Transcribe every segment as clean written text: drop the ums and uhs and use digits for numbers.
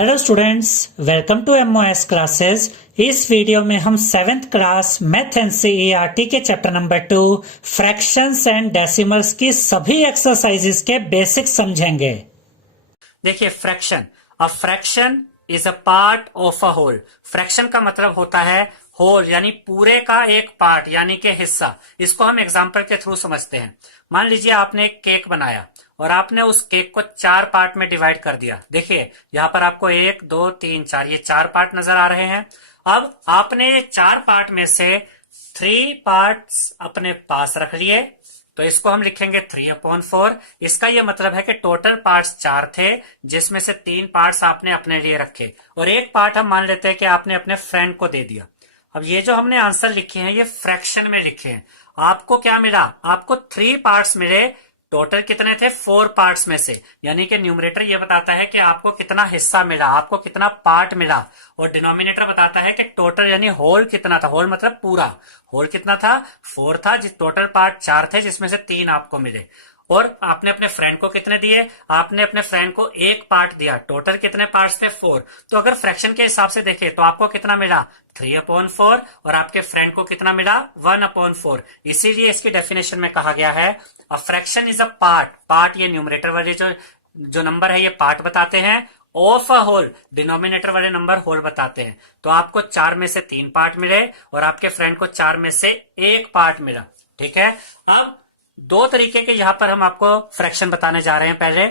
Hello students, welcome to MOS classes. इस video में हम 7th क्लास मैथ एनसीईआरटी के chapter number 2 fractions and decimals की सभी एक्सरसाइजेस के बेसिक्स समझेंगे। देखिए, fraction is a part of a whole. Fraction का मतलब होता है होल, यानी पूरे का एक पार्ट, यानी कि हिस्सा। इसको हम एग्जाम्पल के थ्रू समझते हैं। मान लीजिए आपने एक केक बनाया और आपने उस केक को 4 पार्ट में डिवाइड कर दिया। देखिए यहां पर आपको 1, 2, 3, 4 ये 4 पार्ट नजर आ रहे हैं। अब आपने 4 पार्ट में से 3 पार्ट्स अपने पास रख लिए, तो इसको हम लिखेंगे 3/4। इसका यह मतलब है कि टोटल पार्ट्स 4 थे, जिसमें से 3 पार्ट्स आपने अपने लिए रखे और एक पार्ट हम मान लेते हैं कि आपने अपने फ्रेंड को दे दिया। अब ये जो हमने आंसर लिखे हैं ये फ्रैक्शन में लिखे हैं। आपको क्या मिला? आपको 3 पार्ट्स मिले। टोटल कितने थे? 4 पार्ट्स में से, यानी कि न्यूमरेटर ये बताता है कि आपको कितना हिस्सा मिला, आपको कितना पार्ट मिला, और डिनोमिनेटर बताता है कि टोटल यानी होल कितना था। होल मतलब पूरा। होल कितना था? 4 था। टोटल पार्ट 4 थे, जिसमें से 3 आपको मिले। और आपने अपने फ्रेंड को कितने दिए? आपने अपने फ्रेंड को एक पार्ट दिया। टोटल कितने पार्ट्स थे? 4। तो अगर फ्रैक्शन के हिसाब से देखें तो आपको कितना मिला? 3/4। और आपके फ्रेंड को कितना मिला? 1/4। इसीलिए इसकी डेफिनेशन में कहा गया है a fraction is a part ये न्यूमरेटर वाले जो नंबर है ये पार्ट बताते हैं, ऑफ अ होल डिनोमिनेटर वाले नंबर होल बताते हैं। तो आपको 4 में से 3 पार्ट मिले और आपके फ्रेंड को 4 में से 1 पार्ट मिला। ठीक है। अब 2 तरीके के यहां पर हम आपको फ्रैक्शन बताने जा रहे हैं। पहले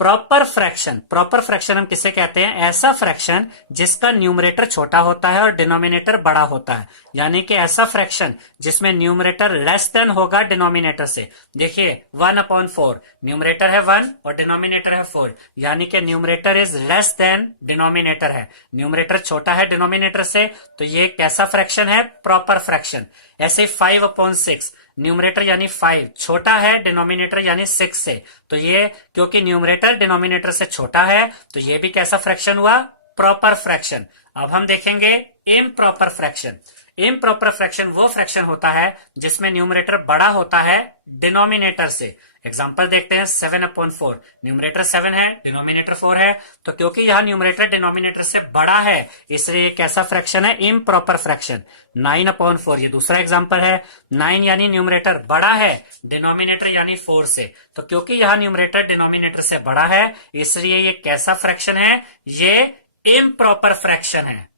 प्रॉपर फ्रैक्शन हम किसे कहते हैं? ऐसा फ्रैक्शन जिसका न्यूमरेटर छोटा होता है और डिनोमिनेटर बड़ा होता है, यानी कि ऐसा फ्रैक्शन जिसमें न्यूमरेटर लेस देन होगा डिनोमिनेटर से। देखिए 1/4 न्यूमरेटर है 1 और डिनोमिनेटर है 4, यानी कि numerator is less than denominator है। न्यूमरेटर छोटा है डिनोमिनेटर से, तो ये कैसा फ्रैक्शन है? Proper fraction. ऐसे 5/6 न्यूमरेटर यानी 5 छोटा है डिनोमिनेटर यानी 6 से, तो ये क्योंकि न्यूमरेटर डिनोमिनेटर से छोटा है तो ये भी कैसा फ्रैक्शन हुआ? Proper fraction. अब हम देखेंगे इम्प्रॉपर फ्रैक्शन। इम्प्रॉपर फ्रैक्शन वो फ्रैक्शन होता है जिसमें न्यूमरेटर बड़ा होता है डिनोमिनेटर से। एग्जांपल देखते हैं 7/4। न्यूमरेटर 7 है, डिनोमिनेटर 4 है, तो क्योंकि यहां न्यूमरेटर डिनोमिनेटर से बड़ा है इसलिए कैसा फ्रैक्शन है? Improper fraction. 9/4 ये दूसरा एग्जांपल है। 9 यानी न्यूमरेटर बड़ा है डिनोमिनेटर यानी 4 से, तो क्योंकि यहां न्यूमरेटर डिनोमिनेटर से बड़ा है इसलिए ये कैसा फ्रैक्शन है? ये इम्प्रॉपर फ्रैक्शन है।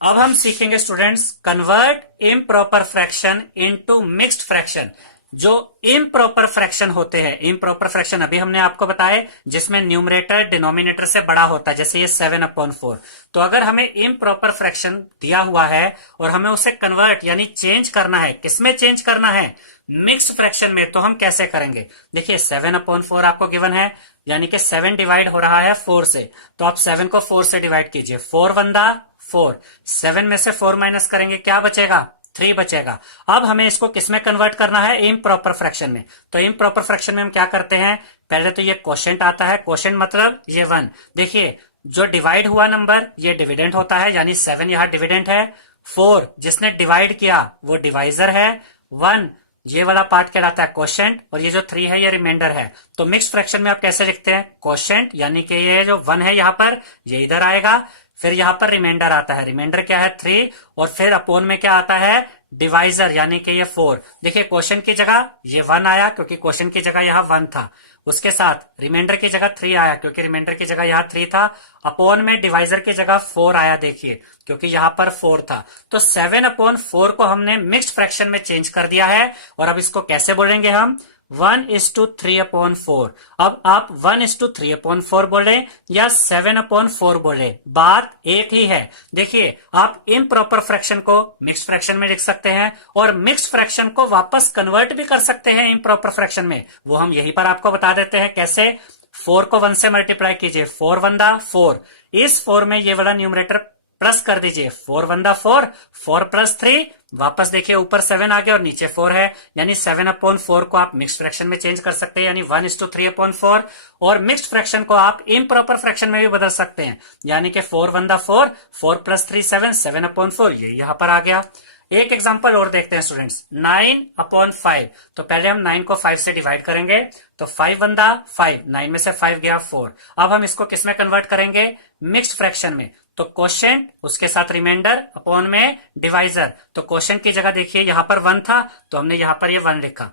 अब हम सीखेंगे students convert improper fraction into mixed fraction. जो इम्प्रॉपर फ्रैक्शन होते हैं, इम्प्रॉपर फ्रैक्शन अभी हमने आपको बताए जिसमें न्यूमरेटर डिनोमिनेटर से बड़ा होता है, जैसे ये 7/4। तो अगर हमें इम्प्रॉपर फ्रैक्शन दिया हुआ है और हमें उसे कन्वर्ट यानी चेंज करना है, किसमें चेंज करना है? मिक्स्ड फ्रैक्शन में। तो हम कैसे करेंगे? देखिए 7/4 आपको गिवन है, यानी कि 7 डिवाइड हो रहा है 4 से, तो आप 7 को 4 से डिवाइड कीजिए। 4 1 4, 7 में से 4 माइनस करेंगे, क्या बचेगा? 3 बचेगा। अब हमें इसको किसमें कन्वर्ट करना है? इम्प्रॉपर फ्रैक्शन में। तो इम्प्रॉपर फ्रैक्शन में हम क्या करते हैं? पहले तो ये क्वोशेंट आता है। क्वोशेंट मतलब ये 1। देखिए जो डिवाइड हुआ नंबर ये डिविडेंड होता है, यानी 7 यहां डिविडेंड है। 4 जिसने डिवाइड किया वो डिवाइजर है। 1 ये वाला पार्ट कहलाता है क्वोशेंट, और ये जो 3 है ये रिमाइंडर है। तो मिक्स्ड फ्रैक्शन में आप कैसे लिखते हैं? क्वोशेंट यानी कि ये जो 1 है यहां पर ये इधर आएगा, फिर यहां पर रिमाइंडर आता है। रिमाइंडर क्या है? 3, और फिर अपोन में क्या आता है? डिवाइजर यानी कि ये 4। देखिए क्वोशेंट की जगह ये 1 आया क्योंकि क्वोशेंट की जगह यहां 1 था। उसके साथ रिमाइंडर की जगह 3 आया क्योंकि रिमाइंडर की जगह यहां 3 था। अपोन में डिवाइजर की जगह 4 आया, देखिए क्योंकि यहां पर 4 था। तो 7/4 को हमने मिक्स्ड फ्रैक्शन में चेंज कर दिया है। और अब इसको कैसे बोलेंगे हम? 1:3/4। अब आप 1:3/4 बोले या 7/4 बोले, बात एक ही है। देखिए आप इम्प्रॉपर फ्रैक्शन को मिक्स्ड फ्रैक्शन में लिख सकते हैं और मिक्स्ड फ्रैक्शन को वापस कन्वर्ट भी कर सकते हैं इम्प्रॉपर फ्रैक्शन में। वो हम यहीं पर आपको बता देते हैं कैसे। 4 को 1 से मल्टीप्लाई कीजिए, 4 1 4। इस 4 में ये वाला न्यूमरेटर प्लस कर दीजिए, 4 1 4, 4 + 3, वापस देखिए ऊपर 7 आ गया और नीचे 4 है, यानी 7/4 को आप मिक्स्ड फ्रैक्शन में चेंज कर सकते हैं, यानी 1:3/4। और मिक्स्ड फ्रैक्शन को आप इम्प्रॉपर फ्रैक्शन में भी बदल सकते हैं, यानी कि 4 1 4, 4 + 3 7, 7/4, ये यहां पर आ गया। एक एग्जांपल और देखते हैं स्टूडेंट्स, 9/5। तो पहले हम 9 को 5 से डिवाइड करेंगे, तो 5 बंदा 5, 9 में से 5 गया 4। अब हम इसको किस में कन्वर्ट करेंगे, मिक्स्ड फ्रैक्शन में। तो क्वोशिएंट उसके साथ रिमाइंडर अपॉन में डिवाइजर। तो क्वोशिएंट की जगह देखिए यहां पर 1 था तो हमने यहां पर ये 1 लिखा,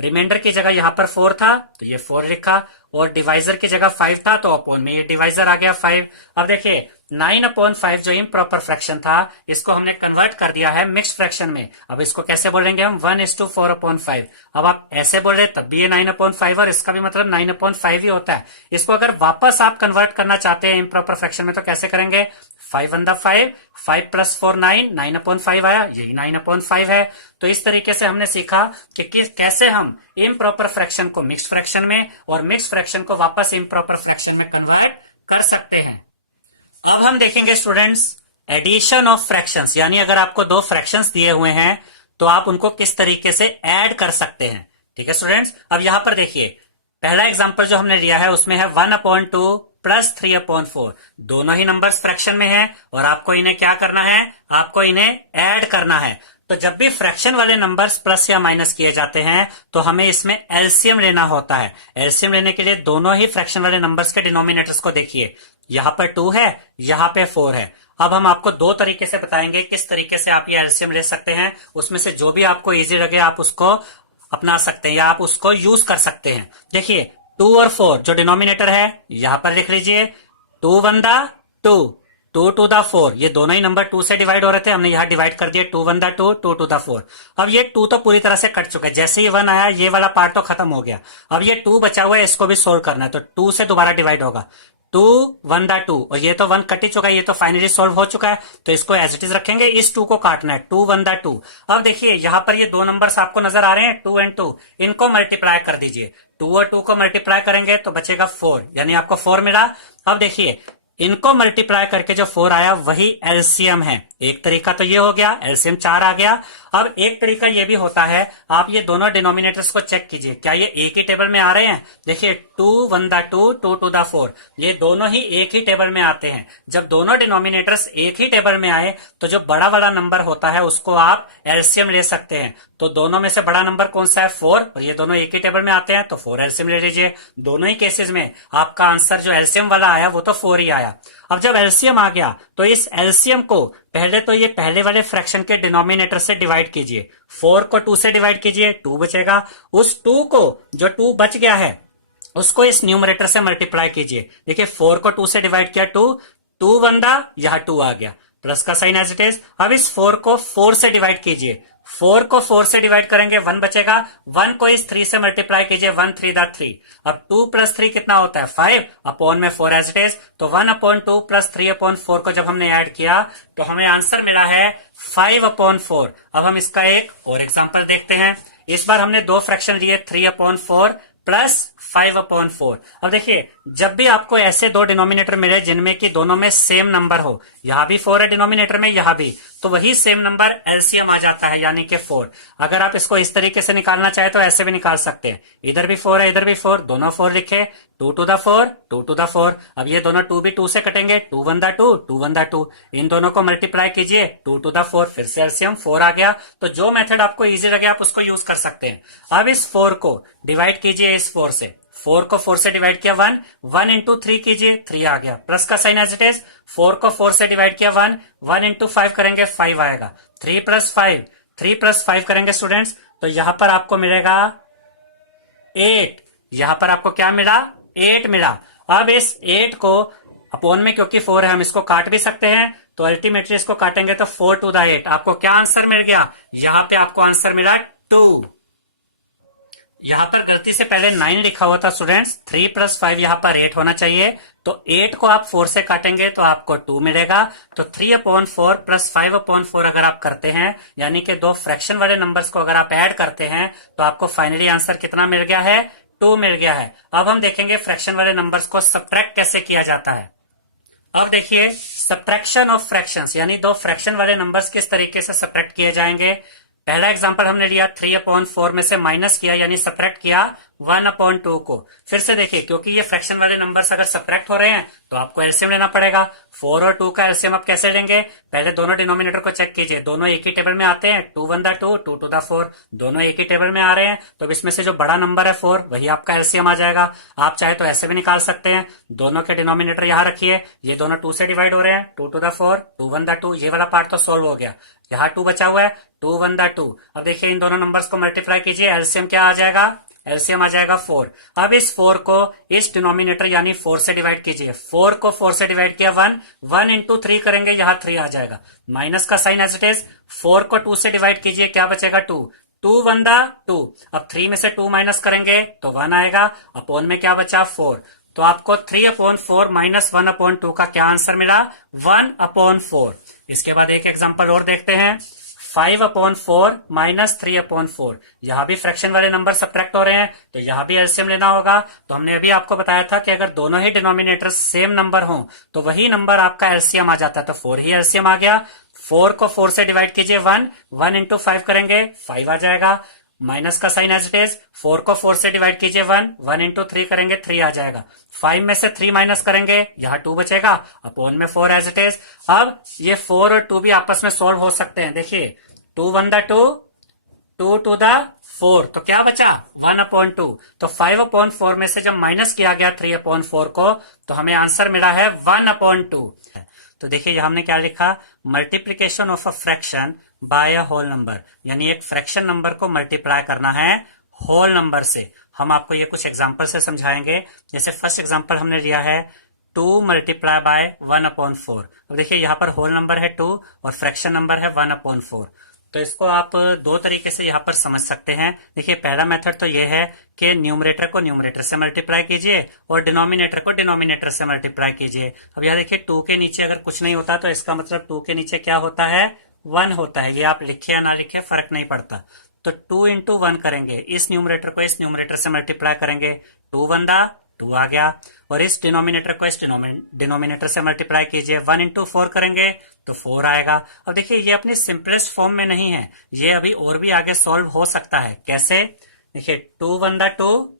रिमाइंडर की जगह यहां पर 4 था तो ये 4 लिखा, और डिवाइजर की जगह 5 था तो अपॉन में ये डिवाइजर आ गया 5। अब देखिए 9/5 जो इम्प्रॉपर फ्रैक्शन था इसको हमने कन्वर्ट कर दिया है मिक्स्ड फ्रैक्शन में। अब इसको कैसे बोलेंगे हम, 1:4/5। अब आप ऐसे बोल रहे तब भी ये 9/5 और इसका भी मतलब 9/5 ही होता है। इसको अगर वापस आप कन्वर्ट करना चाहते हैं इम्प्रॉपर फ्रैक्शन में तो कैसे करेंगे, 5 बंदा 5, 5 + 4 9, 9/5 आया, यही 9/5 है। तो इस तरीके से हमने सीखा कि कैसे हम इम्प्रॉपर फ्रैक्शन को मिक्स्ड फ्रैक्शन में और मिक्स्ड फ्रैक्शन को वापस इम्प्रॉपर फ्रैक्शन में कन्वर्ट कर सकते हैं। अब हम देखेंगे स्टूडेंट्स एडिशन ऑफ फ्रैक्शंस, यानी अगर आपको दो फ्रैक्शंस दिए हुए हैं तो आप उनको किस तरीके से ऐड कर सकते हैं। ठीक है स्टूडेंट्स, अब यहां पर देखिए पहला एग्जांपल जो हमने लिया है उसमें है 1/2 + 3/4। दोनों ही नंबर्स फ्रैक्शन में हैं और आपको इन्हें क्या करना है, आपको इन्हें ऐड करना है। तो जब भी फ्रैक्शन वाले नंबर्स प्लस या माइनस किए जाते हैं तो हमें इसमें एलसीएम लेना होता है। एलसीएम लेने के लिए दोनों ही फ्रैक्शन वाले नंबर्स के डिनोमिनेटर्स को देखिए, यहां पर 2 है, यहां पे 4 है। अब हम आपको दो तरीके से बताएंगे किस तरीके से आप ये एलसीएम ले सकते हैं, उसमें से जो भी आपको इजी लगे आप उसको अपना सकते हैं या आप उसको यूज कर सकते हैं। देखिए 2 और 4 जो डिनोमिनेटर है यहां पर लिख लीजिए, 2 1 2, 2 to the 4, ये दोनों ही नंबर 2 से डिवाइड हो रहे थे, हमने यहां डिवाइड कर दिया 2 1 2, 2 to the 4। अब ये 2 तो पूरी तरह से कट चुका है, जैसे ही 1 आया ये वाला पार्ट तो खत्म हो गया। अब ये 2 बचा हुआ है, इसको भी सोल्व करना है, तो 2 से दोबारा डिवाइड होगा, 2 1 2, और ये तो 1 कट ही चुका है, ये तो फाइनली सोल्व हो चुका है। तो इसको एज इट इज रखेंगे, इस 2 को काटना है, 2 1 2। अब देखिए यहां पर ये दो नंबर्स आपको नजर आ रहे हैं 2 और 2, इनको मल्टीप्लाई कर दीजिए। 2 और 2 को मल्टीप्लाई करेंगे तो बचेगा 4, यानी आपको 4 मिला। अब देखिए इनको मल्टीप्लाई करके जो 4 आया वही एलसीएम है। एक तरीका तो ये हो गया, एलसीएम 4 आ गया। अब एक तरीका ये भी होता है, आप ये दोनों डिनोमिनेटर्स को चेक कीजिए, क्या ये एक ही टेबल में आ रहे हैं। देखिए 2 1 2, 2 to the 4, ये दोनों ही एक ही टेबल में आते हैं। जब दोनों डिनोमिनेटर्स एक ही टेबल में आए तो जो बड़ा वाला नंबर होता है उसको आप एलसीएम ले सकते हैं। तो दोनों में से बड़ा नंबर कौन सा है, 4, और ये दोनों एक ही टेबल में आते हैं तो 4 एलसीएम ले लीजिए। दोनों ही केसेस में आपका आंसर जो एलसीएम वाला आया वो तो 4 ही आया। अब जब एलसीएम आ गया तो इस एलसीएम को पहले तो ये पहले वाले फ्रैक्शन के डिनोमिनेटर से डिवाइड कीजिए, 4 को 2 से डिवाइड कीजिए, 2 बचेगा। उस 2 को जो 2 बच गया है उसको इस न्यूमरेटर से मल्टीप्लाई कीजिए। देखिए 4 को 2 से डिवाइड किया, 2 2 1 यहां 2 आ गया, प्लस का साइन एज इट इज। अब इस 4 को 4 से डिवाइड कीजिए, 4 को 4 से डिवाइड करेंगे 1 बचेगा, 1 को इस 3 से मल्टीप्लाई कीजिए, 1 3 3। अब 2 + 3 कितना होता है, 5, अपॉन में 4 एज इट इज। तो 1/2 + 3/4 को जब हमने ऐड किया तो हमें आंसर मिला है 5/4। अब हम इसका एक और एग्जांपल देखते हैं। इस बार हमने दो फ्रैक्शन लिए, 3/4 प्लस 5/4। अब देखिए जब भी आपको ऐसे दो डिनोमिनेटर मिले जिनमें कि दोनों में सेम नंबर हो, यहां भी 4 है डिनोमिनेटर में, यहां भी, तो वही सेम नंबर एलसीएम आ जाता है, यानी कि 4। अगर आप इसको इस तरीके से निकालना चाहे तो ऐसे भी निकाल सकते हैं, इधर भी 4 है इधर भी 4, दोनों 4 लिखे, 2 to the 4, 2 to the 4। अब ये दोनों 2 भी 2 से कटेंगे, 2 1 2, 2 1 2, इन दोनों को मल्टीप्लाई कीजिए, 2 to the 4, फिर से एलसीएम 4 आ गया। तो जो मेथड आपको इजी लगे आप उसको यूज कर सकते हैं। अब इस 4 को डिवाइड कीजिए इस 4 से, 4 को 4 से डिवाइड किया 1, 1 into 3 कीजिए, 3 आ गया, प्लस का साइन एज इट इज। 4 को 4 से डिवाइड किया 1, 1 into 5 करेंगे 5 आएगा, 3 + 5, 3 + 5 करेंगे स्टूडेंट्स तो यहां पर आपको मिलेगा 8। यहां पर आपको क्या मिला, 8 मिला। अब इस 8 को अपॉन में क्योंकि 4 है हम इसको काट भी सकते हैं, तो अल्टीमेटली इसको काटेंगे तो 4 to the 8। आपको क्या आंसर मिल गया, यहां पे आपको आंसर मिला 2। यहां पर गलती से पहले 9 लिखा हुआ था स्टूडेंट्स, 3 + 5 यहां पर 8 होना चाहिए। तो 8 को आप 4 से काटेंगे तो आपको 2 मिलेगा। तो 3/4 प्लस 5/4 अगर आप करते हैं, यानी कि दो फ्रैक्शन वाले नंबर्स को अगर आप ऐड करते हैं तो आपको फाइनली आंसर कितना मिल गया है, 2 मिल गया है। अब हम देखेंगे फ्रैक्शन वाले नंबर्स को सबट्रैक्ट कैसे किया जाता है। अब देखिए सब्ट्रैक्शन ऑफ फ्रैक्शंस, यानी दो फ्रैक्शन वाले नंबर्स किस तरीके से सब्ट्रैक्ट किए जाएंगे। पहला एग्जांपल हमने लिया, 3/4 में से माइनस किया यानी सब्ट्रैक्ट किया 1/2 को। फिर से देखिए, क्योंकि ये फ्रैक्शन वाले नंबर्स अगर सब्ट्रैक्ट हो रहे हैं तो आपको एलसीएम लेना पड़ेगा। 4 और 2 का एलसीएम आप कैसे लेंगे? पहले दोनों डिनोमिनेटर को चेक कीजिए, दोनों एक ही टेबल में आते हैं। 2 1 2, 2 2 4, दोनों एक ही टेबल में आ रहे हैं, तो इसमें से जो बड़ा नंबर है 4 वही आपका एलसीएम आ जाएगा। आप चाहे तो ऐसे भी निकाल सकते हैं, दोनों के डिनोमिनेटर यहाँ रखिए, ये दोनों 2 से डिवाइड हो रहे हैं, 2 4, 2 1 2, ये वाला पार्ट तो सॉल्व हो गया। यहाँ 2 बचा हुआ है, 2 1 2। अब देखिए इन दोनों नंबर्स को मल्टीप्लाई कीजिए, एलसीएम क्या आ जाएगा? एलसीएम आ जाएगा 4। अब इस 4 को इस डिनोमिनेटर यानी 4 से डिवाइड कीजिए। 4 को 4 से डिवाइड किया 1, 1 इंटू 3 करेंगे, यहां 3 आ जाएगा। माइनस का साइन एज इट इज। 4 को 2 से डिवाइड कीजिए, क्या बचेगा? 2। 2 1 2। अब 3 में से 2 माइनस करेंगे तो 1 आएगा। अपॉन में क्या बचा? 4। तो आपको 3/4 माइनस 1/2 का क्या आंसर मिला? 1/4। इसके बाद एक एग्जांपल और देखते हैं। 5/4 माइनस 3/4। यहां भी फ्रैक्शन वाले नंबर सब्ट्रैक्ट हो रहे हैं, तो यहां भी एलसीएम लेना होगा। तो हमने अभी आपको बताया था कि अगर दोनों ही डिनोमिनेटर सेम नंबर हो तो वही नंबर आपका एलसीएम आ जाता है। तो 4 ही एलसीएम आ गया। 4 को 4 से डिवाइड कीजिए, 1, 1 इंटू 5 करेंगे, 5 आ जाएगा। माइनस का साइन एज इट इज। 4 को 4 से डिवाइड कीजिए, 1, 1 इंटू 3 करेंगे, 3 आ जाएगा। 5 में से 3 माइनस करेंगे, यहाँ 2 बचेगा। अपॉन में 4 एज इट इज। अब ये 4 और 2 भी आपस में सॉल्व हो सकते हैं। देखिए 2 1 2, 2 2 4, तो क्या बचा? 1/2। तो 5/4 में से जब माइनस किया गया 3/4 को, तो हमें आंसर मिला है 1/2। तो देखिए यहां हमने क्या लिखा? Multiplication of a fraction by a whole number, यानी एक फ्रैक्शन नंबर को मल्टीप्लाई करना है होल नंबर से। हम आपको ये कुछ एग्जांपल से समझाएंगे। जैसे फर्स्ट एग्जांपल हमने लिया है 2 मल्टीप्लाई बाय 1/4। अब देखिए यहाँ पर होल नंबर है 2 और फ्रैक्शन नंबर है 1/4। तो इसको आप दो तरीके से यहाँ पर समझ सकते हैं। देखिए पहला मेथड तो ये है कि न्यूमरेटर को न्यूमरेटर से मल्टीप्लाई कीजिए और डिनोमिनेटर को डिनोमिनेटर से मल्टीप्लाई कीजिए। अब यहाँ देखिए 2 के नीचे अगर कुछ नहीं होता तो इसका मतलब 2 के नीचे क्या होता है? 1 होता है। ये आप लिखे या ना लिखे फर्क नहीं पड़ता। तो 2 इंटू 1 करेंगे, इस न्यूमरेटर को इस न्यूमरेटर से मल्टीप्लाई करेंगे, 2 1 2 आ गया। और इस डिनोमिनेटर को इस डिनोमिनेटर से मल्टीप्लाई कीजिए, 1 इंटू 4 करेंगे तो 4 आएगा। अब देखिए ये अपनी सिंपलेस्ट फॉर्म में नहीं है, ये अभी और भी आगे सॉल्व हो सकता है। कैसे? देखिए 2 1 2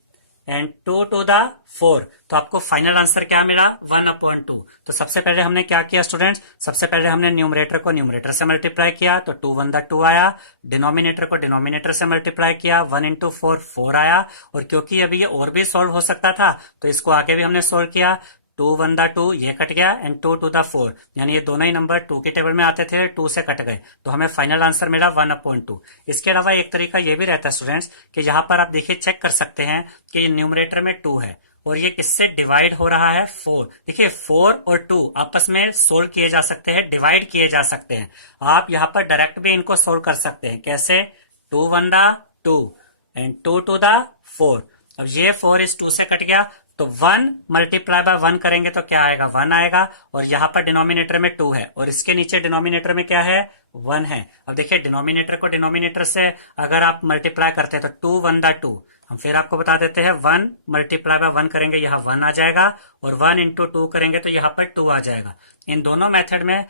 एंड 2 2 4। तो आपको फाइनल आंसर क्या मिला? 1/2। तो सबसे पहले हमने क्या किया स्टूडेंट्स? सबसे पहले हमने न्यूमरेटर को न्यूमरेटर से मल्टीप्लाई किया, तो 2 1 2 आया। डिनोमिनेटर को डिनोमिनेटर से मल्टीप्लाई किया, 1 इंटू 4, 4 आया। और क्योंकि अभी ये और भी सॉल्व हो सकता था तो इसको आगे भी हमने सोल्व किया। 2 1 2, ये कट गया, एंड 2 2 4, यानी ये दोनों ही नंबर 2 के टेबल में आते थे, 2 से कट गए, तो हमें फाइनल आंसर मिला 1/2। इसके अलावा एक तरीका ये भी रहता है स्टूडेंट्स कि यहाँ पर आप देखिए चेक कर सकते हैं कि ये न्यूमरेटर में 2 है और ये किससे डिवाइड हो रहा है? 4। देखिए 4 और 2 आपस में सोल्व किए जा सकते हैं, डिवाइड किए जा सकते हैं। आप यहाँ पर डायरेक्ट भी इनको सोल्व कर सकते हैं। कैसे? 2 1 2 एंड 2 2 4। अब ये 4 इस 2 से कट गया, तो 1 मल्टीप्लाई बाय 1 करेंगे तो क्या आएगा? 1 आएगा। और यहाँ पर डिनोमिनेटर में 2 है और इसके नीचे डिनोमिनेटर में क्या है? 1 है। अब देखिए डिनोमिनेटर को डिनोमिनेटर से अगर आप मल्टीप्लाई करते हैं तो 2 1 2, हम फिर आपको बता देते हैं, 1 मल्टीप्लाई बाय 1 करेंगे, यहाँ 1 आ जाएगा। और 1 इंटू 2 करेंगे तो यहाँ पर 2 आ जाएगा। इन दोनों मेथड में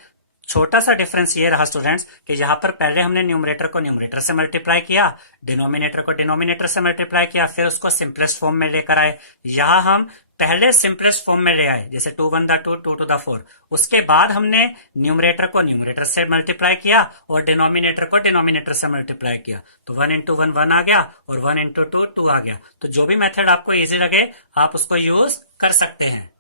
छोटा सा डिफरेंस ये रहा स्टूडेंट्स कि यहाँ पर पहले हमने न्यूमरेटर को न्यूमरेटर से मल्टीप्लाई किया, डिनोमिनेटर को डिनोमिनेटर से मल्टीप्लाई किया, फिर उसको सिंपलेस्ट फॉर्म में लेकर आए। यहाँ हम पहले सिंपलेस्ट फॉर्म में ले आए, जैसे 2 1 2, 2 2 4। उसके बाद हमने न्यूमरेटर को न्यूमरेटर से मल्टीप्लाई किया और डिनोमिनेटर को डिनोमिनेटर से मल्टीप्लाई किया, तो 1 इंटू 1 1 आ गया और 1 इंटू 2 2 आ गया। तो जो भी मेथड आपको इजी लगे आप उसको यूज कर सकते हैं।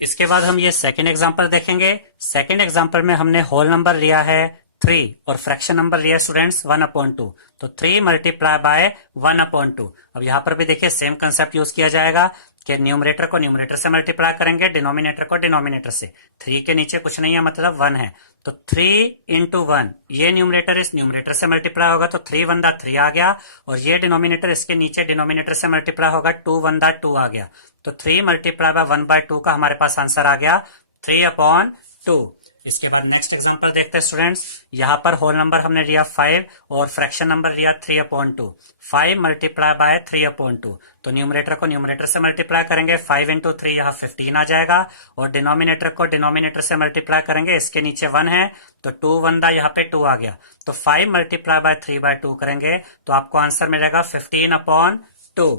इसके बाद हम ये सेकेंड एग्जाम्पल देखेंगे। सेकेंड एग्जाम्पल में हमने होल नंबर लिया है 3 और फ्रैक्शन नंबर लिया है स्टूडेंट्स 1/2। तो 3 मल्टीप्लाई बाय 1/2। अब यहाँ पर भी देखिए सेम कंसेप्ट यूज किया जाएगा कि न्यूमरेटर को न्यूमरेटर से मल्टीप्लाई करेंगे, डिनोमिनेटर को डिनोमिनेटर से। 3 के नीचे कुछ नहीं है, मतलब 1 है, तो 3 इंटू 1, ये न्यूमरेटर इस न्यूमरेटर से मल्टीप्लाई होगा तो 3 1 3 आ गया। और ये डिनोमिनेटर इसके नीचे डिनोमिनेटर से मल्टीप्लाई होगा, 2 1 2 आ गया। तो 3 मल्टीप्लाई बाय 1/2 का हमारे पास आंसर आ गया 3/2। इसके बाद नेक्स्ट एग्जांपल देखते हैं स्टूडेंट्स। यहाँ पर होल नंबर हमने लिया 5 और फ्रैक्शन नंबर लिया 3/2। 5 मल्टीप्लाई बाय 3/2, तो न्यूमरेटर को न्यूमरेटर से मल्टीप्लाई करेंगे, 5 इंटू 3 यहाँ 15 आ जाएगा। और डिनोमिनेटर को डिनोमिनेटर से मल्टीप्लाई करेंगे, इसके नीचे 1 है, तो 2 1 यहाँ पे 2 आ गया। तो 5 मल्टीप्लाई बाय 3/2 करेंगे तो आपको आंसर मिलेगा 15/2।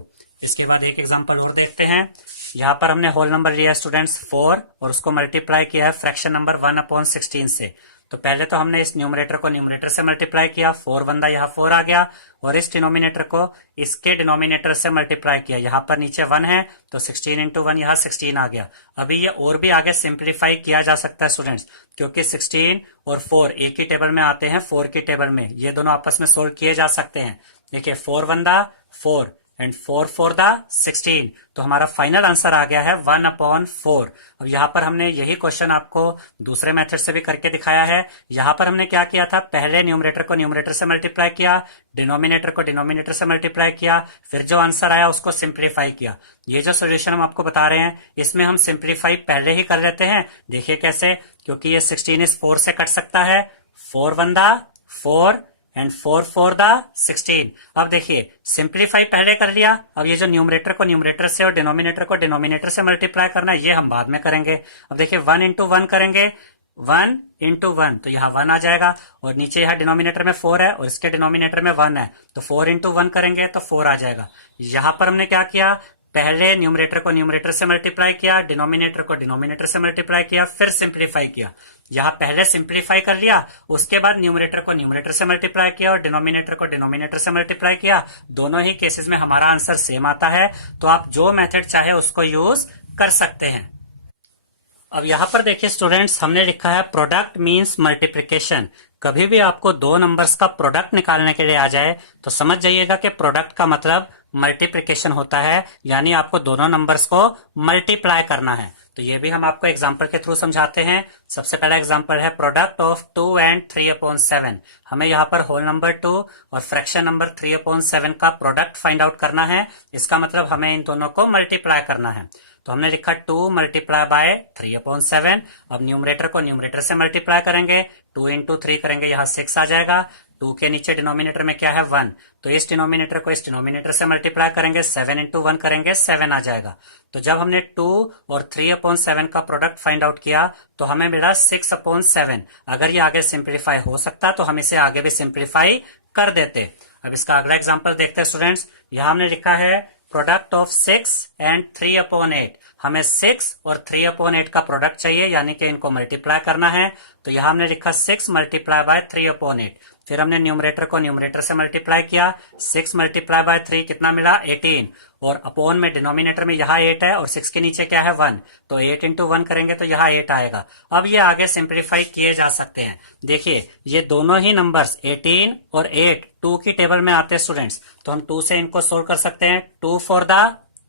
इसके बाद एक एग्जांपल और देखते हैं। यहाँ पर हमने होल नंबर लिया स्टूडेंट्स 4 और उसको मल्टीप्लाई किया है फ्रैक्शन नंबर 1/16 से। तो पहले तो हमने इस न्यूमरेटर को न्यूमरेटर से मल्टीप्लाई किया, 4 बंदा यहाँ 4 आ गया, और इस डिनोमिनेटर को इसके डिनोमिनेटर से मल्टीप्लाई किया। यहाँ पर नीचे 1 है तो 16 इंटू 1 यहाँ 16 आ गया। अभी ये और भी आगे सिंप्लीफाई किया जा सकता है स्टूडेंट्स, क्योंकि 16 और 4 एक ही टेबल में आते हैं, 4 की टेबल में ये दोनों आपस में सोल्व किए जा सकते हैं। देखिए 4 बंदा 4 एंड 4 4 द 16, तो हमारा फाइनल आंसर आ गया है 1/4। अब यहाँ पर हमने यही क्वेश्चन आपको दूसरे मेथड से भी करके दिखाया है। यहाँ पर हमने क्या किया था, पहले न्यूमरेटर को न्यूमरेटर से मल्टीप्लाई किया, डिनोमिनेटर को डिनोमिनेटर से मल्टीप्लाई किया, फिर जो आंसर आया उसको सिंप्लीफाई किया। ये जो सोल्यूशन हम आपको बता रहे हैं इसमें हम सिंप्लीफाई पहले ही कर लेते हैं। देखिए कैसे, क्योंकि ये 16 इस 4 से कट सकता है, 4 बंदा 4 एंड 4 4 द 16। अब देखिए सिंप्लीफाई पहले कर लिया, अब ये जो न्यूमरेटर को न्यूमरेटर से और डिनोमिनेटर को डिनोमिनेटर से मल्टीप्लाई करना है ये हम बाद में करेंगे। अब देखिए 1 इंटू 1 करेंगे, 1 इंटू 1 तो यहाँ 1 आ जाएगा, और नीचे यहाँ डिनोमिनेटर में 4 है और इसके डिनोमिनेटर में 1 है, तो 4 इंटू 1 करेंगे तो 4 आ जाएगा। यहाँ पर हमने क्या किया, पहले न्यूमरेटर को न्यूमरेटर से मल्टीप्लाई किया, डिनोमिनेटर को डिनोमिनेटर से मल्टीप्लाई किया, फिर सिंप्लीफाई किया। यहाँ पहले सिंप्लीफाई कर लिया, उसके बाद न्यूमरेटर को न्यूमरेटर से मल्टीप्लाई किया और डिनोमिनेटर को डिनोमिनेटर से मल्टीप्लाई किया। दोनों ही केसेस में हमारा आंसर सेम आता है, तो आप जो मेथड चाहे उसको यूज कर सकते हैं। अब यहाँ पर देखिए स्टूडेंट्स, हमने लिखा है प्रोडक्ट मींस मल्टीप्लिकेशन। कभी भी आपको दो नंबर्स का प्रोडक्ट निकालने के लिए आ जाए तो समझ जाइएगा कि प्रोडक्ट का मतलब मल्टीप्लिकेशन होता है, यानी आपको दोनों नंबर्स को मल्टीप्लाई करना है। तो ये भी हम आपको एग्जांपल के थ्रू समझाते हैं। सबसे पहला एग्जांपल है प्रोडक्ट ऑफ 2 एंड 3/7। हमें यहाँ पर होल नंबर 2 और फ्रैक्शन नंबर 3/7 का प्रोडक्ट फाइंड आउट करना है। इसका मतलब हमें इन दोनों को मल्टीप्लाई करना है। तो हमने लिखा 2 मल्टीप्लाई बाय 3/7। अब न्यूमरेटर को न्यूमरेटर से मल्टीप्लाई करेंगे, 2 इंटू 3 करेंगे, यहाँ 6 आ जाएगा। 2 के नीचे डिनोमिनेटर में क्या है 1, तो इस डिनोमिनेटर को इस डिनोमिनेटर से मल्टीप्लाई करेंगे, 7 इंटू 1 करेंगे, 7 आ जाएगा। तो जब हमने 2 और 3/7 का प्रोडक्ट फाइंड आउट किया तो हमें मिला 6/7। अगर ये आगे सिंप्लीफाई हो सकता तो हम इसे आगे भी सिंप्लीफाई कर देते। अब इसका अगला एग्जाम्पल देखते हैं स्टूडेंट्स। यहाँ हमने लिखा है प्रोडक्ट ऑफ 6 एंड 3/8। हमें 6 और 3/8 का प्रोडक्ट चाहिए, यानी कि इनको मल्टीप्लाई करना है। तो यहाँ हमने लिखा 6 मल्टीप्लाई बाय 3/8। फिर हमने न्यूमरेटर को न्यूमरेटर से मल्टीप्लाई किया, 6 मल्टीप्लाई बाय 3 कितना मिला 18, और अपॉन में डिनोमिनेटर में यहाँ 8 है और 6 के नीचे क्या है 1, तो 8 इंटू 1 करेंगे तो यहाँ 8 आएगा। अब ये आगे सिंप्लीफाई किए जा सकते हैं। देखिए ये दोनों ही नंबर्स 18 और 8 2 की टेबल में आते हैं स्टूडेंट्स, तो हम 2 से इनको सोल्व कर सकते हैं। 2 4 द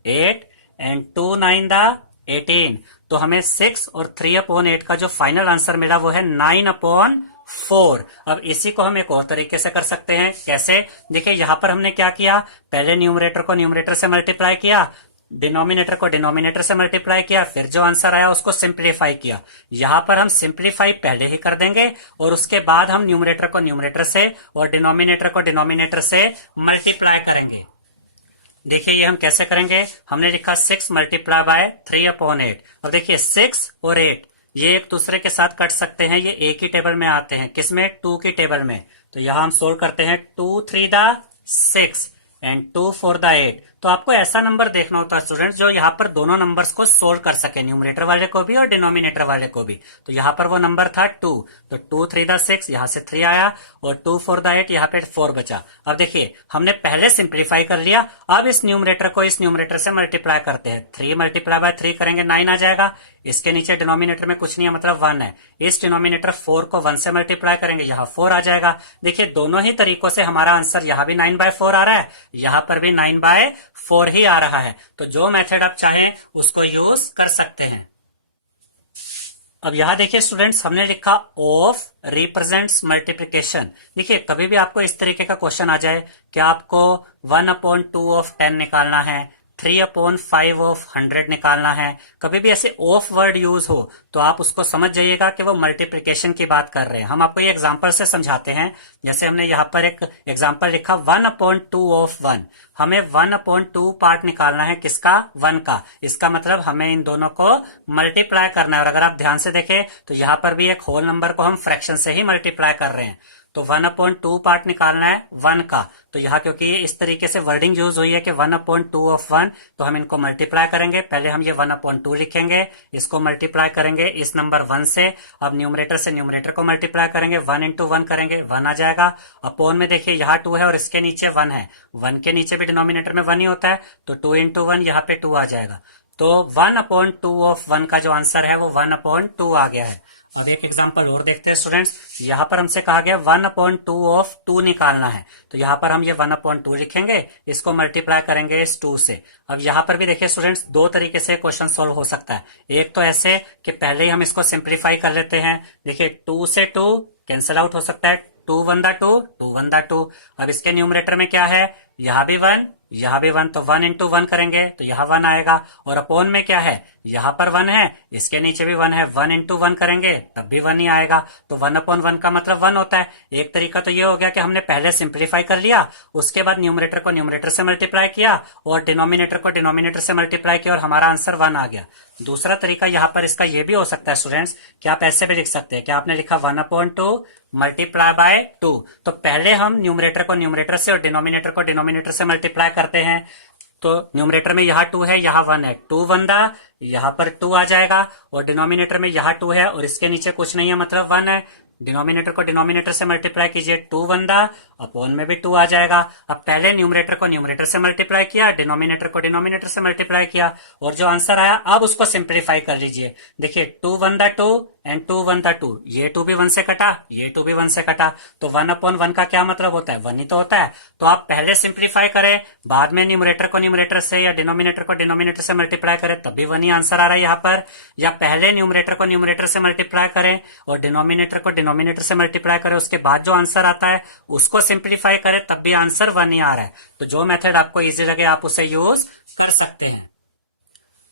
8 एंड 2 9 द 18। तो हमें 6 और 3/8 का जो फाइनल आंसर मिला वो है 9/4। अब इसी को हम एक और तरीके से कर सकते हैं। कैसे, देखिए यहाँ पर हमने क्या किया, पहले न्यूमरेटर को न्यूमरेटर से मल्टीप्लाई किया, डिनोमिनेटर को डिनोमिनेटर से मल्टीप्लाई किया, फिर जो आंसर आया उसको सिंप्लीफाई किया। यहाँ पर हम सिंप्लीफाई पहले ही कर देंगे और उसके बाद हम न्यूमरेटर को न्यूमरेटर से और डिनोमिनेटर को डिनोमिनेटर से मल्टीप्लाई करेंगे। देखिए ये हम कैसे करेंगे, हमने लिखा 6 मल्टीप्लाई बाय 3/8। अब देखिए 6 और 8 ये एक दूसरे के साथ कट सकते हैं, ये एक ही टेबल में आते हैं, किसमें 2 की टेबल में। तो यहां हम सोल्व करते हैं 2 3 द 6 एंड 2 4 द 8। तो आपको ऐसा नंबर देखना होता है स्टूडेंट्स जो यहाँ पर दोनों नंबर्स को सोल्व कर सके, न्यूमरेटर वाले को भी और डिनोमिनेटर वाले को भी। तो यहाँ पर वो नंबर था 2, तो 2 3 द 6 यहाँ से 3 आया और 2 4 द 8 यहाँ पे 4 बचा। अब देखिए हमने पहले सिंप्लीफाई कर लिया, अब इस न्यूमरेटर को इस न्यूमरेटर से मल्टीप्लाई करते हैं। 3 मल्टीप्लाई बाय 3 करेंगे 9 आ जाएगा। इसके नीचे डिनोमिनेटर में कुछ नहीं है, मतलब 1 है। इस डिनोमिनेटर 4 को 1 से मल्टीप्लाई करेंगे, यहाँ 4 आ जाएगा। देखिए दोनों ही तरीकों से हमारा आंसर यहाँ भी 9/4 आ रहा है, यहाँ पर भी 9/4 ही आ रहा है। तो जो मेथड आप चाहें उसको यूज कर सकते हैं। अब यहां देखिए स्टूडेंट्स, हमने लिखा ऑफ रिप्रेजेंट्स मल्टीप्लिकेशन। देखिए कभी भी आपको इस तरीके का क्वेश्चन आ जाए कि आपको 1/2 ऑफ 10 निकालना है, 3/5 ऑफ 100 निकालना है, कभी भी ऐसे ऑफ वर्ड यूज हो तो आप उसको समझ जाइएगा कि वो मल्टीप्लिकेशन की बात कर रहे हैं। हम आपको ये एग्जांपल से समझाते हैं। जैसे हमने यहाँ पर एक एग्जांपल लिखा 1/2 ऑफ 1। हमें 1/2 पार्ट निकालना है, किसका, 1 का। इसका मतलब हमें इन दोनों को मल्टीप्लाई करना है। और अगर आप ध्यान से देखें तो यहाँ पर भी एक होल नंबर को हम फ्रैक्शन से ही मल्टीप्लाई कर रहे हैं। तो 1/2 पार्ट निकालना है 1 का। तो यहाँ क्योंकि ये इस तरीके से वर्डिंग यूज हुई है कि 1/2 ऑफ 1, तो हम इनको मल्टीप्लाई करेंगे। पहले हम ये 1/2 लिखेंगे, इसको मल्टीप्लाई करेंगे इस नंबर 1 से। अब न्यूमरेटर से न्यूमरेटर को मल्टीप्लाई करेंगे, 1 इंटू 1 करेंगे, 1 आ जाएगा। अपॉन में देखिए यहाँ 2 है और इसके नीचे 1 है, 1 के नीचे भी डिनोमिनेटर में 1 ही होता है, तो 2 इंटू 1 यहाँ पे 2 आ जाएगा। तो 1/2 ऑफ 1 का जो आंसर है वो 1/2 आ गया है। अब एक एग्जांपल और देखते हैं स्टूडेंट्स। यहाँ पर हमसे कहा गया 1/2 ऑफ 2 निकालना है, तो यहाँ पर हम ये 1/2 लिखेंगे, इसको मल्टीप्लाई करेंगे इस 2 से। अब यहाँ पर भी देखिए स्टूडेंट्स, दो तरीके से क्वेश्चन सॉल्व हो सकता है। एक तो ऐसे कि पहले ही हम इसको सिंप्लीफाई कर लेते हैं। देखिए 2 से 2 कैंसिल आउट हो सकता है, 2 1 2, 2 1 2। अब इसके न्यूमरेटर में क्या है, यहाँ भी 1, यहाँ भी 1, तो 1 इंटू 1 करेंगे तो यहाँ 1 आएगा। और अपॉन में क्या है, यहाँ पर 1 है, इसके नीचे भी 1 है, 1 इंटू 1 करेंगे तब भी 1 ही आएगा। तो 1/1 का मतलब 1 होता है। एक तरीका तो ये हो गया कि हमने पहले सिंप्लीफाई कर लिया, उसके बाद न्यूमरेटर को न्यूमरेटर से मल्टीप्लाई किया और डिनोमिनेटर को डिनोमिनेटर से मल्टीप्लाई किया और हमारा आंसर 1 आ गया। दूसरा तरीका यहाँ पर इसका ये भी हो सकता है स्टूडेंट्स कि आप ऐसे भी लिख सकते हैं कि आपने लिखा 1/2 मल्टीप्लाई बाय 2, तो पहले हम न्यूमरेटर को न्यूमरेटर से और डिनोमिनेटर को डिनोमिनेटर से मल्टीप्लाई करते हैं। तो न्यूमरेटर में यहाँ 2 है, यहाँ 1 है, 2 1 यहाँ पर 2 आ जाएगा। और डिनोमिनेटर में यहाँ 2 है और इसके नीचे कुछ नहीं है, मतलब 1 है। डिनोमिनेटर को डिनोमिनेटर से मल्टीप्लाई कीजिए, 2 1 अपॉन में भी 2 आ जाएगा। अब पहले न्यूमरेटर को न्यूमरेटर से मल्टीप्लाई किया, डिनोमिनेटर को डिनोमिनेटर से मल्टीप्लाई किया और जो आंसर आया अब उसको सिंप्लीफाई कर लीजिए। देखिए 2 1 2 एंड 2 1 2, ये 2 भी 1 से कटा, ये 2 भी 1 से कटा, तो 1/1 का क्या मतलब होता है, 1 ही तो होता है। तो आप पहले सिंप्लीफाई करें, बाद में न्यूमरेटर को न्यूमरेटर से या डिनोमिनेटर को डिनोमिनेटर से मल्टीप्लाई करें, तब भी 1 ही आंसर आ रहा है यहाँ पर। या पहले न्यूमरेटर को न्यूमरेटर से मल्टीप्लाई करें और डिनोमिनेटर को डिनोमिनेटर से मल्टीप्लाई करें, उसके बाद जो आंसर आता है उसको सिंप्लीफाई करें, तब भी आंसर 1 ही आ रहा है। तो जो मेथड आपको इजी लगे आप उसे यूज कर सकते हैं।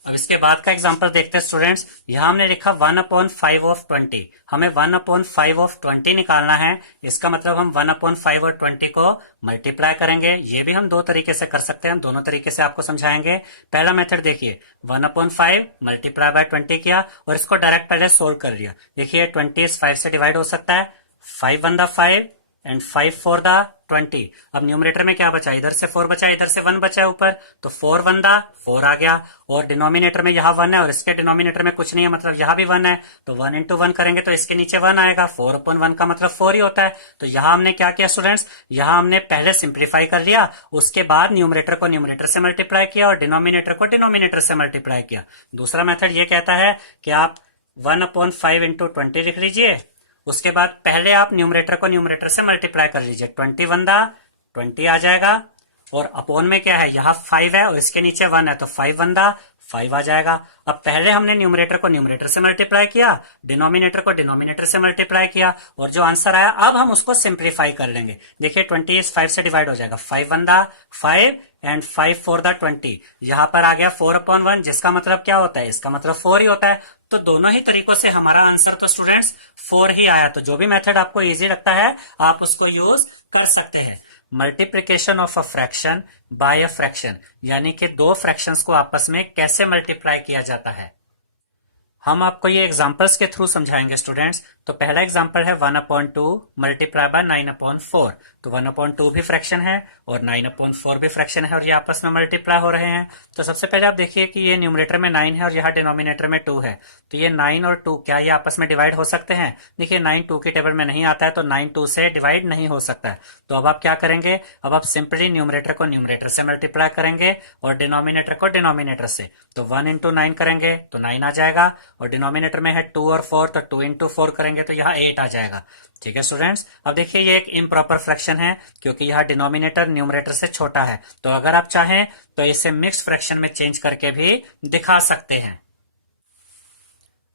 अब इसके बाद का एग्जांपल देखते हैं स्टूडेंट्स। यहां हमने लिखा 1/5 ऑफ 20, हमें 1/5 ऑफ 20 निकालना है। इसका मतलब हम 1/5 और 20 को मल्टीप्लाई करेंगे। ये भी हम दो तरीके से कर सकते हैं, हम दोनों तरीके से आपको समझाएंगे। पहला मेथड देखिए, 1/5 मल्टीप्लाई बाय 20 किया और इसको डायरेक्ट पहले सोल्व कर लिया। देखिए 20 5 से डिवाइड हो सकता है, 5 1 5 एंड 5 4 20। अब न्यूमरेटर में क्या बचा, इधर से 4 बचा, इधर से 1 बचा ऊपर, तो 4 1 4 आ गया। और डिनोमिनेटर में यहाँ 1 है और इसके डिनोमिनेटर में कुछ नहीं है, मतलब यहाँ भी 1 है, तो 1 इंटू 1 करेंगे तो इसके नीचे 1 आएगा। 4/1 का मतलब 4 ही होता है। तो यहाँ हमने क्या किया स्टूडेंट्स, यहाँ हमने पहले सिंप्लीफाई कर लिया, उसके बाद न्यूमरेटर को न्यूमरेटर से मल्टीप्लाई किया और डिनोमिनेटर को डिनोमिनेटर से मल्टीप्लाई किया। दूसरा मेथड ये कहता है कि आप 1/5 इंटू 20 लिख लीजिए, उसके बाद पहले आप न्यूमरेटर को न्यूमरेटर से मल्टीप्लाई कर लीजिए, 20 1 20 आ जाएगा। और अपॉन में क्या है, यहाँ 5 है और इसके नीचे 1 है, तो 5 1 5 आ जाएगा। अब पहले हमने न्यूमरेटर को न्यूमरेटर से मल्टीप्लाई किया, डिनोमिनेटर को डिनोमिनेटर से मल्टीप्लाई किया और जो आंसर आया अब हम उसको सिंप्लीफाई कर लेंगे। देखिए 20 5 से डिवाइड हो जाएगा, 5 1 5 एंड 5 4 20। यहाँ पर आ गया 4/1, जिसका मतलब क्या होता है, इसका मतलब 4 ही होता है। तो दोनों ही तरीकों से हमारा आंसर तो स्टूडेंट्स 4 ही आया। तो जो भी मेथड आपको इजी लगता है आप उसको यूज कर सकते हैं। Multiplication of a fraction by a fraction, यानी कि दो फ्रैक्शंस को आपस में कैसे मल्टीप्लाई किया जाता है, हम आपको ये एग्जांपल्स के थ्रू समझाएंगे स्टूडेंट्स। तो पहला एग्जांपल है 1/2 मल्टीप्लाई बाय 9/4। तो 1/2 भी फ्रैक्शन है और 9/4 भी फ्रैक्शन है और ये आपस में मल्टीप्लाई हो रहे हैं। तो सबसे पहले आप देखिए कि ये न्यूमरेटर में 9 है और यहाँ डिनोमिनेटर में 2 है, तो ये 9 और 2 क्या ये आपस में डिवाइड हो सकते हैं? देखिए 9 2 की टेबल में नहीं आता है, तो 9 2 से डिवाइड नहीं हो सकता है। तो अब आप क्या करेंगे, अब आप सिंपली न्यूमरेटर को न्यूमरेटर से मल्टीप्लाई करेंगे और डिनोमिनेटर को डिनोमिनेटर से। तो 1 इंटू 9 करेंगे तो 9 आ जाएगा और डिनोमिनेटर में है 2 और 4, तो 2 इंटू 4 करेंगे तो यहाँ 8 आ जाएगा। ठीक है स्टूडेंट्स, अब देखिए ये एक इम्प्रॉपर फ्रैक्शन है क्योंकि यहाँ डिनोमिनेटर न्यूमरेटर से छोटा है। तो अगर आप चाहें तो इसे मिक्स फ्रैक्शन में चेंज करके भी दिखा सकते हैं।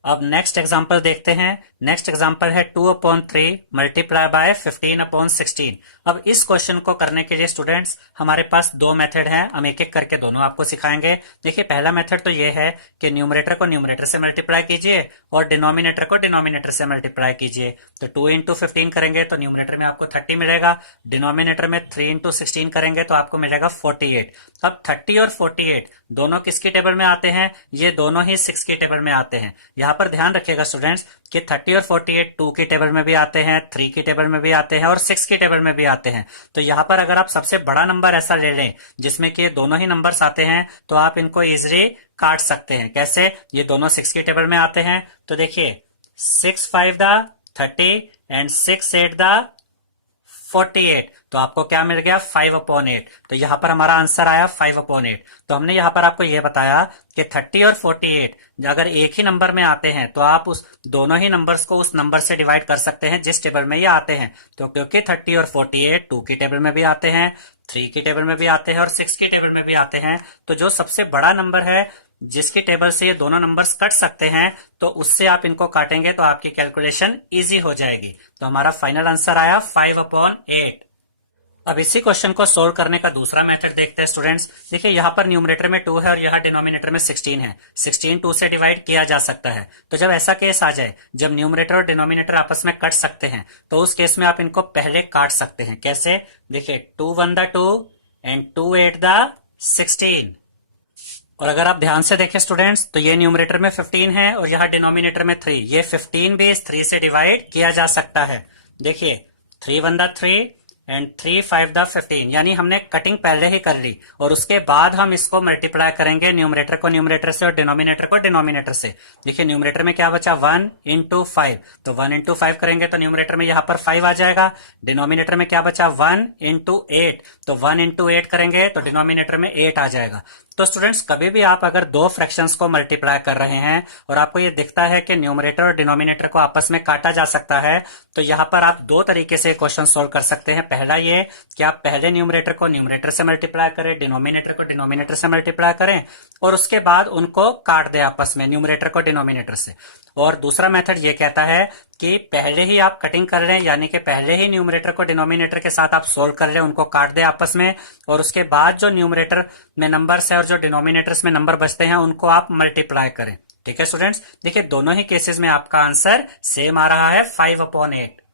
अब नेक्स्ट एग्जांपल देखते हैं। नेक्स्ट एग्जांपल है 2/3 मल्टीप्लाई बाय 15/16। अब इस क्वेश्चन को करने के लिए स्टूडेंट्स हमारे पास दो मेथड हैं, हम एक एक करके दोनों आपको सिखाएंगे। देखिए पहला मेथड तो ये है कि न्यूमरेटर को न्यूमरेटर से मल्टीप्लाई कीजिए और डिनोमिनेटर को डिनोमिनेटर से मल्टीप्लाई कीजिए। तो 2 इंटू 15 करेंगे तो न्यूमरेटर में आपको 30 मिलेगा, डिनोमिनेटर में 3 इंटू 16 करेंगे तो आपको मिलेगा 48। अब 30 और 48 दोनों किसकी टेबल में आते हैं? ये दोनों ही 6 की टेबल में आते हैं। यहाँ पर ध्यान रखिएगा स्टूडेंट्स कि 30 और 48 2 की टेबल में भी आते हैं, 3 की टेबल में भी आते हैं और 6 की टेबल में भी आते हैं। तो यहाँ पर अगर आप सबसे बड़ा नंबर ऐसा ले लें जिसमें कि दोनों ही नंबर्स आते हैं तो आप इनको इजिली काट सकते हैं। कैसे? ये दोनों 6 की टेबल में आते हैं तो देखिए 6 5 द 30 एंड 6 8 द 48, तो आपको क्या मिल गया 5/8। तो यहां पर हमारा आंसर आया 5/8। तो हमने यहां पर आपको यह बताया कि 30 और 48 अगर एक ही नंबर में आते हैं तो आप उस दोनों ही नंबर्स को उस नंबर से डिवाइड कर सकते हैं जिस टेबल में ये आते हैं। तो क्योंकि 30 और 48 2 की टेबल में भी आते हैं, 3 की टेबल में भी आते हैं और 6 की टेबल में भी आते हैं, तो जो सबसे बड़ा नंबर है जिसकी टेबल से ये दोनों नंबर्स कट सकते हैं तो उससे आप इनको काटेंगे तो आपकी कैलकुलेशन इजी हो जाएगी। तो हमारा फाइनल आंसर आया 5/8। अब इसी क्वेश्चन को सोल्व करने का दूसरा मेथड देखते हैं स्टूडेंट्स। देखिए यहाँ पर न्यूमरेटर में 2 है और यहाँ डिनोमिनेटर में 16 है। 16 2 से डिवाइड किया जा सकता है। तो जब ऐसा केस आ जाए जब न्यूमरेटर और डिनोमिनेटर आपस में कट सकते हैं तो उस केस में आप इनको पहले काट सकते हैं। कैसे? देखिए 2 1 द 2 एंड 2 8 द 16। और अगर आप ध्यान से देखें स्टूडेंट्स तो ये न्यूमरेटर में 15 है और यहाँ डिनोमिनेटर में 3। ये 15 भी इस 3 से डिवाइड किया जा सकता है। देखिए 3 1 द 3 एंड 3 5 द 15, यानी हमने कटिंग पहले ही कर ली और उसके बाद हम इसको मल्टीप्लाई करेंगे न्यूमरेटर को न्यूमरेटर से और डिनोमिनेटर को डिनोमिनेटर से। देखिए न्यूमरेटर में क्या बचा 1 इंटू 5, तो 1 इंटू 5 करेंगे तो न्यूमरेटर में यहाँ पर 5 आ जाएगा। डिनोमिनेटर में क्या बचा 1 इंटू 8, तो 1 इंटू 8 करेंगे तो डिनोमिनेटर में 8 आ जाएगा। तो स्टूडेंट्स कभी भी आप अगर दो फ्रैक्शंस को मल्टीप्लाई कर रहे हैं और आपको ये दिखता है कि न्यूमरेटर और डिनोमिनेटर को आपस में काटा जा सकता है तो यहां पर आप दो तरीके से क्वेश्चन सोल्व कर सकते हैं। पहला ये कि आप पहले न्यूमरेटर को न्यूमरेटर से मल्टीप्लाई करें, डिनोमिनेटर को डिनोमिनेटर से मल्टीप्लाई करें और उसके बाद उनको काट दें आपस में न्यूमरेटर को डिनोमिनेटर से। और दूसरा मेथड ये कहता है कि पहले ही आप कटिंग कर लें, यानी कि पहले ही न्यूमरेटर को डिनोमिनेटर के साथ आप सोल्व कर लें, उनको काट दें आपस में और उसके बाद जो न्यूमरेटर में नंबर्स है और जो डिनोमिनेटर्स में नंबर बचते हैं उनको आप मल्टीप्लाई करें। ठीक है स्टूडेंट्स, देखिए दोनों ही केसेस में आपका आंसर सेम आ रहा है 5/8।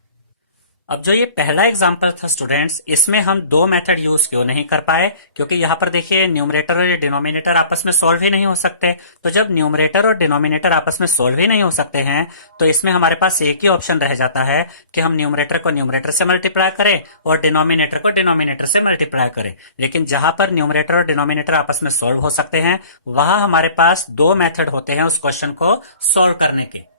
अब जो ये पहला एग्जाम्पल था स्टूडेंट्स, इसमें हम दो मेथड यूज क्यों नहीं कर पाए? क्योंकि यहाँ पर देखिए न्यूमरेटर और डिनोमिनेटर आपस में सोल्व ही नहीं हो सकते। तो जब न्यूमरेटर और डिनोमिनेटर आपस में सोल्व ही नहीं हो सकते हैं तो इसमें हमारे पास एक ही ऑप्शन रह जाता है कि हम न्यूमरेटर को न्यूमरेटर से मल्टीप्लाई करें और डिनोमिनेटर को डिनोमिनेटर से मल्टीप्लाई करें। लेकिन जहां पर न्यूमरेटर और डिनोमिनेटर आपस में सोल्व हो सकते हैं वहां हमारे पास दो मेथड होते हैं उस क्वेश्चन को सोल्व करने के।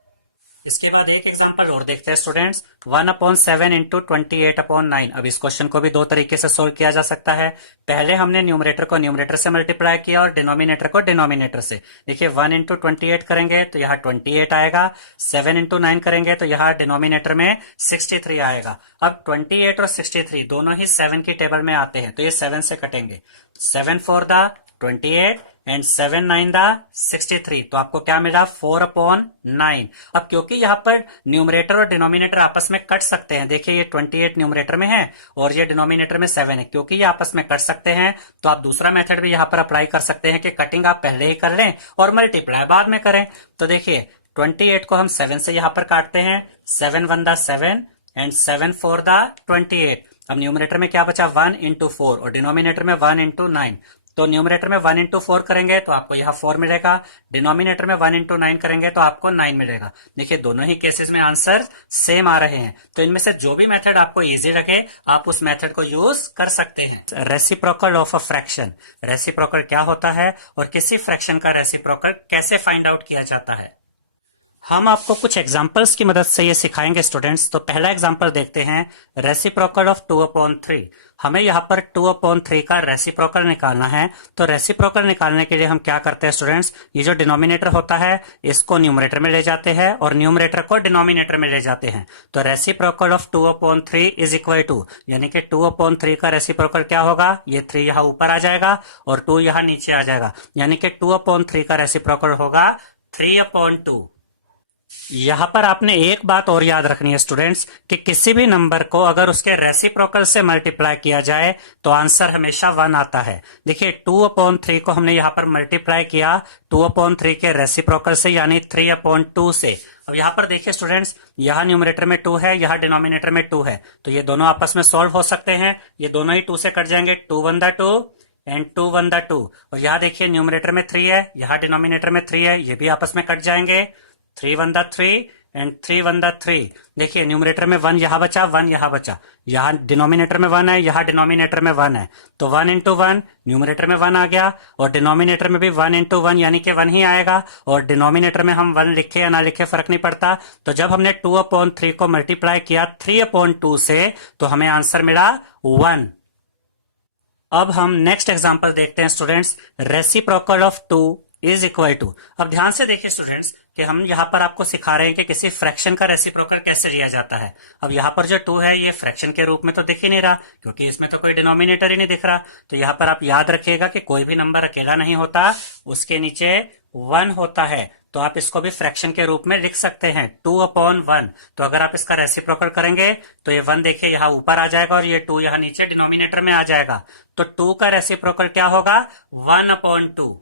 इसके बाद एक एग्जांपल और देखते हैं स्टूडेंट्स, 1/7 इंटू 28/9। अब इस क्वेश्चन को भी दो तरीके से सोल्व किया जा सकता है। पहले हमने न्यूमरेटर को न्यूमरेटर से मल्टीप्लाई किया और डिनोमिनेटर को डिनोमिनेटर से। देखिए 1 इंटू 28 करेंगे तो यहाँ 28 आएगा, 7 इंटू 9 करेंगे तो यहाँ डिनोमिनेटर में 63 आएगा। अब 28 और 63 दोनों ही 7 की टेबल में आते हैं तो ये 7 से कटेंगे। 7 4 द 28 एंड 7 9 द 63, तो आपको क्या मिला 4/9। अब क्योंकि यहाँ पर न्यूमरेटर और डिनोमिनेटर आपस में कट सकते हैं, देखिए ये 28 न्यूमरेटर में है और ये डिनोमिनेटर में 7 है, क्योंकि ये आपस में कट सकते हैं तो आप दूसरा मेथड भी यहाँ पर अप्लाई कर सकते हैं कि कटिंग आप पहले ही कर लें और मल्टीप्लाई बाद में करें। तो देखिए 28 को हम 7 से यहाँ पर काटते हैं, 7 1 द 7 एंड 7 4 द 28। अब न्यूमरेटर में क्या बचा 1 इंटू 4 और डिनोमिनेटर में 1 इंटू 9। तो न्यूमरेटर में 1 इंटू 4 करेंगे तो आपको यहाँ 4 मिलेगा, डिनोमिनेटर में 1 इंटू 9 करेंगे तो आपको 9 मिलेगा। देखिए दोनों ही केसेस में आंसर सेम आ रहे हैं। तो इनमें से जो भी मेथड आपको इजी लगे आप उस मेथड को यूज कर सकते हैं। Reciprocal of a fraction, reciprocal क्या होता है और किसी फ्रैक्शन का रेसिप्रोकल कैसे फाइंड आउट किया जाता है, हम आपको कुछ एग्जांपल्स की मदद से ये सिखाएंगे स्टूडेंट्स। तो पहला एग्जांपल देखते हैं, रेसिप्रोकल ऑफ 2/3। हमें यहाँ पर 2/3 का रेसिप्रोकल निकालना है। तो रेसिप्रोकल निकालने के लिए हम क्या करते हैं स्टूडेंट्स, ये जो डिनोमिनेटर होता है इसको न्यूमरेटर में ले जाते हैं और न्यूमरेटर को डिनोमिनेटर में ले जाते हैं। तो reciprocal of 2/3 is equal to, यानी कि 2/3 का रेसिप्रोकल क्या होगा, ये 3 यहाँ ऊपर आ जाएगा और 2 यहाँ नीचे आ जाएगा, यानी कि 2/3 का रेसिप्रोकल होगा 3/2। यहां पर आपने एक बात और याद रखनी है स्टूडेंट्स कि किसी भी नंबर को अगर उसके रेसिप्रोकल से मल्टीप्लाई किया जाए तो आंसर हमेशा 1 आता है। देखिए 2/3 को हमने यहां पर मल्टीप्लाई किया 2/3 के रेसिप्रोकल से, यानी 3/2 से। अब यहां पर देखिए स्टूडेंट्स, यहां न्यूमरेटर में 2 है, यहां डिनोमिनेटर में 2 है, तो ये दोनों आपस में सॉल्व हो सकते हैं। ये दोनों ही 2 से कट जाएंगे, 2 1 द 2 एंड 2 1 द 2। और यहाँ देखिए न्यूमरेटर में 3 है, यहाँ डिनोमिनेटर में 3 है, ये भी आपस में कट जाएंगे। 3 1 3 एंड 3 1 3। देखिए न्यूमरेटर में 1 यहाँ बचा, 1 यहाँ बचा, यहाँ डिनोमिनेटर में 1 है, यहाँ डिनोमिनेटर में 1 है, तो 1 इंटू 1 न्यूमरेटर में 1 आ गया, और डिनोमिनेटर में भी 1 इंटू 1 यानी कि 1 ही आएगा, और डिनोमिनेटर में हम 1 लिखे या ना लिखे फर्क नहीं पड़ता। तो जब हमने 2/3 को मल्टीप्लाई किया 3/2 से, तो हमें आंसर मिला 1। अब हम नेक्स्ट एग्जांपल देखते हैं students. Reciprocal of 2 is equal to. अब ध्यान से देखिए स्टूडेंट्स कि हम यहाँ पर आपको सिखा रहे हैं कि किसी फ्रैक्शन का रेसिप्रोकल कैसे लिया जाता है। अब यहाँ पर जो 2 है ये फ्रैक्शन के रूप में तो दिख ही नहीं रहा, क्योंकि इसमें तो कोई डिनोमिनेटर ही नहीं दिख रहा। तो यहाँ पर आप याद रखिएगा कि कोई भी नंबर अकेला नहीं होता, उसके नीचे 1 होता है। तो आप इसको भी फ्रैक्शन के रूप में लिख सकते हैं 2/1। तो अगर आप इसका रेसिप्रोकल करेंगे तो ये 1 देखिए यहाँ ऊपर आ जाएगा और ये 2 यहाँ नीचे डिनोमिनेटर में आ जाएगा। तो 2 का रेसिप्रोकल क्या होगा? 1/2।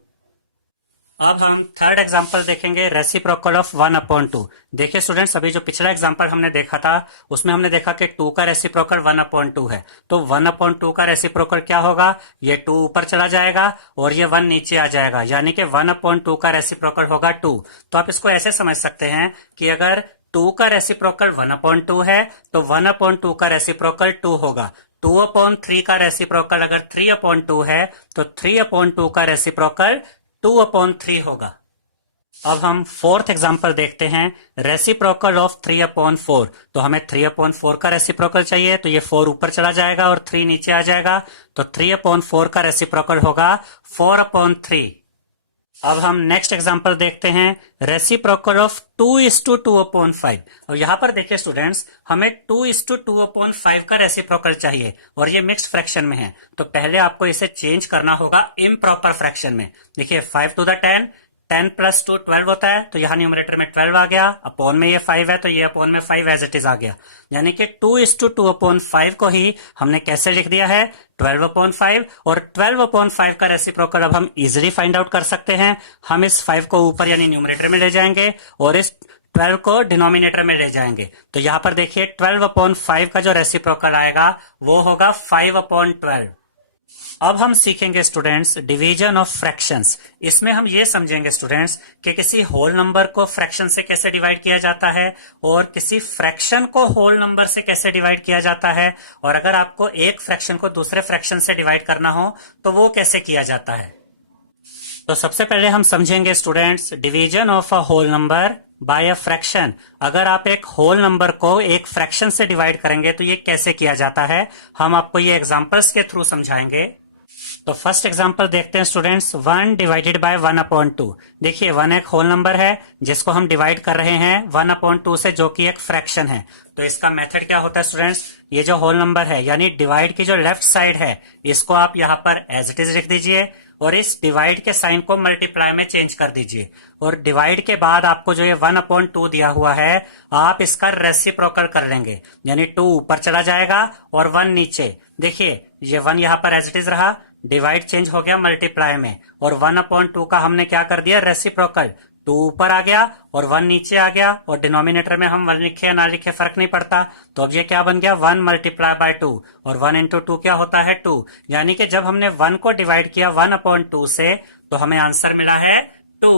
अब हम थर्ड एग्जांपल देखेंगे, रेसिप्रोकल ऑफ 1/2। देखिए स्टूडेंट्स, अभी जो पिछला एग्जांपल हमने देखा था उसमें हमने देखा कि 2 का रेसिप्रोकल 1/2 है। तो 1/2 का रेसिप्रोकल क्या होगा? ये 2 ऊपर चला जाएगा और ये 1 नीचे आ जाएगा, यानी कि 1/2 का रेसिप्रोकल होगा 2। तो आप इसको ऐसे समझ सकते हैं कि अगर 2 का रेसिप्रोकल 1/2 है तो 1/2 का रेसिप्रोकल 2 होगा। 2/3 का रेसिप्रोकल अगर 3/2 है तो 3/2 का रेसिप्रोकल 2/3 होगा। अब हम फोर्थ एग्जांपल देखते हैं, रेसिप्रोकल ऑफ 3/4। तो हमें 3/4 का रेसिप्रोकल चाहिए, तो ये 4 ऊपर चला जाएगा और 3 नीचे आ जाएगा। तो 3/4 का रेसिप्रोकल होगा 4/3। अब हम नेक्स्ट एग्जांपल देखते हैं, रेसिप्रोकल ऑफ 2:2/5। और यहां पर देखिए स्टूडेंट्स, हमें 2:2/5 का रेसिप्रोकल चाहिए और ये मिक्स्ड फ्रैक्शन में है। तो पहले आपको इसे चेंज करना होगा इम्प्रॉपर फ्रैक्शन में। देखिए 5 to the 10, 10 + 2 12 होता है, तो यहाँ न्यूमरेटर में 12 आ गया, अपॉन में ये 5 है तो ये अपॉन में 5 एज इट इज आ गया। यानी कि 2:2/5 को ही हमने कैसे लिख दिया है? 12/5। और 12/5 का रेसिप्रोकल अब हम इजिली फाइंड आउट कर सकते हैं। हम इस 5 को ऊपर यानी न्यूमरेटर में ले जाएंगे और इस 12 को डिनोमिनेटर में ले जाएंगे। तो यहां पर देखिए 12/5 का जो रेसिप्रोकल आएगा वो होगा 5/12। अब हम सीखेंगे स्टूडेंट्स डिवीजन ऑफ फ्रैक्शंस। इसमें हम ये समझेंगे स्टूडेंट्स कि किसी होल नंबर को फ्रैक्शन से कैसे डिवाइड किया जाता है और किसी फ्रैक्शन को होल नंबर से कैसे डिवाइड किया जाता है, और अगर आपको एक फ्रैक्शन को दूसरे फ्रैक्शन से डिवाइड करना हो तो वो कैसे किया जाता है। तो सबसे पहले हम समझेंगे students division of a whole number by a fraction. अगर आप एक होल नंबर को एक फ्रैक्शन से डिवाइड करेंगे तो ये कैसे किया जाता है, हम आपको ये एग्जांपल्स के थ्रू समझाएंगे। तो फर्स्ट एग्जांपल देखते हैं स्टूडेंट्स, 1 डिवाइडेड बाय 1/2। देखिए 1 एक होल नंबर है जिसको हम डिवाइड कर रहे हैं 1/2 से, जो कि एक फ्रैक्शन है। तो इसका मेथड क्या होता है स्टूडेंट्स, ये जो होल नंबर है यानी डिवाइड की जो लेफ्ट साइड है इसको आप यहाँ पर एज इट इज लिख दीजिए और इस डिवाइड के साइन को मल्टीप्लाई में चेंज कर दीजिए। और डिवाइड के बाद आपको जो ये 1/2 दिया हुआ है आप इसका रेसिप्रोकल कर लेंगे, यानी 2 ऊपर चला जाएगा और 1 नीचे। देखिए ये 1 यहाँ पर एज इट इज रहा, डिवाइड चेंज हो गया मल्टीप्लाई में, और 1/2 का हमने क्या कर दिया? रेसिप्रोकल। 2 ऊपर आ गया और 1 नीचे आ गया, और डिनोमिनेटर में हम 1 लिखे या ना लिखे फर्क नहीं पड़ता। तो अब ये क्या बन गया? 1 × 2, और 1 × 2 क्या होता है? 2। यानी कि जब हमने 1 को डिवाइड किया 1/2 से तो हमें आंसर मिला है 2।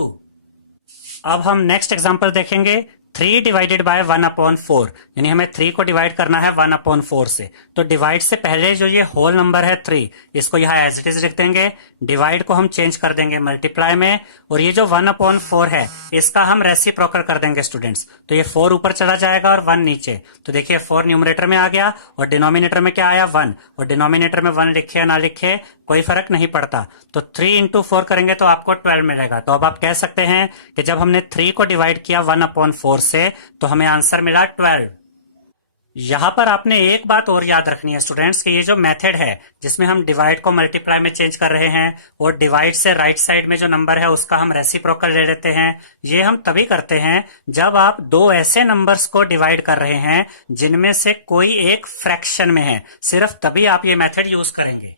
अब हम नेक्स्ट एग्जांपल देखेंगे, 3 डिवाइडेड बाय 1/4। यानी हमें 3 को डिवाइड करना है 1/4 से। तो डिवाइड से पहले जो ये होल नंबर है 3, इसको यहाँ एज इट इज लिख देंगे, डिवाइड को हम चेंज कर देंगे मल्टीप्लाई में, और ये जो 1/4 है इसका हम रेसिप्रोकल कर देंगे स्टूडेंट्स। तो ये 4 ऊपर चला जाएगा और 1 नीचे। तो देखिए 4 न्यूमरेटर में आ गया और डिनोमिनेटर में क्या आया? 1। और डिनोमिनेटर में 1 लिखे या ना लिखे कोई फर्क नहीं पड़ता। तो 3 × 4 करेंगे तो आपको 12 मिलेगा। तो अब आप कह सकते हैं कि जब हमने 3 को डिवाइड किया 1/4 से तो हमें आंसर मिला 12। यहां पर आपने एक बात और याद रखनी है स्टूडेंट्स कि ये जो मेथड है जिसमें हम डिवाइड को मल्टीप्लाई में चेंज कर रहे हैं और डिवाइड से राइट साइड में जो नंबर है उसका हम रेसिप्रोकल ले लेते हैं, ये हम तभी करते हैं जब आप 2 ऐसे नंबर्स को डिवाइड कर रहे हैं जिनमें से कोई एक फ्रैक्शन में है। सिर्फ तभी आप ये मेथड यूज करेंगे।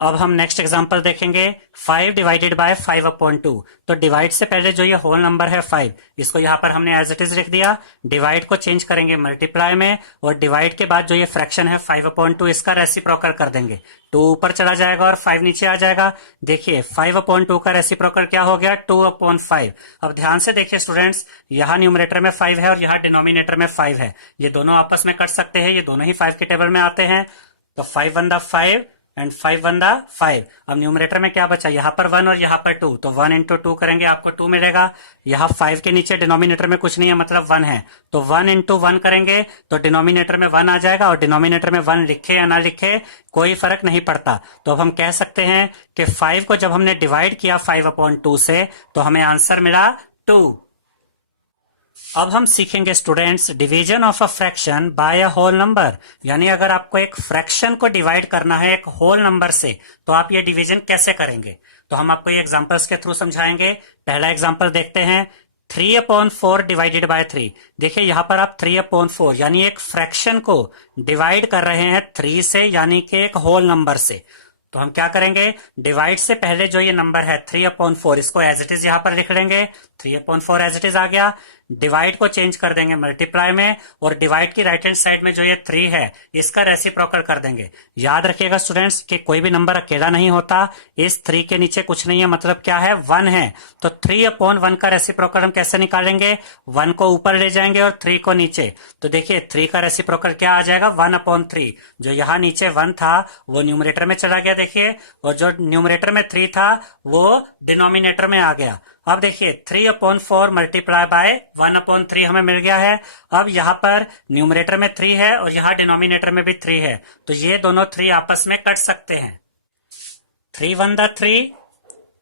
अब हम नेक्स्ट एग्जांपल देखेंगे 5 डिवाइडेड बाय 5 अपॉन 2। तो डिवाइड से पहले जो ये होल नंबर है 5, इसको यहाँ पर हमने एज इट इज लिख दिया। डिवाइड को चेंज करेंगे मल्टीप्लाई में, और डिवाइड के बाद जो ये फ्रैक्शन है 5 अपॉन 2, इसका रेसिप्रोकल कर देंगे। 2 ऊपर चला जाएगा और 5 नीचे आ जाएगा। देखिए 5 अपॉन 2 का रेसिप्रोकल क्या हो गया, 2 अपॉन 5। अब ध्यान से देखिए स्टूडेंट्स, यहाँ न्यूमरेटर में 5 है और यहाँ डिनोमिनेटर में 5 है। ये दोनों आपस में कट सकते हैं, ये दोनों ही 5 के टेबल में आते हैं। तो 5 one the 5 and 5 one the 5। अब न्यूमरेटर में क्या बचा, यहाँ पर 1 और यहाँ पर 2, तो 1 इंटू 2 करेंगे आपको 2 मिलेगा। यहाँ 5 के नीचे डिनोमिनेटर में कुछ नहीं है, मतलब 1 है, तो 1 इंटू 1 करेंगे तो डिनोमिनेटर में 1 आ जाएगा। और डिनोमिनेटर में 1 लिखे या ना लिखे कोई फर्क नहीं पड़ता। तो अब हम कह सकते हैं कि 5 को जब हमने डिवाइड किया 5 अपॉन 2 से, तो हमें आंसर मिला 2। अब हम सीखेंगे students division of a fraction by a whole number. यानी अगर आपको एक फ्रैक्शन को डिवाइड करना है एक होल नंबर से, तो आप ये डिवीजन कैसे करेंगे। तो हम आपको ये एग्जांपल्स के थ्रू समझाएंगे। पहला एग्जांपल देखते हैं, 3 अपॉन 4 डिवाइडेड बाय 3। देखिए यहाँ पर आप 3 अपॉन 4 यानी एक फ्रैक्शन को डिवाइड कर रहे हैं 3 से, यानी कि एक होल नंबर से। तो हम क्या करेंगे, डिवाइड से पहले जो ये नंबर है 3 अपॉन 4, इसको एज इट इज यहाँ पर लिख लेंगे। 3 अपॉन 4 एज इट इज आ गया। डिवाइड को चेंज कर देंगे मल्टीप्लाई में, और डिवाइड की राइट हैंड साइड में जो ये 3 है, इसका रेसिप्रोकल कर देंगे। याद रखिएगा स्टूडेंट्स कि कोई भी नंबर अकेला नहीं होता। इस 3 के नीचे कुछ नहीं है, मतलब क्या है, 1 है। तो 3 अपॉन 1 का रेसिप्रोकल हम कैसे निकालेंगे, 1 को ऊपर ले जाएंगे और 3 को नीचे। तो देखिए 3 का रेसिप्रोकल क्या आ जाएगा, 1 अपॉन 3। जो यहाँ नीचे 1 था वो न्यूमरेटर में चला गया देखिए, और जो न्यूमरेटर में 3 था वो डिनोमिनेटर में आ गया। अब देखिए 3 अपॉन 4 मल्टीप्लाई बाय 1 अपॉन 3 हमें मिल गया है। अब यहाँ पर न्यूमरेटर में 3 है और यहाँ डिनोमिनेटर में भी 3 है, तो ये दोनों 3 आपस में कट सकते हैं। 3 one the 3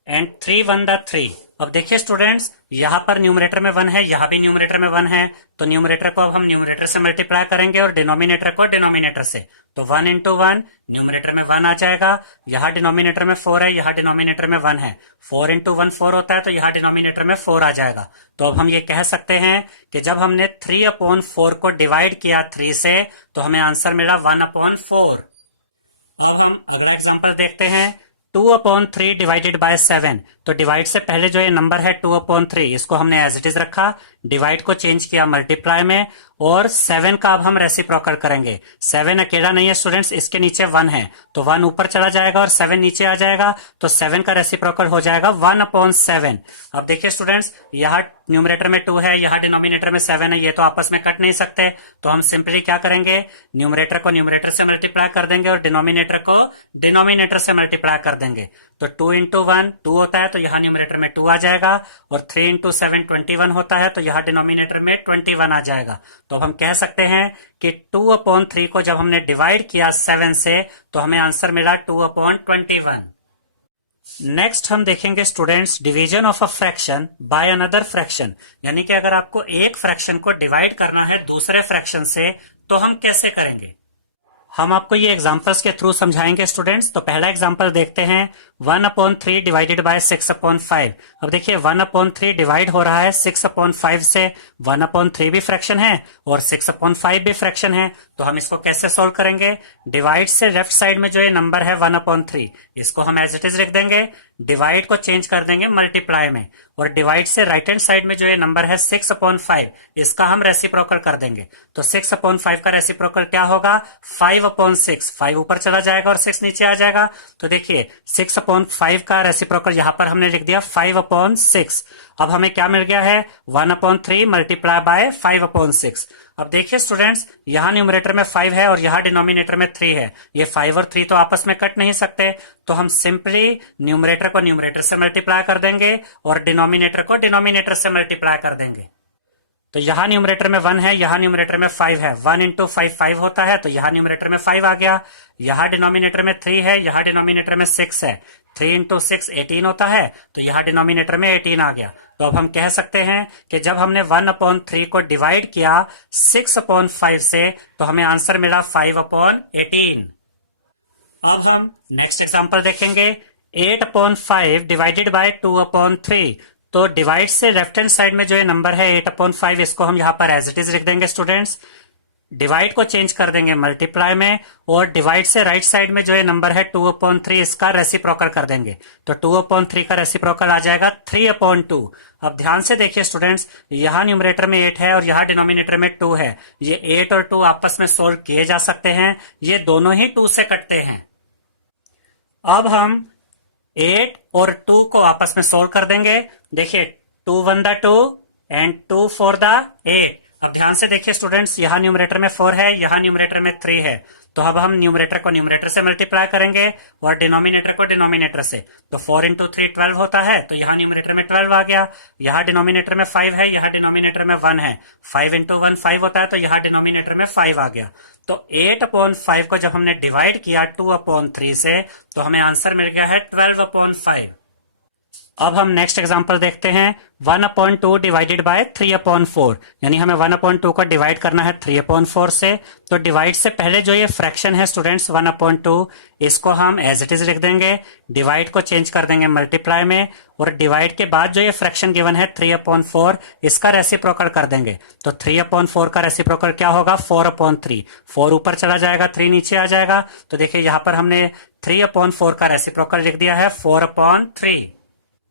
and 3 one the 3। अब देखिए स्टूडेंट्स, यहाँ पर न्यूमरेटर में 1 है, यहाँ भी न्यूमरेटर में 1 है, तो न्यूमरेटर को अब हम न्यूमरेटर से मल्टीप्लाई करेंगे और डिनोमिनेटर को डिनोमिनेटर से। तो 1 इंटू 1, न्यूमरेटर में 1 आ जाएगा। यहाँ डिनोमिनेटर में 4 है, यहाँ डिनोमिनेटर में 1 है। 4 इंटू 1 4 होता है, तो यहाँ डिनोमिनेटर में 4 आ जाएगा। तो अब हम ये कह सकते हैं कि जब हमने 3 अपॉन 4 को डिवाइड किया 3 से, तो हमें आंसर मिला 1 अपॉन 4। अब हम अगला एग्जाम्पल देखते हैं, 2 अपॉन 3 डिवाइडेड बाय 7। तो डिवाइड से पहले जो ये नंबर है 2 अपॉन 3, इसको हमने एज इट इज रखा। डिवाइड को चेंज किया मल्टीप्लाई में, और 7 का अब हम रेसिप्रोकल करेंगे। 7 अकेला नहीं है स्टूडेंट्स, इसके नीचे 1 है, तो 1 ऊपर चला जाएगा और 7 नीचे आ जाएगा। तो 7 का रेसिप्रोकल हो जाएगा 1 अपॉन 7। अब देखिए स्टूडेंट्स, यहाँ न्यूमरेटर में 2 है, यहाँ डिनोमिनेटर में 7 है, ये तो आपस में कट नहीं सकते। तो हम सिंपली क्या करेंगे, न्यूमरेटर को न्यूमरेटर से मल्टीप्लाई कर देंगे और डिनोमिनेटर को डिनोमिनेटर से मल्टीप्लाई कर देंगे। तो 2 इंटू 1 2 होता है, तो यहाँ न्यूमरेटर में 2 आ जाएगा। और 3 इंटू 7 21 होता है, तो यहाँ डिनोमिनेटर में 21 आ जाएगा। तो हम कह सकते हैं कि 2 अपॉन 3 को जब हमने डिवाइड किया 7 से, तो हमें आंसर मिला 2 अपॉन 21। नेक्स्ट हम देखेंगे students division of a fraction by another fraction. यानी कि अगर आपको एक फ्रैक्शन को डिवाइड करना है दूसरे फ्रैक्शन से, तो हम कैसे करेंगे। हम आपको ये एग्जांपल्स के थ्रू समझाएंगे स्टूडेंट्स। तो पहला एग्जांपल देखते हैं, 1 अपॉन 3 डिवाइडेड बाय 6 अपॉन 5। अब देखिए 1 अपॉन 3 डिवाइड हो रहा है 6 अपॉन 5 से। 1 अपॉन 3 भी फ्रैक्शन है और 6 अपॉन 5 भी फ्रैक्शन है। तो हम इसको कैसे सोल्व करेंगे, डिवाइड से लेफ्ट साइड में जो ये नंबर है 1 अपॉन 3, इसको हम एज इट इज लिख देंगे। डिवाइड को चेंज कर देंगे मल्टीप्लाई में, और डिवाइड से राइट हैंड साइड में जो ये नंबर है 6 अपॉन 5, इसका हम रेसिप्रोकल कर देंगे। तो 6 अपॉन 5 का रेसिप्रोकल क्या होगा, 5 अपॉन 6। 5 ऊपर चला जाएगा और 6 नीचे आ जाएगा। तो देखिए 6 अपॉन 5 का रेसिप्रोकल यहाँ पर हमने लिख दिया 5 अपॉन 6। अब हमें क्या मिल गया है, 1 अपॉन 3 मल्टीप्लाई बाय 5 अपॉन 6। अब देखिए स्टूडेंट्स, यहाँ न्यूमरेटर में 5 है और यहाँ डिनोमिनेटर में 3 है। ये 5 और 3 तो आपस में कट नहीं सकते, तो हम सिंपली न्यूमरेटर को न्यूमरेटर से मल्टीप्लाई कर देंगे और डिनोमिनेटर को डिनोमिनेटर से मल्टीप्लाई कर देंगे। तो यहाँ न्यूमरेटर में 1 है, यहाँ न्यूमरेटर में 5 है। 1 इंटू 5 5 होता है, तो यहाँ न्यूमरेटर में 5 आ गया। यहाँ डिनोमिनेटर में 3 है, यहाँ डिनोमिनेटर में 6 है। 3 इंटू 6 18 होता है, तो यहाँ डिनोमिनेटर में 18 आ गया। तो अब हम कह सकते हैं कि जब हमने 1 अपॉन 3 को डिवाइड किया 6 अपॉन 5 से, तो हमें आंसर मिला 5 अपॉन 18। अब हम नेक्स्ट एग्जांपल देखेंगे, 8 अपॉन 5 डिवाइडेड बाय 2 अपॉन 3। तो डिवाइड से लेफ्ट हैंड साइड में जो ये नंबर है 8 अपॉन 5, इसको हम यहाँ पर एज इट इज लिख देंगे स्टूडेंट्स। डिवाइड को चेंज कर देंगे मल्टीप्लाई में, और डिवाइड से राइट साइड में जो ये नंबर है 2/3 इसका रेसिप्रोकल कर देंगे, तो 2/3 का रेसिप्रोकल आ जाएगा 3/2। अब ध्यान से देखिए स्टूडेंट्स, यहाँ न्यूमरेटर में 8 है और यहाँ डिनोमिनेटर में 2 है। ये 8 और 2 आपस में सोल्व किए जा सकते हैं, ये दोनों ही 2 से कटते हैं। अब हम 8 और 2 को आपस में सोल्व कर देंगे। देखिए 2 1 द 2 एंड 2 4 द 8। अब ध्यान से देखिए स्टूडेंट्स, यहाँ न्यूमरेटर में 4 है, यहाँ न्यूमरेटर में 3 है, तो अब हम न्यूमरेटर को न्यूमरेटर से मल्टीप्लाई करेंगे और डिनोमिनेटर को डिनोमिनेटर से। तो 4 इंटू 3 12 होता है, तो यहाँ न्यूमरेटर में 12 आ गया। यहाँ डिनोमिनेटर में 5 है, यहाँ डिनोमिनेटर में 1 है, 5 इंटू 1 5 होता है, तो यहाँ डिनोमिनेटर में 5 आ गया। तो 8/5 को जब हमने डिवाइड किया 2/3 से, तो हमें आंसर मिल गया है 12/5। अब हम नेक्स्ट एग्जांपल देखते हैं। 1/2 डिवाइडेड बाय 3/4, यानी हमें 1/2 को डिवाइड करना है 3/4 से। तो डिवाइड से पहले जो ये फ्रैक्शन है स्टूडेंट्स 1/2, इसको हम एज इट इज लिख देंगे, डिवाइड को चेंज कर देंगे मल्टीप्लाई में, और डिवाइड के बाद जो ये फ्रैक्शन गिवन है 3/4, इसका रेसिप्रोकल कर देंगे। तो 3/4 का रेसिप्रोकल क्या होगा? 4/3। 4 ऊपर चला जाएगा, 3 नीचे आ जाएगा। तो देखिए यहाँ पर हमने 3/4 का रेसिप्रोकल लिख दिया है 4/3।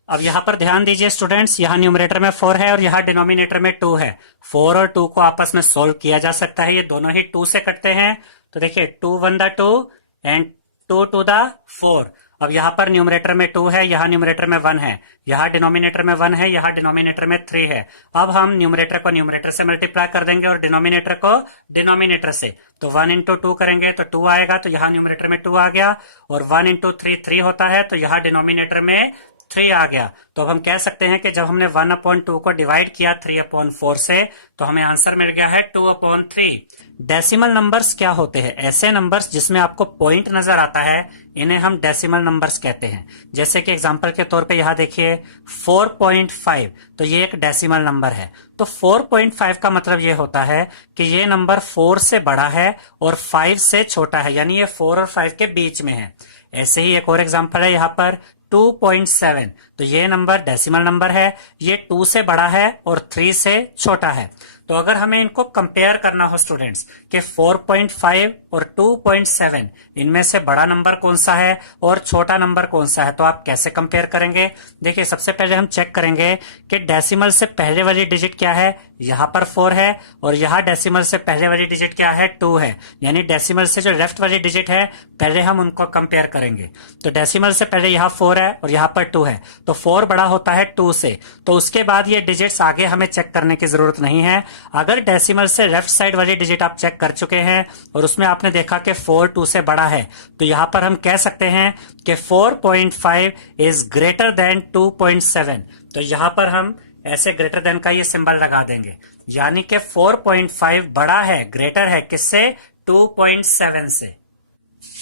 अब यहाँ पर ध्यान दीजिए स्टूडेंट्स, यहाँ न्यूमरेटर में 4 है और यहाँ डिनोमिनेटर में 2 है। 4 और 2 को आपस में सोल्व किया जा सकता है, ये दोनों ही 2 से कटते हैं। तो देखिए 2 1 द 2 एंड 2 2 द 4। अब यहाँ पर न्यूमरेटर में 2 है, यहाँ न्यूमरेटर में 1 है, यहाँ डिनोमिनेटर में 1 है, यहाँ डिनोमिनेटर में 3 है। अब हम न्यूमरेटर को न्यूमरेटर से मल्टीप्लाई कर देंगे और डिनोमिनेटर को डिनोमिनेटर से। तो 1 इंटू 2 करेंगे तो 2 आएगा, तो यहाँ न्यूमरेटर में 2 आ गया, और 1 इंटू 3 3 होता है, तो यहाँ डिनोमिनेटर में 3 आ गया। तो अब हम कह सकते हैं कि जब हमने 1/2 को डिवाइड किया 3/4 से, तो हमें आंसर मिल गया है 2/3। डेसिमल नंबर्स क्या होते हैं? ऐसे नंबर्स जिसमें आपको पॉइंट नजर आता है, इन्हें हम डेसिमल नंबर्स कहते हैं। जैसे कि एग्जांपल के तौर पे यहाँ देखिए 4.5, तो ये एक डेसिमल नंबर है। तो 4.5 का मतलब ये होता है कि ये नंबर 4 से बड़ा है और 5 से छोटा है, यानी ये 4 और 5 के बीच में है। ऐसे ही एक और एग्जांपल है यहाँ पर 2.7, तो ये नंबर डेसिमल नंबर है, ये 2 से बड़ा है और 3 से छोटा है। तो अगर हमें इनको कंपेयर करना हो स्टूडेंट्स कि 4.5 और 2.7 इनमें से बड़ा नंबर कौन सा है और छोटा नंबर कौन सा है, तो आप कैसे कंपेयर करेंगे? देखिए सबसे पहले हम चेक करेंगे कि डेसिमल से पहले वाली डिजिट क्या है। यहाँ पर 4 है और यहाँ डेसिमल से पहले वाली डिजिट क्या है? 2 है, यानी डेसिमल से जो लेफ्ट वाली डिजिट है पहले हम उनको कंपेयर करेंगे। तो डेसिमल से पहले यहाँ 4 है और यहाँ पर 2 है, तो 4 बड़ा होता है 2 से, तो उसके बाद ये डिजिट्स आगे हमें चेक करने की जरूरत नहीं है। अगर डेसिमल से लेफ्ट साइड वाली डिजिट आप चेक कर चुके हैं और उसमें आपने देखा कि 4 2 से बड़ा है, तो यहाँ पर हम कह सकते हैं कि 4.5 इज ग्रेटर देन 2.7। तो यहाँ पर हम ऐसे ग्रेटर देन का ये सिंबल लगा देंगे, यानी कि 4.5 बड़ा है, ग्रेटर है किससे? 2.7 से।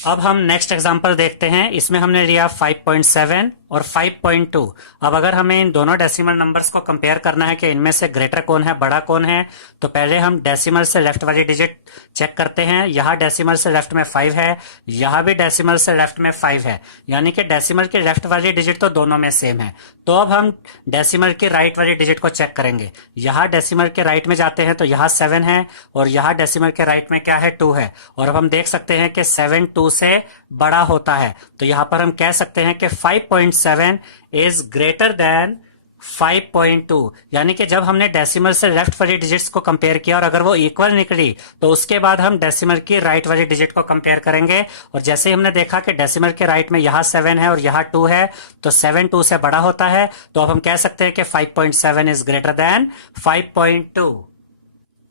अब हम नेक्स्ट एग्जांपल देखते हैं। इसमें हमने लिया 5.7 और 5.2। अब अगर हमें इन दोनों डेसिमल नंबर्स को कंपेयर करना है कि इनमें से ग्रेटर कौन है, बड़ा कौन है, तो पहले हम डेसिमल से लेफ्ट वाली डिजिट चेक करते हैं। यहाँ डेसिमल से लेफ्ट में 5 है, यहाँ भी डेसिमल से लेफ्ट में 5 है, यानी कि डेसिमल की लेफ्ट वाली डिजिट तो दोनों में सेम है। तो अब हम डेसिमल की राइट वाली डिजिट को चेक करेंगे। यहाँ डेसिमल के राइट में जाते हैं तो यहाँ 7 है और यहाँ डेसिमल के राइट में क्या है? 2 है, और अब हम देख सकते हैं कि 7 2 से बड़ा होता है। तो यहाँ पर हम कह सकते हैं कि 5.7 इज ग्रेटर देन 5.2, यानी कि जब हमने डेसिमल से लेफ्ट वाली डिजिट्स को कंपेयर किया और अगर वो इक्वल निकली, तो उसके बाद हम डेसिमल की राइट वाली डिजिट को कंपेयर करेंगे। और जैसे ही हमने देखा कि डेसिमल के राइट में यहाँ 7 है और यहाँ 2 है, तो 7 2 से बड़ा होता है, तो अब हम कह सकते हैं कि 5.7 इज ग्रेटर देन 5.2।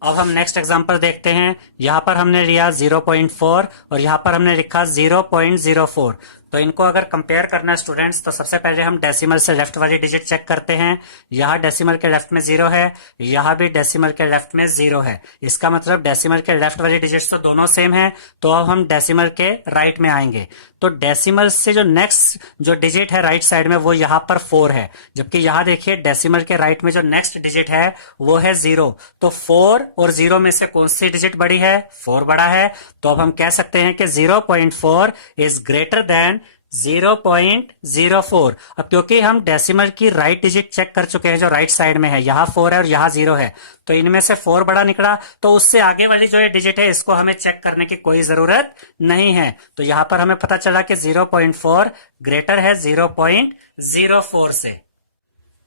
अब हम नेक्स्ट एग्जांपल देखते हैं। यहाँ पर हमने लिया 0.4 और यहाँ पर हमने लिखा 0.04। तो इनको अगर कंपेयर करना है स्टूडेंट्स, तो सबसे पहले हम डेसिमल से लेफ्ट वाली डिजिट चेक करते हैं। यहाँ डेसिमल के लेफ्ट में 0 है, यहाँ भी डेसिमल के लेफ्ट में 0 है, इसका मतलब डेसिमल के लेफ्ट वाली डिजिट्स तो दोनों सेम है। तो अब हम डेसिमल के राइट में आएंगे, तो डेसिमल से जो नेक्स्ट जो डिजिट है राइट साइड में वो यहाँ पर 4 है, जबकि यहाँ देखिए डेसिमल के राइट में जो नेक्स्ट डिजिट है वो है 0। तो 4 और 0 में से कौन सी डिजिट बड़ी है? 4 बड़ा है। तो अब हम कह सकते हैं कि 0.4 इज ग्रेटर देन 0.04। अब क्योंकि हम डेसिमल की राइट डिजिट चेक कर चुके हैं जो राइट साइड में है, यहाँ 4 है और यहाँ 0 है, तो इनमें से 4 बड़ा निकला, तो उससे आगे वाली जो ये डिजिट है इसको हमें चेक करने की कोई जरूरत नहीं है। तो यहाँ पर हमें पता चला कि 0.4 ग्रेटर है 0.04 से।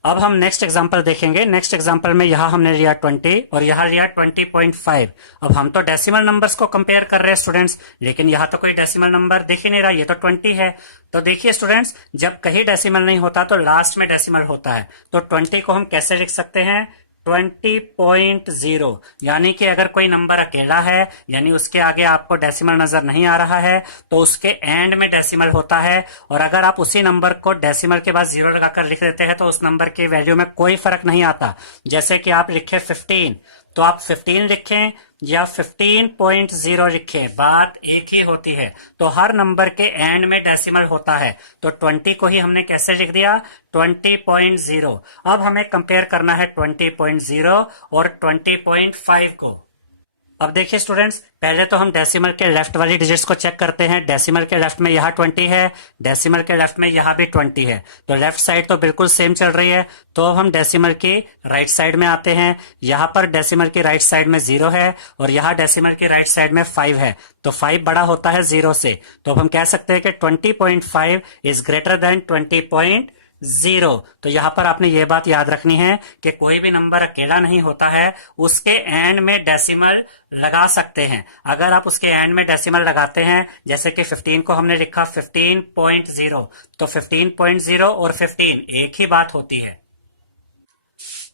अब हम नेक्स्ट एग्जांपल देखेंगे। नेक्स्ट एग्जांपल में यहाँ हमने लिया 20 और यहाँ लिया 20.5। अब हम तो डेसिमल नंबर्स को कंपेयर कर रहे हैं स्टूडेंट्स, लेकिन यहाँ तो कोई डेसिमल नंबर दिख ही नहीं रहा, ये तो 20 है। तो देखिए स्टूडेंट्स, जब कहीं डेसिमल नहीं होता तो लास्ट में डेसिमल होता है। तो 20 को हम कैसे लिख सकते हैं? 20.0। यानी कि अगर कोई नंबर अकेला है, यानी उसके आगे आपको डेसिमल नजर नहीं आ रहा है, तो उसके एंड में डेसिमल होता है। और अगर आप उसी नंबर को डेसिमल के बाद 0 लगाकर लिख देते हैं तो उस नंबर की वैल्यू में कोई फर्क नहीं आता। जैसे कि आप लिखे 15, तो आप 15 लिखें या 15.0 लिखें, बात एक ही होती है। तो हर नंबर के एंड में डेसिमल होता है। तो 20 को ही हमने कैसे लिख दिया? 20.0। अब हमें कंपेयर करना है 20.0 और 20.5 को। अब देखिए स्टूडेंट्स, पहले तो हम डेसिमल के लेफ्ट वाली डिजिट्स को चेक करते हैं। डेसिमल के लेफ्ट में यहाँ 20 है, डेसिमल के लेफ्ट में यहाँ भी 20 है, तो लेफ्ट साइड तो बिल्कुल सेम चल रही है। तो अब हम डेसिमल की राइट साइड में आते हैं। यहाँ पर डेसिमल की राइट साइड में 0 है और यहाँ डेसिमल की राइट साइड में 5 है, तो 5 बड़ा होता है 0 से। तो अब हम कह सकते हैं कि 20.5 इज ग्रेटर देन 20.0। तो यहां पर आपने ये बात याद रखनी है कि कोई भी नंबर अकेला नहीं होता है, उसके एंड में डेसिमल लगा सकते हैं। अगर आप उसके एंड में डेसिमल लगाते हैं, जैसे कि 15 को हमने लिखा 15.0, तो 15.0 और 15 एक ही बात होती है।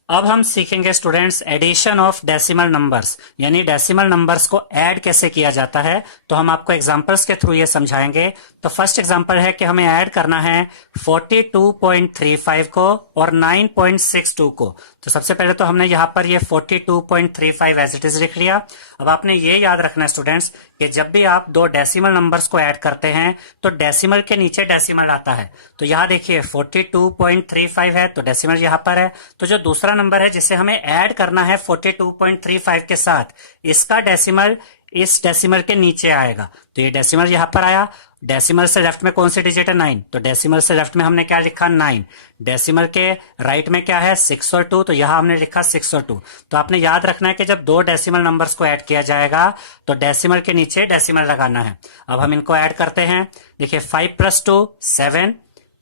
अब हम सीखेंगे students addition of decimal numbers, यानी डेसिमल नंबर्स को ऐड कैसे किया जाता है। तो हम आपको एग्जांपल्स के थ्रू ये समझाएंगे। तो फर्स्ट एग्जांपल है कि हमें ऐड करना है 42.35 को और 9.62 को। तो सबसे पहले तो हमने यहाँ पर ये 42.35 एज इट इज लिख लिया। अब आपने ये याद रखना है स्टूडेंट्स कि जब भी आप दो डेसिमल नंबर्स को ऐड करते हैं तो डेसिमल के नीचे डेसिमल आता है। तो यहाँ देखिए 42.35 है, तो डेसिमल यहाँ पर है। तो जो दूसरा नंबर है जिसे हमें ऐड करना है 42.35 के साथ, इसका डेसिमल इस डेसिमल के नीचे आएगा। तो ये डेसिमल यहाँ पर आया। डेसिमल से लेफ्ट में कौन सी डिजिट है? 9। तो डेसिमल से लेफ्ट में हमने क्या लिखा? 9। डेसिमल के राइट में क्या है? 6 और 2, तो यहाँ हमने लिखा 6 और 2। तो आपने याद रखना है कि जब दो डेसिमल नंबर्स को ऐड किया जाएगा तो डेसिमल के नीचे डेसिमल लगाना है। अब हम इनको ऐड करते हैं। देखिए 5 + 2 7,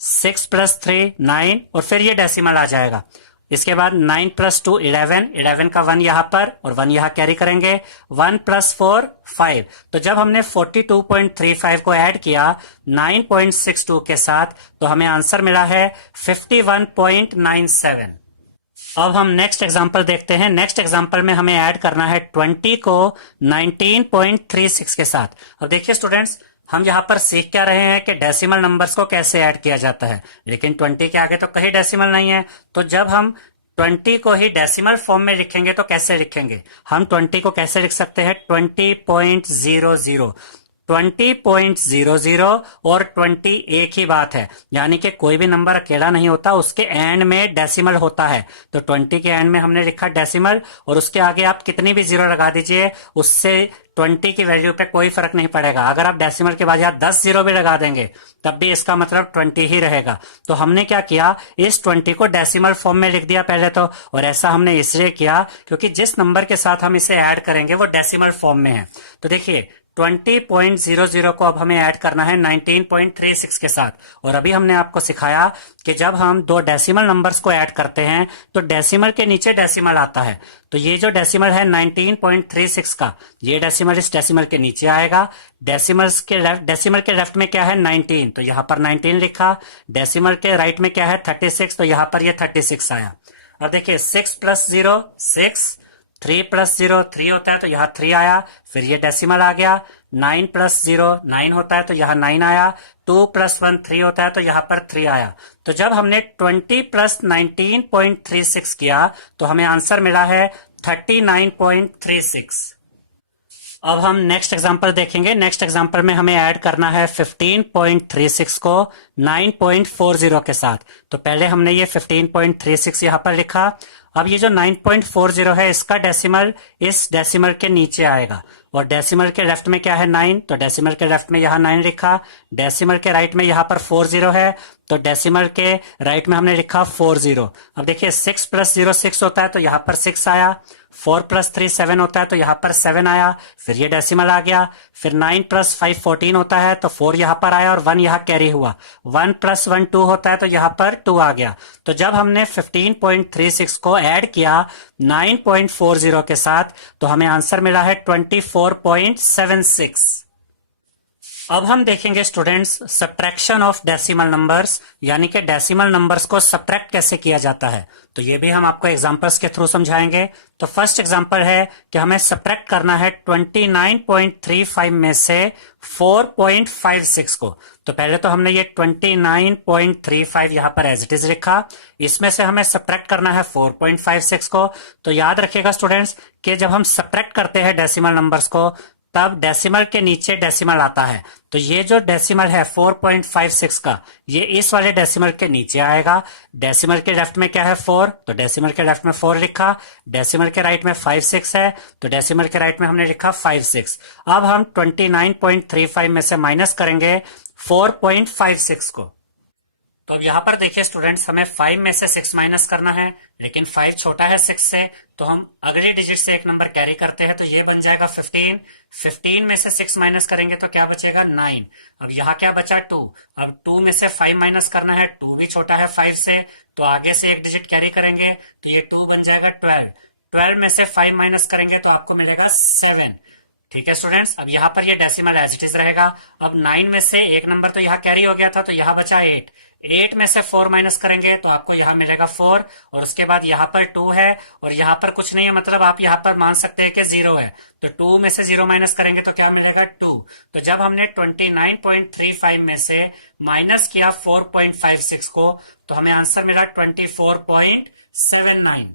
6 + 3 9 और फिर ये डेसिमल आ जाएगा। इसके बाद 9 + 2 11, 11 का 1 यहां पर और 1 यहां कैरी करेंगे। 1 + 4 5। तो जब हमने 42.35 को ऐड किया 9.62 के साथ, तो हमें आंसर मिला है 51.97। अब हम नेक्स्ट एग्जांपल देखते हैं। नेक्स्ट एग्जांपल में हमें ऐड करना है 20 को 19.36 के साथ। अब देखिए स्टूडेंट्स, हम यहाँ पर सीख क्या रहे हैं कि डेसिमल नंबर्स को कैसे ऐड किया जाता है, लेकिन 20 के आगे तो कहीं डेसिमल नहीं है। तो जब हम 20 को ही डेसिमल फॉर्म में लिखेंगे तो कैसे लिखेंगे? हम 20 को कैसे लिख सकते हैं? 20.00। 20.00 और 20 एक ही बात है, यानी कि कोई भी नंबर अकेला नहीं होता, उसके एंड में डेसिमल होता है। तो 20 के एंड में हमने लिखा डेसिमल और उसके आगे आप कितनी भी 0 लगा दीजिए, उससे 20 की वैल्यू पे कोई फर्क नहीं पड़ेगा। अगर आप डेसिमल के बाद यहाँ 10 0 भी लगा देंगे तब भी इसका मतलब 20 ही रहेगा। तो हमने क्या किया, इस 20 को डेसिमल फॉर्म में लिख दिया पहले तो, और ऐसा हमने इसलिए किया क्योंकि जिस नंबर के साथ हम इसे ऐड करेंगे वो डेसिमल फॉर्म में है। तो देखिए 20.00 को अब हमें ऐड करना है 19.36 के साथ। और अभी हमने आपको सिखाया कि जब हम दो डेसिमल नंबर्स को ऐड करते हैं तो डेसिमल के नीचे डेसिमल आता है। तो ये जो डेसिमल है 19.36 का, ये डेसिमल इस डेसिमल के नीचे आएगा। डेसिमल के लेफ्ट में क्या है? 19, तो यहाँ पर 19 लिखा। डेसिमल के राइट में क्या है? 36, तो यहाँ पर ये 36 आया। अब देखिए 6 + 0 6, 3 + 0 3 होता है, तो यहाँ 3 आया। फिर ये डेसिमल आ गया। 9 + 0 9 होता है, तो यहाँ 9 आया। 2 + 1 3 होता है, तो यहाँ पर 3 आया। तो जब हमने 20 + 19.36 किया तो हमें आंसर मिला है 39.36। अब हम नेक्स्ट एग्जांपल देखेंगे। नेक्स्ट एग्जांपल में हमें ऐड करना है 15.36 को 9.40 के साथ। तो पहले हमने ये 15.36 यहाँ पर लिखा। अब ये जो 9.40 है इसका डेसिमल इस डेसिमल के नीचे आएगा। और डेसिमल के लेफ्ट में क्या है 9, तो डेसिमल के लेफ्ट में यहाँ 9 लिखा। डेसिमल के राइट में यहाँ पर 4 0 है, तो डेसिमल के राइट में हमने लिखा 4 0। अब देखिए 6 + 0 6 होता है, तो यहाँ पर 6 आया। 4 + 3 7 होता है, तो यहाँ पर 7 आया, फिर ये डेसिमल आ गया। फिर 9 + 5 14 होता है, तो 4 यहाँ पर आया और 1 यहाँ कैरी हुआ। 1 + 1 2 होता है, तो यहाँ पर 2 आ गया। तो जब हमने 15.36 को ऐड किया 9.40 के साथ, तो हमें आंसर मिला है 24.76। अब हम देखेंगे students subtraction of decimal numbers, यानी कि डेसिमल नंबर्स को सब्ट्रैक्ट कैसे किया जाता है। तो ये भी हम आपको एग्जांपल्स के थ्रू समझाएंगे। तो फर्स्ट एग्जांपल है कि हमें सब्ट्रैक्ट करना है 29.35 में से 4.56 को। तो पहले तो हमने ये 29.35 यहां पर एज इट इज लिखा, इसमें से हमें सब्ट्रैक्ट करना है 4.56 को। तो याद रखिएगा स्टूडेंट्स कि जब हम सब्ट्रैक्ट करते हैं डेसिमल नंबर्स को, तब डेसिमल के नीचे डेसिमल आता है। तो ये जो डेसिमल है 4.56 का, ये इस वाले डेसिमल के नीचे आएगा। डेसिमल के लेफ्ट में क्या है 4, तो डेसिमल के लेफ्ट में 4 लिखा। डेसिमल के राइट में 5 6 है, तो डेसिमल के राइट में हमने लिखा 5 6। अब हम 29.35 में से माइनस करेंगे 4.56 को। तो अब यहां पर देखिए स्टूडेंट्स, हमें 5 में से 6 माइनस करना है, लेकिन 5 छोटा है 6 से, तो हम अगले डिजिट से एक नंबर कैरी करते हैं, तो ये बन जाएगा 15। 15 में से 6 माइनस करेंगे तो क्या बचेगा 9। अब यहाँ क्या बचा 2। अब 2 में से 5 माइनस करना है, 2 भी छोटा है 5 से, तो आगे से एक डिजिट कैरी करेंगे, तो ये 2 बन जाएगा 12। 12 में से 5 माइनस करेंगे तो आपको मिलेगा 7। ठीक है स्टूडेंट्स, अब यहाँ पर ये डेसिमल एज इट इज रहेगा। अब 9 में से एक नंबर तो यहाँ कैरी हो गया था, तो यहाँ बचा 8। 8 में से 4 माइनस करेंगे तो आपको यहाँ मिलेगा 4, और उसके बाद यहाँ पर 2 है और यहाँ पर कुछ नहीं है, मतलब आप यहाँ पर मान सकते हैं कि 0 है। तो 2 में से 0 माइनस करेंगे तो क्या मिलेगा 2। तो जब हमने 29.35 में से माइनस किया 4.56 को, तो हमें आंसर मिला 24.79।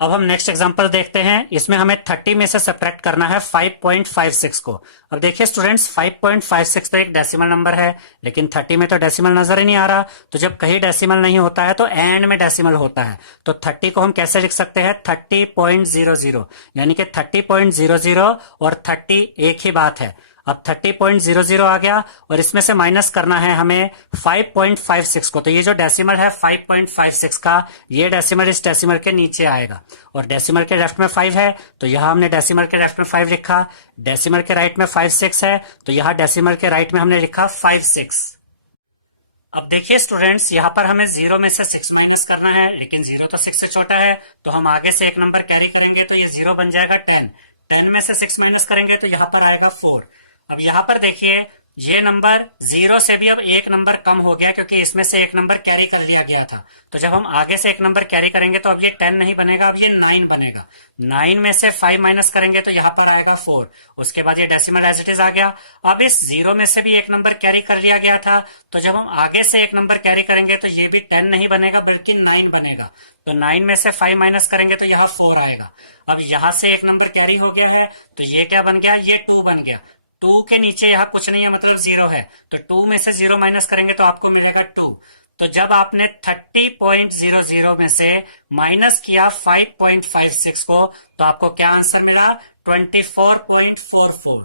अब हम नेक्स्ट एग्जांपल देखते हैं। इसमें हमें 30 में से सब्ट्रैक्ट करना है 5.56 को। अब देखिए स्टूडेंट्स, 5.56 तो एक डेसिमल नंबर है, लेकिन 30 में तो डेसिमल नजर ही नहीं आ रहा। तो जब कहीं डेसिमल नहीं होता है तो एंड में डेसिमल होता है। तो 30 को हम कैसे लिख सकते हैं 30.00, यानी कि 30.00 और 30 एक ही बात है। अब 30.00 आ गया और इसमें से माइनस करना है हमें 5.56 को। तो ये जो डेसिमल है 5.56 का, ये डेसिमल इस डेसिमल के नीचे आएगा, और डेसिमल के लेफ्ट में 5 है, तो यहां हमने डेसिमल के लेफ्ट में 5 लिखा। डेसिमल के राइट में 5 6 है, तो यहां डेसिमल के राइट में हमने लिखा 5 6। अब देखिए स्टूडेंट्स, यहाँ पर हमें 0 में से 6 माइनस करना है, लेकिन 0 तो 6 से छोटा है, तो हम आगे से एक नंबर कैरी करेंगे, तो ये 0 बन जाएगा 10। 10 में से 6 माइनस करेंगे तो यहाँ पर आएगा 4। अब यहाँ पर देखिए ये नंबर 0 से भी अब एक नंबर कम हो गया, क्योंकि इसमें से एक नंबर कैरी कर लिया गया था। तो जब हम आगे से एक नंबर कैरी करेंगे तो अब ये 10 नहीं बनेगा, अब ये 9 बनेगा। 9 में से 5 माइनस करेंगे तो यहाँ पर आएगा 4। उसके बाद ये डेसिमल एज इट इज आ गया। अब इस 0 में से भी एक नंबर कैरी कर लिया गया था, तो जब हम आगे से एक नंबर कैरी करेंगे तो ये भी 10 नहीं बनेगा, बल्कि 9 बनेगा। तो 9 में से 5 माइनस करेंगे तो यहाँ 4 आएगा। अब यहाँ से एक नंबर कैरी हो गया है, तो ये क्या बन गया, ये 2 बन गया। 2 के नीचे यहाँ कुछ नहीं है, मतलब 0 है, तो 2 में से 0 माइनस करेंगे तो आपको मिलेगा 2। तो जब आपने 30.00 में से माइनस किया 5.56 को, तो आपको क्या आंसर मिला 24.44।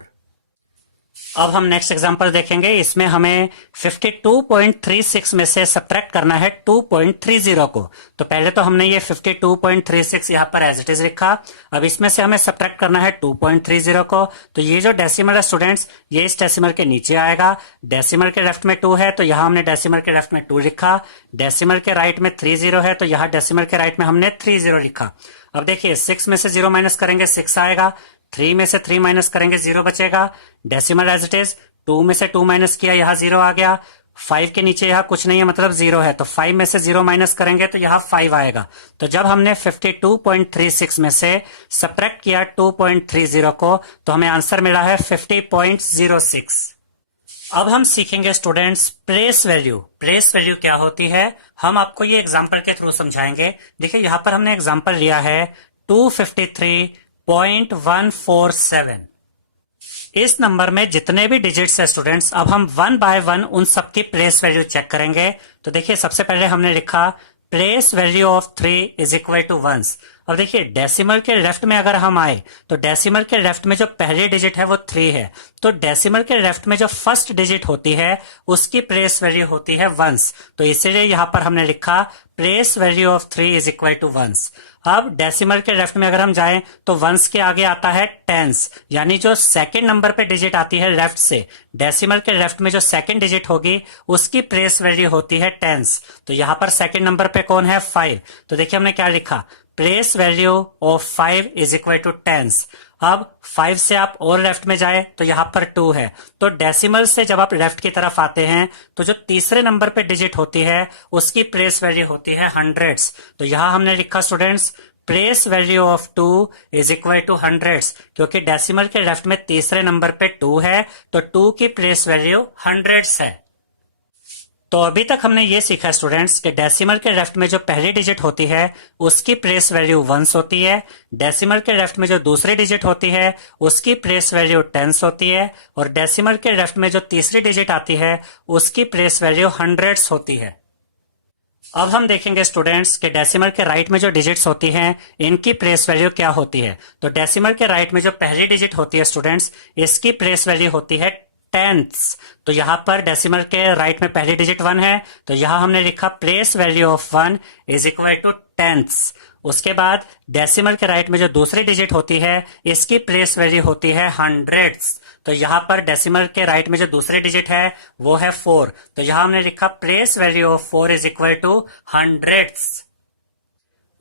अब हम नेक्स्ट एग्जांपल देखेंगे। इसमें हमें 52.36 में से सब्ट्रैक्ट करना है 2.30 को। तो पहले तो हमने ये 52.36 यहाँ पर एज इट इज लिखा। अब इसमें से हमें सब्ट्रैक्ट करना है 2.30 को। तो ये जो डेसिमल है स्टूडेंट्स, ये इस डेसिमल के नीचे आएगा। डेसिमल के लेफ्ट में 2 है, तो यहाँ हमने डेसिमल के लेफ्ट में 2 लिखा। डेसिमल के राइट में 30 है, तो यहाँ डेसिमल के राइट में हमने 30 लिखा। अब देखिए 6 में से 0 माइनस करेंगे 6 आएगा। 3 में से 3 माइनस करेंगे 0 बचेगा। डेसिमल एज इट इज, 2 में से 2 माइनस किया, यहाँ 0 आ गया। 5 के नीचे यहाँ कुछ नहीं है, मतलब 0 है, तो 5 में से 0 माइनस करेंगे तो यहाँ 5 आएगा। तो जब हमने 52.36 में से सब्ट्रैक्ट किया 2.30 को, तो हमें आंसर मिला है 50.06। अब हम सीखेंगे students place value. Place value क्या होती है, हम आपको ये एग्जाम्पल के थ्रू समझाएंगे। देखिए यहाँ पर हमने एग्जाम्पल लिया है 253.147। इस नंबर में जितने भी डिजिट्स है स्टूडेंट्स, अब हम 1 बाय 1 उन सबकी प्लेस वैल्यू चेक करेंगे। तो देखिए सबसे पहले हमने लिखा place value of 3 is equal to 1। अब देखिए डेसिमल के लेफ्ट में अगर हम आए तो डेसिमल के लेफ्ट में जो पहली डिजिट है वो 3 है, तो डेसिमल के लेफ्ट में जो फर्स्ट डिजिट होती है उसकी प्लेस वैल्यू होती है वंस, तो इसीलिए यहां पर हमने लिखा place value of 3 is equal to ones. अब डेसिमल के लेफ्ट में अगर हम जाएं तो वंस के आगे आता है टेंस, यानी जो सेकंड नंबर पे डिजिट आती है लेफ्ट से, डेसिमल के लेफ्ट में जो सेकंड डिजिट होगी उसकी प्लेस वैल्यू होती है टेंस। तो यहां पर सेकंड नंबर पे कौन है 5, तो देखिए हमने क्या लिखा place value of 5 is equal to tens. अब 5 से आप और लेफ्ट में जाए तो यहां पर 2 है, तो डेसिमल से जब आप लेफ्ट की तरफ आते हैं तो जो तीसरे नंबर पे डिजिट होती है उसकी प्लेस वैल्यू होती है हंड्रेड्स। तो यहां हमने लिखा students place value of 2 is equal to hundreds, क्योंकि डेसिमल के लेफ्ट में तीसरे नंबर पे 2 है तो 2 की प्लेस वैल्यू हंड्रेड्स है। तो अभी तक हमने ये सीखा स्टूडेंट्स कि डेसिमल के लेफ्ट में जो पहली डिजिट होती है उसकी प्लेस वैल्यू वंस होती है, डेसिमल के लेफ्ट में जो दूसरी डिजिट होती है उसकी प्लेस वैल्यू टेंस होती है, और डेसिमल के लेफ्ट में जो तीसरी डिजिट आती है उसकी प्लेस वैल्यू हंड्रेड्स होती है। अब हम देखेंगे स्टूडेंट्स कि डेसिमल के राइट में जो डिजिट्स होती हैं इनकी प्लेस वैल्यू क्या होती है। तो डेसिमल के राइट में जो पहली डिजिट होती है स्टूडेंट्स इसकी प्लेस वैल्यू होती है टेंथ्स। तो यहां पर डेसिमल के राइट में पहली डिजिट 1 है, तो यहां हमने लिखा place value of 1 is equal to tenths. उसके बाद डेसिमल के राइट में जो दूसरी डिजिट होती है इसकी प्लेस वैल्यू होती है हंड्रेड्स। तो यहां पर डेसिमल के राइट में जो दूसरी डिजिट है वो है 4, तो यहां हमने लिखा place value of 4 is equal to hundreds.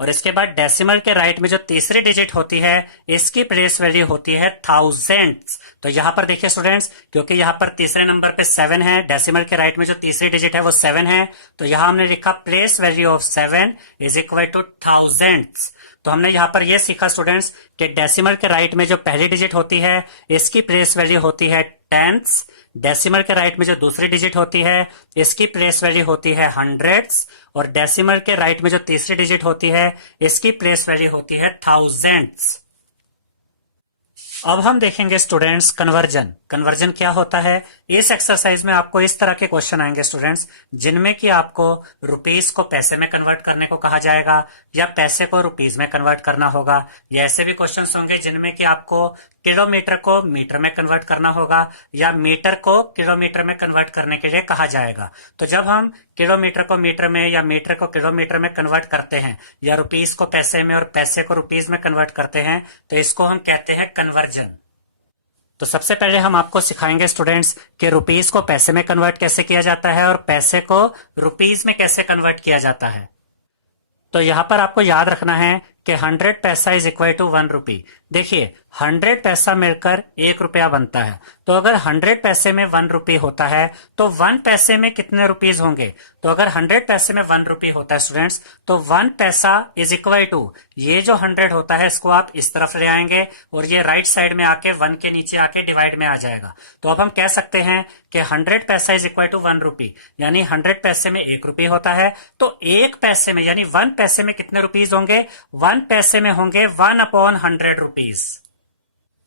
और इसके बाद डेसिमल के राइट में जो तीसरी डिजिट होती है इसकी प्लेस वैल्यू होती है थाउजेंड्स। तो यहां पर देखिए स्टूडेंट्स, क्योंकि यहां पर तीसरे नंबर पे 7 है, डेसिमल के राइट में जो तीसरी डिजिट है वो 7 है, तो यहां हमने लिखा place value of 7 is equal two thousands. तो हमने यहां पर यह सीखा स्टूडेंट्स कि डेसिमल के राइट में जो पहली डिजिट होती है इसकी प्लेस वैल्यू होती है टेंथ्स, डेसिमल के राइट में जो दूसरी डिजिट होती है इसकी प्लेस वैल्यू होती है हंड्रेड्स, और डेसिमल के राइट में जो तीसरी डिजिट होती है इसकी प्लेस वैल्यू होती है थाउजेंड्स। अब हम देखेंगे स्टूडेंट्स कन्वर्जन। कन्वर्जन क्या होता है? इस एक्सरसाइज में आपको इस तरह के क्वेश्चन आएंगे स्टूडेंट्स जिनमें कि आपको रुपीस को पैसे में कन्वर्ट करने को कहा जाएगा या पैसे को रुपीस में कन्वर्ट करना होगा, या ऐसे भी क्वेश्चंस होंगे जिनमें कि आपको किलोमीटर को मीटर में कन्वर्ट करना होगा या मीटर को किलोमीटर में कन्वर्ट करने के लिए कहा जाएगा। तो जब हम किलोमीटर को मीटर में या मीटर को किलोमीटर में कन्वर्ट करते हैं या रुपीस को पैसे में और पैसे को रुपीस में कन्वर्ट करते हैं तो इसको हम कहते हैं कन्वर्जन। तो सबसे पहले हम आपको सिखाएंगे स्टूडेंट्स कि रुपीस को पैसे में कन्वर्ट कैसे किया जाता है और पैसे को रुपीस में कैसे कन्वर्ट किया जाता है। तो यहां पर आपको याद रखना है कि 100 पैसा इज इक्वल टू 1 रुपी। देखिए 100 पैसा मिलकर 1 रुपया बनता है, तो अगर 100 पैसे में 1 रुपी होता है तो 1 पैसे में कितने रुपीज होंगे? तो अगर 100 पैसे में 1 रुपी होता है स्टूडेंट्स तो 1 पैसा इज इक्वल टू, ये जो 100 होता है इसको आप इस तरफ ले आएंगे और ये राइट साइड में आके 1 के नीचे आके डिवाइड में आ जाएगा। तो अब हम कह सकते हैं कि 100 पैसा इज इक्वल टू 1 रुपी, यानी 100 पैसे में 1 रुपी होता है, तो 1 पैसे में यानी 1 पैसे में कितने रुपीज होंगे? 1 पैसे में होंगे 1/100 रुपीज।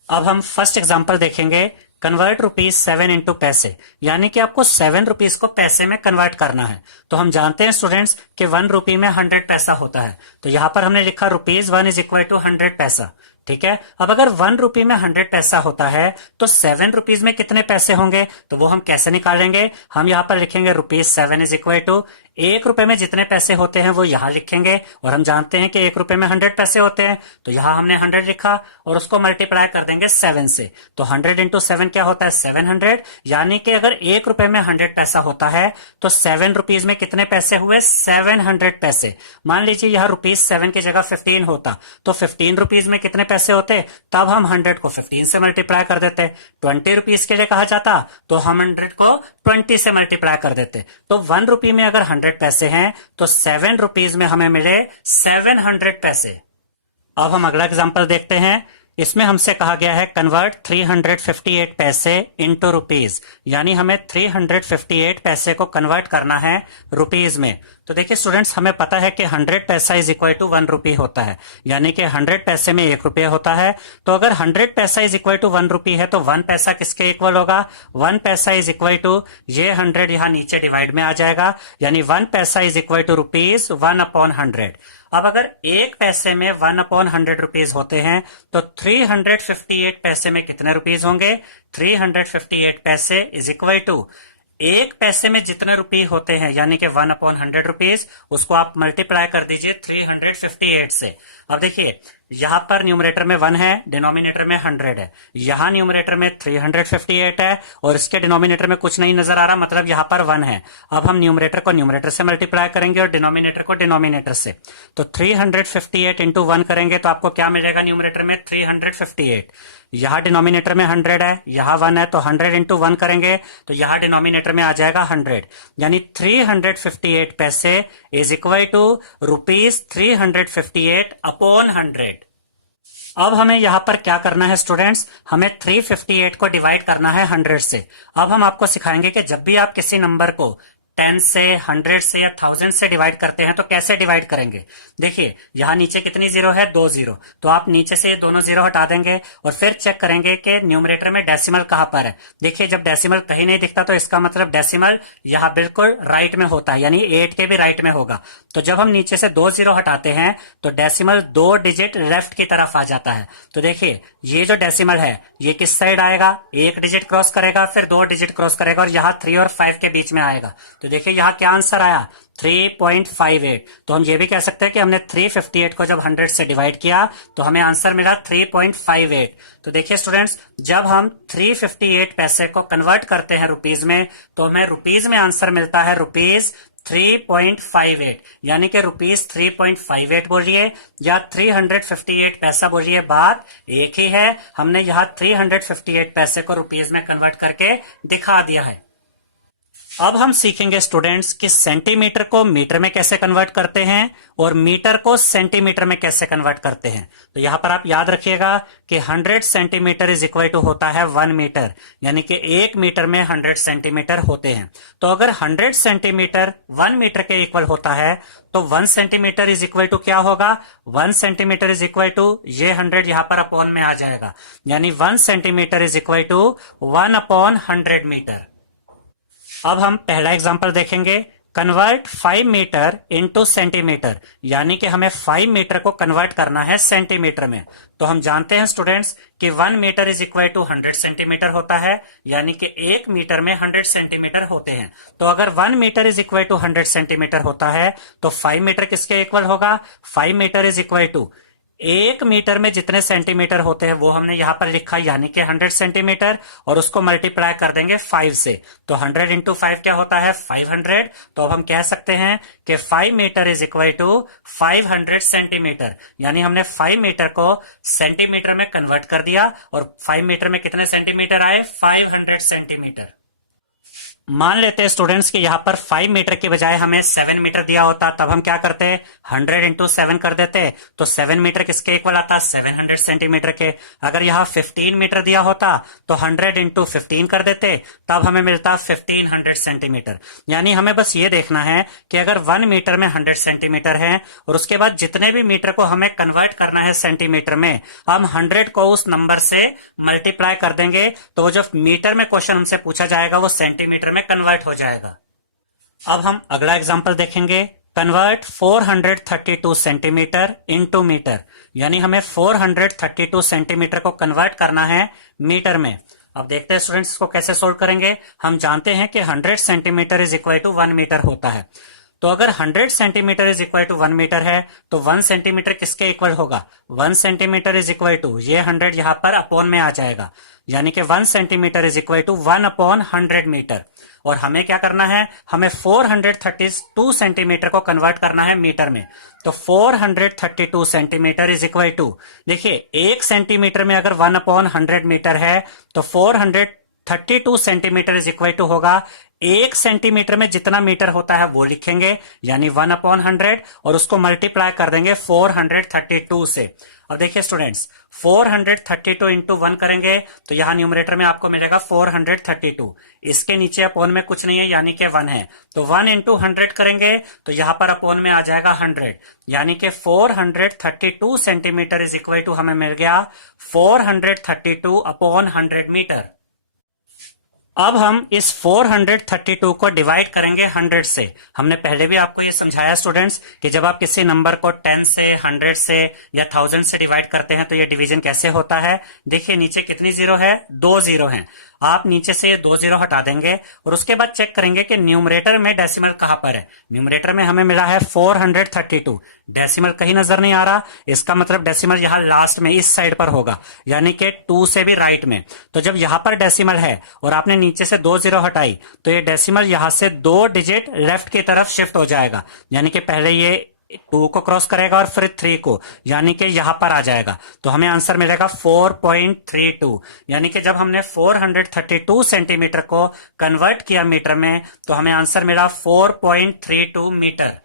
अब हम फर्स्ट एग्जांपल देखेंगे, कन्वर्ट रुपीज 7 इंटू पैसे, यानी कि आपको 7 रुपीज को पैसे में कन्वर्ट करना है। तो हम जानते हैं स्टूडेंट्स कि 1 रुपी में 100 पैसा होता है, तो यहां पर हमने लिखा रुपीज 1 इज इक्वल टू 100 पैसा। ठीक है, अब अगर 1 रुपी में 100 पैसा होता है तो 7 रुपीज में कितने पैसे होंगे? तो वो हम कैसे निकालेंगे? हम यहां पर लिखेंगे रुपीज 7 इज इक्वल टू 1 रुपए में जितने पैसे होते हैं वो यहां लिखेंगे, और हम जानते हैं कि 1 रुपए में 100 पैसे होते हैं, तो यहां हमने 100 लिखा और उसको मल्टीप्लाई कर देंगे 7 से। तो 100 इंटू 7 क्या होता है? 700, यानी कि अगर 1 रुपए में 100 पैसा होता है तो 7 रुपीज में कितने पैसे हुए? 700 पैसे। मान लीजिए यहां रुपीज 7 की जगह 15 होता तो 15 रुपीज में कितने पैसे होते? तब हम 100 को 15 से मल्टीप्लाई कर देते। 20 रुपीज के लिए कहा जाता तो हम 100 को 20 से मल्टीप्लाई कर देते। तो 1 रुपी में अगर 100 पैसे हैं तो 7 रुपीज में हमें मिले 700 पैसे। अब हम अगला एग्जांपल देखते हैं, इसमें हमसे कहा गया है कन्वर्ट 358 पैसे इनटू रुपीज, यानी हमें 358 पैसे को कन्वर्ट करना है रुपीज में। तो देखिए स्टूडेंट्स, हमें पता है कि 100 पैसा इज इक्वल टू 1 रुपी होता है, यानी कि 100 पैसे में 1 रुपया होता है। तो अगर 100 पैसा इज इक्वल टू 1 रुपी है तो 1 पैसा किसके इक्वल होगा? 1 पैसा इज इक्वल टू ये 100 यहां नीचे डिवाइड में आ जाएगा, यानी 1 पैसा इज इक्वल टू रुपीज 1/100। अब अगर एक पैसे में 1/100 रुपीज होते हैं तो 358 पैसे में कितने रुपीज होंगे? 358 पैसे इज इक्वल टू एक पैसे में जितने रुपये होते हैं यानी कि 1/100 रुपीज, उसको आप मल्टीप्लाई कर दीजिए 358 से। अब देखिए यहां पर न्यूमरेटर में 1 है, डिनोमिनेटर में 100 है, यहां न्यूमरेटर में 358 है और इसके डिनोमिनेटर में कुछ नहीं नजर आ रहा, मतलब यहां पर 1 है। अब हम न्यूमरेटर को न्यूमरेटर से मल्टीप्लाई करेंगे और डिनोमिनेटर को डिनोमिनेटर से। तो 358 इंटू 1 करेंगे तो आपको क्या मिलेगा? न्यूमरेटर में 358, यहां डिनोमिनेटर में 100 है, यहां 1 है, तो 100 इंटू 1 करेंगे तो यहां डिनोमिनेटर में आ जाएगा 100, यानी 358 पैसे इज इक्वल टू ₹358/100। अब हमें यहां पर क्या करना है स्टूडेंट्स? हमें 358 को डिवाइड करना है 100 से। अब हम आपको सिखाएंगे कि जब भी आप किसी नंबर को 10 से, 100 से या 1000 से डिवाइड करते हैं तो कैसे डिवाइड करेंगे। देखिए यहां नीचे कितनी जीरो है? 2 जीरो, तो आप नीचे से ये दोनों जीरो हटा देंगे और फिर चेक करेंगे कि न्यूमरेटर में डेसिमल कहां पर है। देखिए जब डेसिमल कहीं नहीं दिखता तो इसका मतलब डेसिमल यहां बिल्कुल राइट में होता है, यानी 8 के भी राइट में होगा। तो जब हम नीचे से 2 जीरो हटाते हैं तो डेसिमल 2 डिजिट लेफ्ट की तरफ आ जाता है। तो देखिए ये जो डेसिमल है ये किस साइड आएगा? 1 डिजिट क्रॉस करेगा, फिर 2 डिजिट क्रॉस करेगा और यहाँ 3 और 5 के बीच में आएगा। तो देखिए यहाँ क्या आंसर आया? 3.58। तो हम ये भी कह सकते हैं कि हमने 358 को जब 100 से डिवाइड किया तो हमें आंसर मिला 3.58। तो देखिए स्टूडेंट्स, जब हम 358 पैसे को कन्वर्ट करते हैं रुपीज में तो हमें रुपीज में आंसर मिलता है ₹3.58, यानी कि ₹3.58 बोलिए या 358 पैसा बोलिए, बात एक ही है। हमने यहाँ 358 पैसे को रुपीज में कन्वर्ट करके दिखा दिया है। अब हम सीखेंगे स्टूडेंट्स कि सेंटीमीटर को मीटर में कैसे कन्वर्ट करते हैं और मीटर को सेंटीमीटर में कैसे कन्वर्ट करते हैं। तो यहां पर आप याद रखिएगा कि 100 सेंटीमीटर इज इक्वल टू होता है 1 मीटर, यानी कि 1 मीटर में 100 सेंटीमीटर होते हैं। तो अगर 100 सेंटीमीटर 1 मीटर के इक्वल होता है तो 1 सेंटीमीटर इज इक्वल टू क्या होगा? 1 सेंटीमीटर इज इक्वल टू ये 100 यहां पर अपॉन में आ जाएगा, यानी 1 centimetre is equal to 1/100 metre. अब हम पहला एग्जांपल देखेंगे, कन्वर्ट 5 मीटर इनटू सेंटीमीटर, यानी कि हमें 5 मीटर को कन्वर्ट करना है सेंटीमीटर में। तो हम जानते हैं स्टूडेंट्स कि 1 metre is equal to 100 centimetre होता है, यानी कि 1 मीटर में 100 सेंटीमीटर होते हैं। तो अगर 1 metre is equal to 100 centimetre होता है तो 5 मीटर किसके इक्वल होगा? 5 metre is equal to 1 metre में जितने सेंटीमीटर होते हैं वो हमने यहां पर लिखा, यानी कि 100 सेंटीमीटर, और उसको मल्टीप्लाई कर देंगे 5 से। तो 100 इंटू 5 क्या होता है? 500। तो अब हम कह सकते हैं कि 5 metre is equal to 500 centimetre, यानी हमने 5 मीटर को सेंटीमीटर में कन्वर्ट कर दिया और 5 मीटर में कितने सेंटीमीटर आए? 500 सेंटीमीटर। मान लेते हैं स्टूडेंट्स कि यहाँ पर 5 मीटर के बजाय हमें 7 मीटर दिया होता, तब हम क्या करते? 100 इंटू 7 कर देते, तो 7 मीटर किसके इक्वल आता? 700 सेंटीमीटर के। अगर यहाँ 15 मीटर दिया होता तो 100 इंटू 15 कर देते, तब हमें मिलता 1500 सेंटीमीटर। यानी हमें बस ये देखना है कि अगर 1 मीटर में 100 सेंटीमीटर है और उसके बाद जितने भी मीटर को हमें कन्वर्ट करना है सेंटीमीटर में, हम 100 को उस नंबर से मल्टीप्लाई कर देंगे तो वो जो मीटर में क्वेश्चन हमसे पूछा जाएगा वो सेंटीमीटर में कन्वर्ट हो जाएगा। अब हम अगला एग्जांपल देखेंगे, कन्वर्ट 432 सेंटीमीटर इनटू मीटर, यानी हमें 432 सेंटीमीटर को कन्वर्ट करना है मीटर में। अब देखते हैं स्टूडेंट्स इसको कैसे सोल्व करेंगे। हम जानते हैं कि 100 centimetre is equal to 1 metre होता है। तो अगर 100 centimetre is equal to 1 metre है तो 1 सेंटीमीटर किसके इक्वल होगा? 1 सेंटीमीटर इज इक्वल टू ये 100 यहां पर अपॉन में आ जाएगा, यानी कि 1 centimetre is equal to 1/100 metre. और हमें क्या करना है? हमें 432 सेंटीमीटर को कन्वर्ट करना है मीटर में। तो 432 सेंटीमीटर इज इक्वल टू, देखिए 1 सेंटीमीटर में अगर 1/100 मीटर है तो 432 सेंटीमीटर इज इक्वल टू होगा 1 सेंटीमीटर में जितना मीटर होता है वो लिखेंगे, यानी 1/100, और उसको मल्टीप्लाई कर देंगे 432 से। अब देखिए स्टूडेंट्स, 432 इंटू 1 करेंगे तो यहां न्यूमरेटर में आपको मिलेगा 432, इसके नीचे अपॉन में कुछ नहीं है यानी कि 1 है, तो 1 इंटू 100 करेंगे तो यहां पर अपॉन में आ जाएगा 100, यानी कि 432 सेंटीमीटर इज इक्वल टू हमें मिल गया 432/100 मीटर। अब हम इस 432 को डिवाइड करेंगे 100 से। हमने पहले भी आपको ये समझाया स्टूडेंट्स कि जब आप किसी नंबर को 10 से, 100 से या 1000 से डिवाइड करते हैं तो ये डिवीजन कैसे होता है। देखिए नीचे कितनी जीरो है, 2 जीरो हैं। आप नीचे से ये 2 जीरो हटा देंगे और उसके बाद चेक करेंगे कि न्यूमरेटर में डेसिमल कहां पर है। न्यूमरेटर में हमें मिला है 432, डेसिमल कहीं नजर नहीं आ रहा। इसका मतलब डेसिमल यहां लास्ट में इस साइड पर होगा, यानी कि 2 से भी राइट में। तो जब यहां पर डेसिमल है और आपने नीचे से 2 जीरो हटाई तो ये डेसिमल यहां से 2 डिजिट लेफ्ट की तरफ शिफ्ट हो जाएगा, यानी कि पहले ये 2 को क्रॉस करेगा और फिर 3 को, यानी कि यहां पर आ जाएगा। तो हमें आंसर मिलेगा 4.32। यानी कि जब हमने 432 सेंटीमीटर को कन्वर्ट किया मीटर में तो हमें आंसर मिला 4.32 मीटर।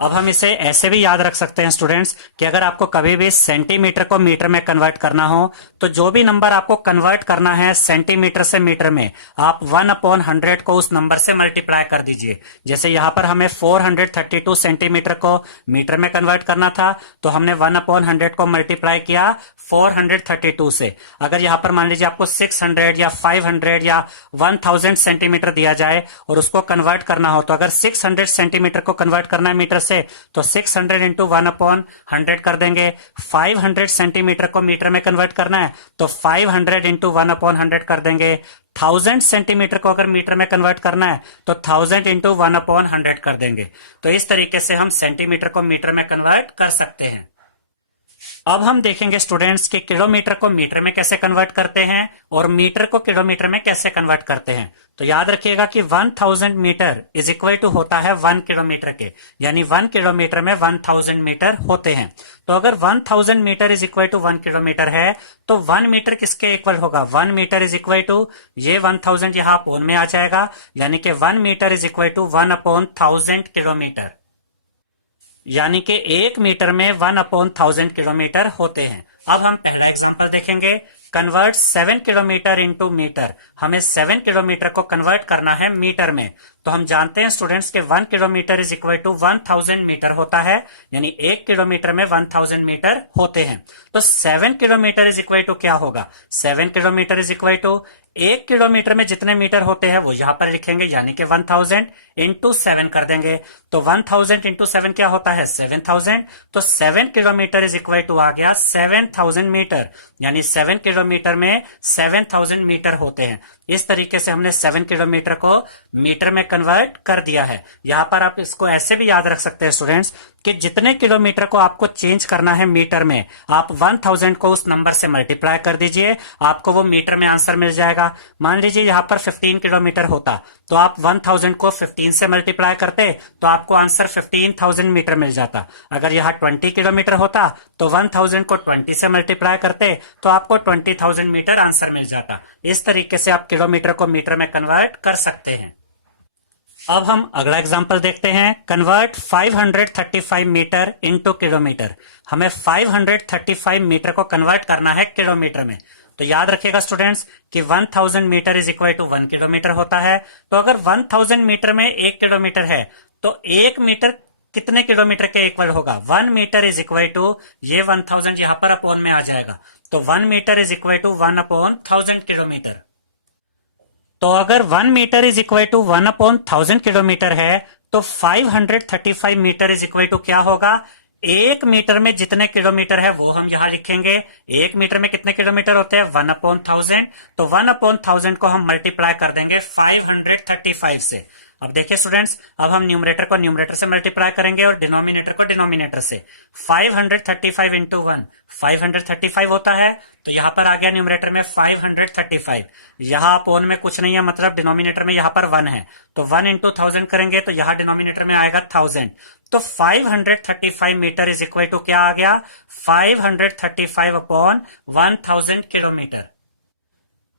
अब हम इसे ऐसे भी याद रख सकते हैं स्टूडेंट्स कि अगर आपको कभी भी सेंटीमीटर को मीटर में कन्वर्ट करना हो तो जो भी नंबर आपको कन्वर्ट करना है सेंटीमीटर से मीटर में, आप 1/100 को उस नंबर से मल्टीप्लाई कर दीजिए। जैसे यहां पर हमें 432 सेंटीमीटर को मीटर में कन्वर्ट करना था तो हमने 1/100 को मल्टीप्लाई किया 432 से। अगर यहां पर मान लीजिए आपको 600 या 500 या 1000 सेंटीमीटर दिया जाए और उसको कन्वर्ट करना हो, तो अगर 600 सेंटीमीटर को कन्वर्ट करना है मीटर से तो 600 इंटू 1/100 कर देंगे। 500 सेंटीमीटर को मीटर में कन्वर्ट करना है तो 500 इंटू 1/100 कर देंगे। 1000 सेंटीमीटर को अगर मीटर में कन्वर्ट करना है तो 1000 इंटू 1/100 कर देंगे। तो इस तरीके से हम सेंटीमीटर को मीटर में कन्वर्ट कर सकते हैं। अब हम देखेंगे स्टूडेंट्स कि किलोमीटर को मीटर में कैसे कन्वर्ट करते हैं और मीटर को किलोमीटर में कैसे कन्वर्ट करते हैं। तो याद रखिएगा कि 1000 मीटर इज इक्वल टू होता है 1 किलोमीटर के, यानी 1 किलोमीटर में 1000 मीटर होते हैं। तो अगर 1000 metre is equal to 1 kilometre है तो 1 मीटर किसके इक्वल होगा, 1 मीटर इज इक्वल टू ये 1000 यहां अपोन में आ जाएगा, यानी कि 1 metre is equal to 1/1000 kilometre, यानी कि 1 मीटर में 1/1000 किलोमीटर होते हैं। अब हम पहला एग्जांपल देखेंगे, कन्वर्ट 7 किलोमीटर इंटू मीटर। हमें 7 किलोमीटर को कन्वर्ट करना है मीटर में। तो हम जानते हैं स्टूडेंट्स के 1 kilometre is equal to 1000 metre होता है, यानी 1 किलोमीटर में 1000 मीटर होते हैं। तो 7 किलोमीटर इज इक्वल टू क्या होगा, 7 kilometre is equal to 1 kilometre में जितने मीटर होते हैं वो यहां पर लिखेंगे, यानी कि 1000 इंटू 7 कर देंगे। तो 1000 इंटू 7 क्या होता है, 7000। तो 7 किलोमीटर इज इक्वल टू आ गया 7000 मीटर, यानी 7 किलोमीटर में 7000 मीटर होते हैं। इस तरीके से हमने 7 किलोमीटर को मीटर में कन्वर्ट कर दिया है। यहां पर आप इसको ऐसे भी याद रख सकते हैं स्टूडेंट्स कि जितने किलोमीटर को आपको चेंज करना है मीटर में, आप 1000 को उस नंबर से मल्टीप्लाई कर दीजिए, आपको वो मीटर में आंसर मिल जाएगा। मान लीजिए यहां पर 15 किलोमीटर होता तो आप 1000 को 15 से मल्टीप्लाई करते तो आपको आंसर 15000 मीटर मिल जाता। अगर यहां 20 किलोमीटर होता तो 1000 को 20 से मल्टीप्लाई करते तो आपको 20000 मीटर आंसर मिल जाता। इस तरीके से आप किलोमीटर को मीटर में कन्वर्ट कर सकते हैं। अब हम अगला एग्जांपल देखते हैं, कन्वर्ट 535 मीटर इनटू किलोमीटर। हमें 535 मीटर को कन्वर्ट करना है किलोमीटर में। तो याद रखिएगा स्टूडेंट्स कि 1000 metre is equal to 1 kilometre होता है। तो अगर 1000 मीटर में 1 किलोमीटर है तो 1 मीटर कितने किलोमीटर के इक्वल होगा, 1 मीटर इज इक्वल टू ये 1000 यहां पर अपोन में आ जाएगा। तो 1 metre is equal to 1/1000 kilometre. तो अगर 1 metre is equal to 1/1000 kilometre है तो 535 मीटर इज इक्वल टू क्या होगा, 1 मीटर में जितने किलोमीटर है वो हम यहां लिखेंगे। 1 मीटर में कितने किलोमीटर होते हैं, 1/1000। तो 1/1000 को हम मल्टीप्लाई कर देंगे 535 से। अब देखिए स्टूडेंट्स, अब हम न्यूमरेटर को न्यूमरेटर से मल्टीप्लाई करेंगे और डिनोमिनेटर को डिनोमिनेटर से। 535 इंटू 1 535 होता है, तो यहां पर आ गया न्यूमरेटर में 535। यहां अपोन में कुछ नहीं है, मतलब डिनोमिनेटर में यहां पर 1 है, तो 1 इंटू 1000 करेंगे तो यहां डिनोमिनेटर में आएगा 1000। तो 535 मीटर इज इक्वल टू क्या आ गया, 535/1000 किलोमीटर।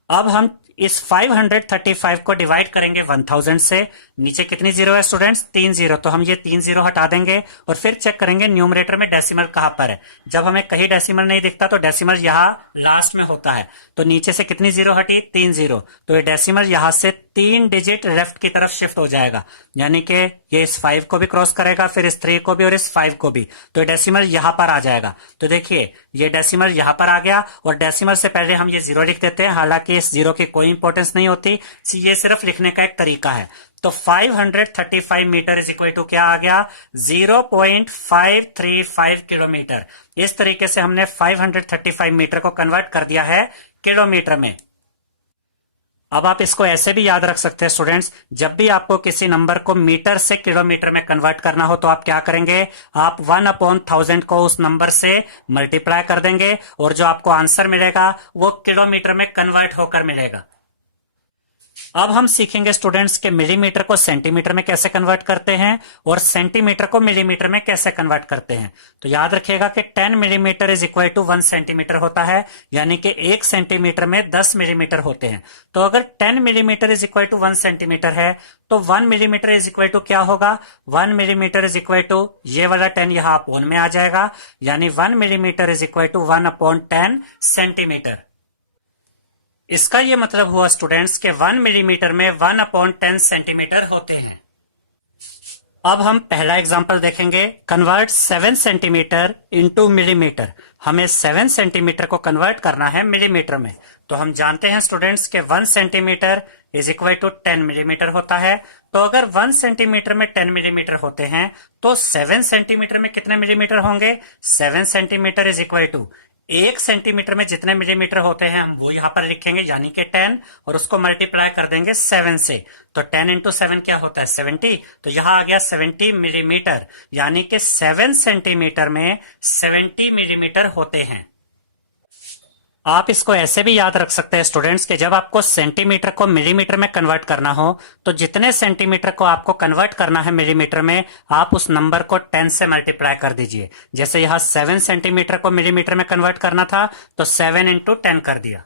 अब हम इस 535 को डिवाइड करेंगे 1000 से। नीचे कितनी जीरो है स्टूडेंट्स, 3 जीरो, तो हम ये 3 जीरो हटा देंगे और फिर चेक करेंगे न्यूमरेटर में डेसिमल कहां पर है। जब हमें कहीं डेसिमल नहीं दिखता तो डेसिमल यहां लास्ट में होता है। तो नीचे से कितनी जीरो हटी, 3 जीरो, तो ये डेसिमल यहां से 3 डिजिट लेफ्ट की तरफ शिफ्ट हो जाएगा, यानी कि ये इस 5 को भी क्रॉस करेगा, फिर इस 3 को भी और इस 5 को भी, तो डेसिमल यहां पर आ जाएगा। तो देखिए ये डेसिमल यहां पर आ गया, और डेसिमल से पहले हम ये 0 लिख देते हैं, हालांकि इस 0 की कोई इंपॉर्टेंस नहीं होती, ये सिर्फ लिखने का एक तरीका है। तो 535 मीटर इज इक्वल टू क्या आ गया, 0.535 किलोमीटर। इस तरीके से हमने 535 मीटर को कन्वर्ट कर दिया है किलोमीटर में। अब आप इसको ऐसे भी याद रख सकते हैं स्टूडेंट्स, जब भी आपको किसी नंबर को मीटर से किलोमीटर में कन्वर्ट करना हो तो आप क्या करेंगे, आप 1/1000 को उस नंबर से मल्टीप्लाई कर देंगे, और जो आपको आंसर मिलेगा वो किलोमीटर में कन्वर्ट होकर मिलेगा। अब हम सीखेंगे स्टूडेंट्स के मिलीमीटर को सेंटीमीटर में कैसे कन्वर्ट करते हैं और सेंटीमीटर को मिलीमीटर में कैसे कन्वर्ट करते हैं। तो याद रखिएगा कि 10 millimetre is equal to 1 centimetre होता है, यानी कि 1 सेंटीमीटर में 10 मिलीमीटर होते हैं। तो अगर 10 millimetre is equal to 1 centimetre है तो 1 मिलीमीटर इज इक्वल टू क्या होगा, 1 मिलीमीटर इज इक्वल टू ये वाला 10 यहां अपॉन में आ जाएगा, यानी 1 millimetre is equal to 1/10 centimetre. इसका यह मतलब हुआ स्टूडेंट्स के 1 मिलीमीटर में 1/10 सेंटीमीटर होते हैं। अब हम पहला एग्जांपल देखेंगे, कन्वर्ट 7 सेंटीमीटर इंटू मिलीमीटर। हमें 7 सेंटीमीटर को कन्वर्ट करना है मिलीमीटर में। तो हम जानते हैं स्टूडेंट्स के 1 centimetre is equal to 10 millimetre होता है। तो अगर 1 सेंटीमीटर में 10 मिलीमीटर होते हैं तो 7 सेंटीमीटर में कितने मिलीमीटर होंगे, 7 centimetre is equal to 1 centimetre में जितने मिलीमीटर होते हैं हम वो यहां पर लिखेंगे, यानी कि 10, और उसको मल्टीप्लाई कर देंगे 7 से। तो 10 इंटू 7 क्या होता है, 70। तो यहां आ गया 70 मिलीमीटर, यानी कि 7 सेंटीमीटर में 70 मिलीमीटर होते हैं। आप इसको ऐसे भी याद रख सकते हैं स्टूडेंट्स कि जब आपको सेंटीमीटर को मिलीमीटर में कन्वर्ट करना हो तो जितने सेंटीमीटर को आपको कन्वर्ट करना है मिलीमीटर में, आप उस नंबर को 10 से मल्टीप्लाई कर दीजिए। जैसे यहां 7 सेंटीमीटर को मिलीमीटर में कन्वर्ट करना था तो 7 इंटू 10 कर दिया।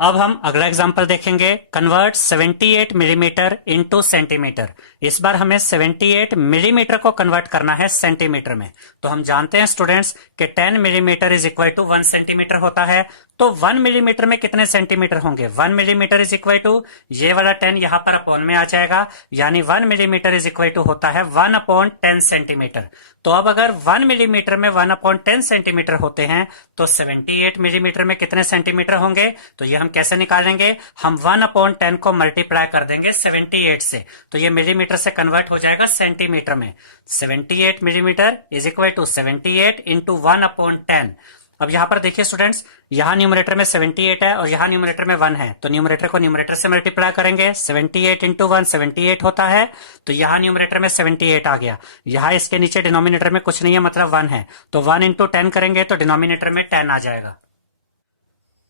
अब हम अगला एग्जांपल देखेंगे, कन्वर्ट 78 मिलीमीटर इंटू सेंटीमीटर। इस बार हमें 78 मिलीमीटर को कन्वर्ट करना है सेंटीमीटर में। तो हम जानते हैं स्टूडेंट्स कि 10 millimetre is equal to 1 centimetre होता है। तो 1 मिलीमीटर में कितने सेंटीमीटर होंगे, 1 मिलीमीटर इज इक्वल टू ये वाला 10 यहां पर अपॉन में आ जाएगा, यानी 1 मिलीमीटर इज इक्वल टू होता है 1/10 सेंटीमीटर। तो अब अगर 1 मिलीमीटर में 1/10 सेंटीमीटर होते हैं तो 78 मिलीमीटर में कितने सेंटीमीटर होंगे, तो ये हम कैसे निकालेंगे, हम 1/10 को मल्टीप्लाई कर देंगे 78 से, तो ये मिलीमीटर से कन्वर्ट हो जाएगा सेंटीमीटर में। 78 millimetre is equal to 78 into 1/10। अब यहां पर देखिए स्टूडेंट्स, यहां न्यूमरेटर में 78 है और यहां न्यूमरेटर में 1 है, तो न्यूमरेटर को न्यूमरेटर से मल्टीप्लाई करेंगे। 78 इंटू 1 78 होता है, तो यहां न्यूमरेटर में 78 आ गया। यहां इसके नीचे डिनोमिनेटर में कुछ नहीं है, मतलब 1 है, तो 1 इंटू 10 करेंगे तो डिनोमिनेटर में 10 आ जाएगा।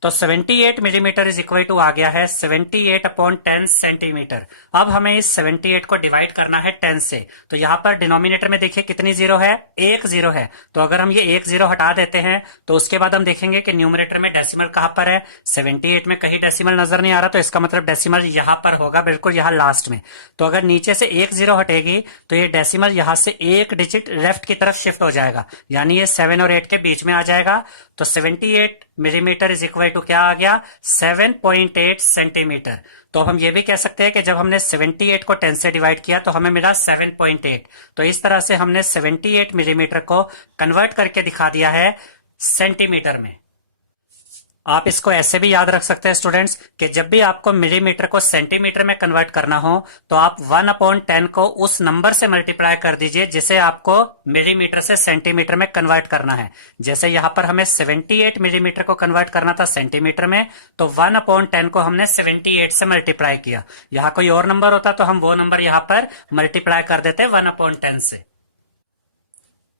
तो 78 मिलीमीटर इज इक्वल टू आ गया है 78/10 सेंटीमीटर। अब हमें इस 78 को डिवाइड करना है 10 से। तो यहां पर डिनोमिनेटर में देखिए कितनी जीरो है, 1 जीरो है। तो अगर हम ये 1 जीरो हटा देते हैं तो उसके बाद हम देखेंगे कि न्यूमरेटर में डेसिमल कहां पर है, 78 में कहीं डेसिमल नजर नहीं आ रहा, तो इसका मतलब डेसिमल यहां पर होगा, बिल्कुल यहां लास्ट में। तो अगर नीचे से 1 जीरो हटेगी तो ये डेसिमल यहां से 1 डिजिट लेफ्ट की तरफ शिफ्ट हो जाएगा, यानी ये 7 और 8 के बीच में आ जाएगा। तो 78 मिलीमीटर इज इक्वल टू क्या आ गया, 7.8 सेंटीमीटर। तो अब हम ये भी कह सकते हैं कि जब हमने 78 को 10 से डिवाइड किया तो हमें मिला 7.8। तो इस तरह से हमने 78 मिलीमीटर को कन्वर्ट करके दिखा दिया है सेंटीमीटर में। आप इसको ऐसे भी याद रख सकते हैं स्टूडेंट्स कि जब भी आपको मिलीमीटर को सेंटीमीटर में कन्वर्ट करना हो तो आप 1/10 को उस नंबर से मल्टीप्लाई कर दीजिए जिसे आपको मिलीमीटर से सेंटीमीटर में कन्वर्ट करना है। जैसे यहां पर हमें 78 मिलीमीटर को कन्वर्ट करना था सेंटीमीटर में, तो 1/10 को हमने 78 से मल्टीप्लाई किया। यहां कोई और नंबर होता तो हम वो नंबर यहां पर मल्टीप्लाई कर देते 1/10 से।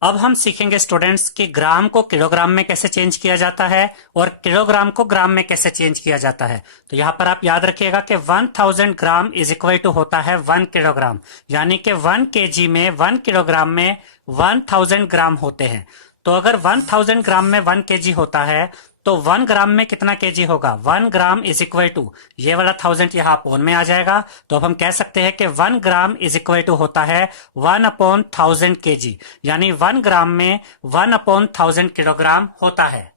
अब हम सीखेंगे स्टूडेंट्स कि ग्राम को किलोग्राम में कैसे चेंज किया जाता है और किलोग्राम को ग्राम में कैसे चेंज किया जाता है। तो यहां पर आप याद रखिएगा कि 1000 ग्राम इज इक्वल टू होता है 1 किलोग्राम, यानी कि 1 केजी में 1 किलोग्राम में 1000 ग्राम होते हैं। तो अगर 1000 ग्राम में 1 केजी होता है तो 1 ग्राम में कितना केजी होगा, 1 ग्राम इज इक्वल टू ये वाला 1000 यहां अपॉन में आ जाएगा। तो अब हम कह सकते हैं कि 1 ग्राम इज इक्वल टू होता है 1/1000 केजी, यानी 1 ग्राम में 1/1000 किलोग्राम होता है।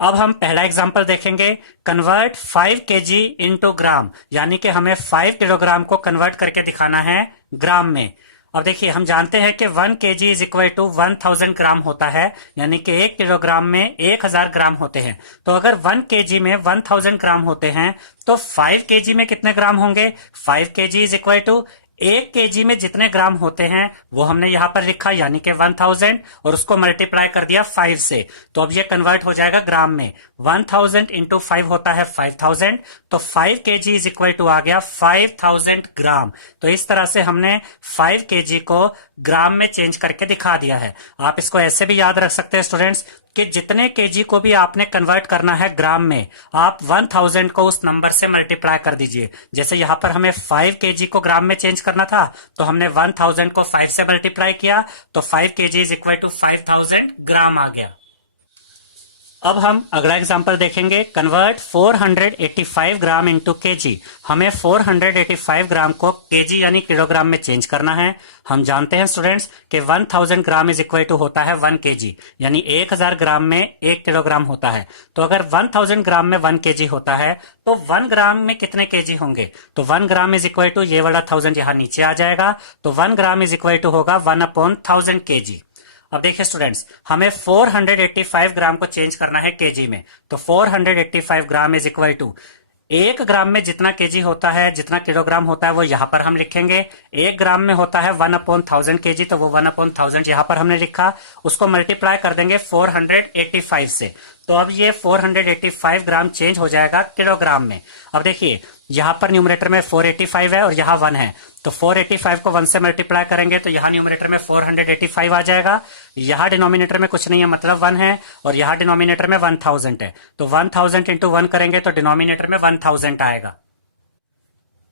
अब हम पहला एग्जाम्पल देखेंगे, कन्वर्ट 5 kg इंटू ग्राम, यानी कि हमें 5 किलोग्राम को कन्वर्ट करके दिखाना है ग्राम में। अब देखिए, हम जानते हैं कि 1 kg इज इक्वल टू 1000 ग्राम होता है, यानी कि 1 किलोग्राम में 1000 ग्राम होते हैं। तो अगर 1 kg में 1000 ग्राम होते हैं तो 5 kg में कितने ग्राम होंगे? 5 kg is equal to 1 kg में जितने ग्राम होते हैं वो हमने यहां पर लिखा, यानी कि 1000, और उसको मल्टीप्लाई कर दिया 5 से। तो अब ये कन्वर्ट हो जाएगा ग्राम में। 1000 इंटू 5 होता है 5000, तो 5 kg इज इक्वल टू आ गया 5000 ग्राम। तो इस तरह से हमने 5 kg को ग्राम में चेंज करके दिखा दिया है। आप इसको ऐसे भी याद रख सकते हैं स्टूडेंट्स कि जितने केजी को भी आपने कन्वर्ट करना है ग्राम में, आप 1000 को उस नंबर से मल्टीप्लाई कर दीजिए। जैसे यहां पर हमें 5 केजी को ग्राम में चेंज करना था, तो हमने 1000 को 5 से मल्टीप्लाई किया, तो 5 केजी इज इक्वल टू 5000 ग्राम आ गया। अब हम अगला एग्जांपल देखेंगे, कन्वर्ट 485 ग्राम इंटू केजी। हमें 485 ग्राम को केजी यानी किलोग्राम में चेंज करना है। हम जानते हैं स्टूडेंट्स कि 1000 ग्राम इज इक्वल टू होता है 1 केजी, यानी 1000 ग्राम में 1 किलोग्राम होता है। तो अगर 1000 ग्राम में 1 केजी होता है तो 1 ग्राम में कितने केजी होंगे? तो 1 ग्राम इज इक्वल टू ये वाला 1000 यहां नीचे आ जाएगा, तो 1 ग्राम इज इक्वल टू होगा 1/1000 केजी। अब देखिए स्टूडेंट्स, हमें 485 ग्राम को चेंज करना है केजी में, तो 485 ग्राम इज इक्वल टू 1 ग्राम में जितना केजी होता है, जितना किलोग्राम होता है वो यहां पर हम लिखेंगे। 1 ग्राम में होता है 1/1000 केजी, तो वो 1/1000 यहां पर हमने लिखा। उसको मल्टीप्लाई कर देंगे 485 से, तो अब ये 485 ग्राम चेंज हो जाएगा किलोग्राम में। अब देखिए, यहां पर न्यूमरेटर में 485 है और यहां 1 है, तो 485 को 1 से मल्टीप्लाई करेंगे तो यहां न्यूमरेटर में 485 आ जाएगा। यहां डिनोमिनेटर में कुछ नहीं है, मतलब 1 है, और यहां डिनोमिनेटर में 1000 है, तो 1000 इंटू 1 करेंगे तो डिनोमिनेटर में 1000 आएगा।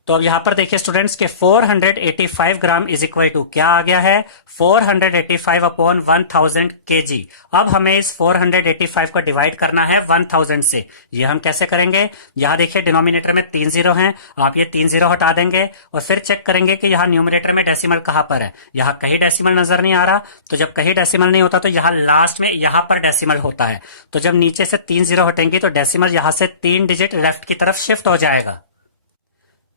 तो अब यहां पर देखिए स्टूडेंट्स के 485 ग्राम इज इक्वल टू क्या आ गया है? 485/1000 केजी। अब हमें इस 485 को डिवाइड करना है 1000 से। ये हम कैसे करेंगे? यहां देखिए डिनोमिनेटर में 3 जीरो हैं, आप ये 3 जीरो हटा देंगे और फिर चेक करेंगे कि यहां न्यूमरेटर में डेसिमल कहां पर है। यहां कहीं डेसिमल नजर नहीं आ रहा, तो जब कहीं डेसिमल नहीं होता तो यहां लास्ट में यहां पर डेसिमल होता है। तो जब नीचे से 3 जीरो हटेंगी तो डेसिमल यहां से 3 डिजिट लेफ्ट की तरफ शिफ्ट हो जाएगा।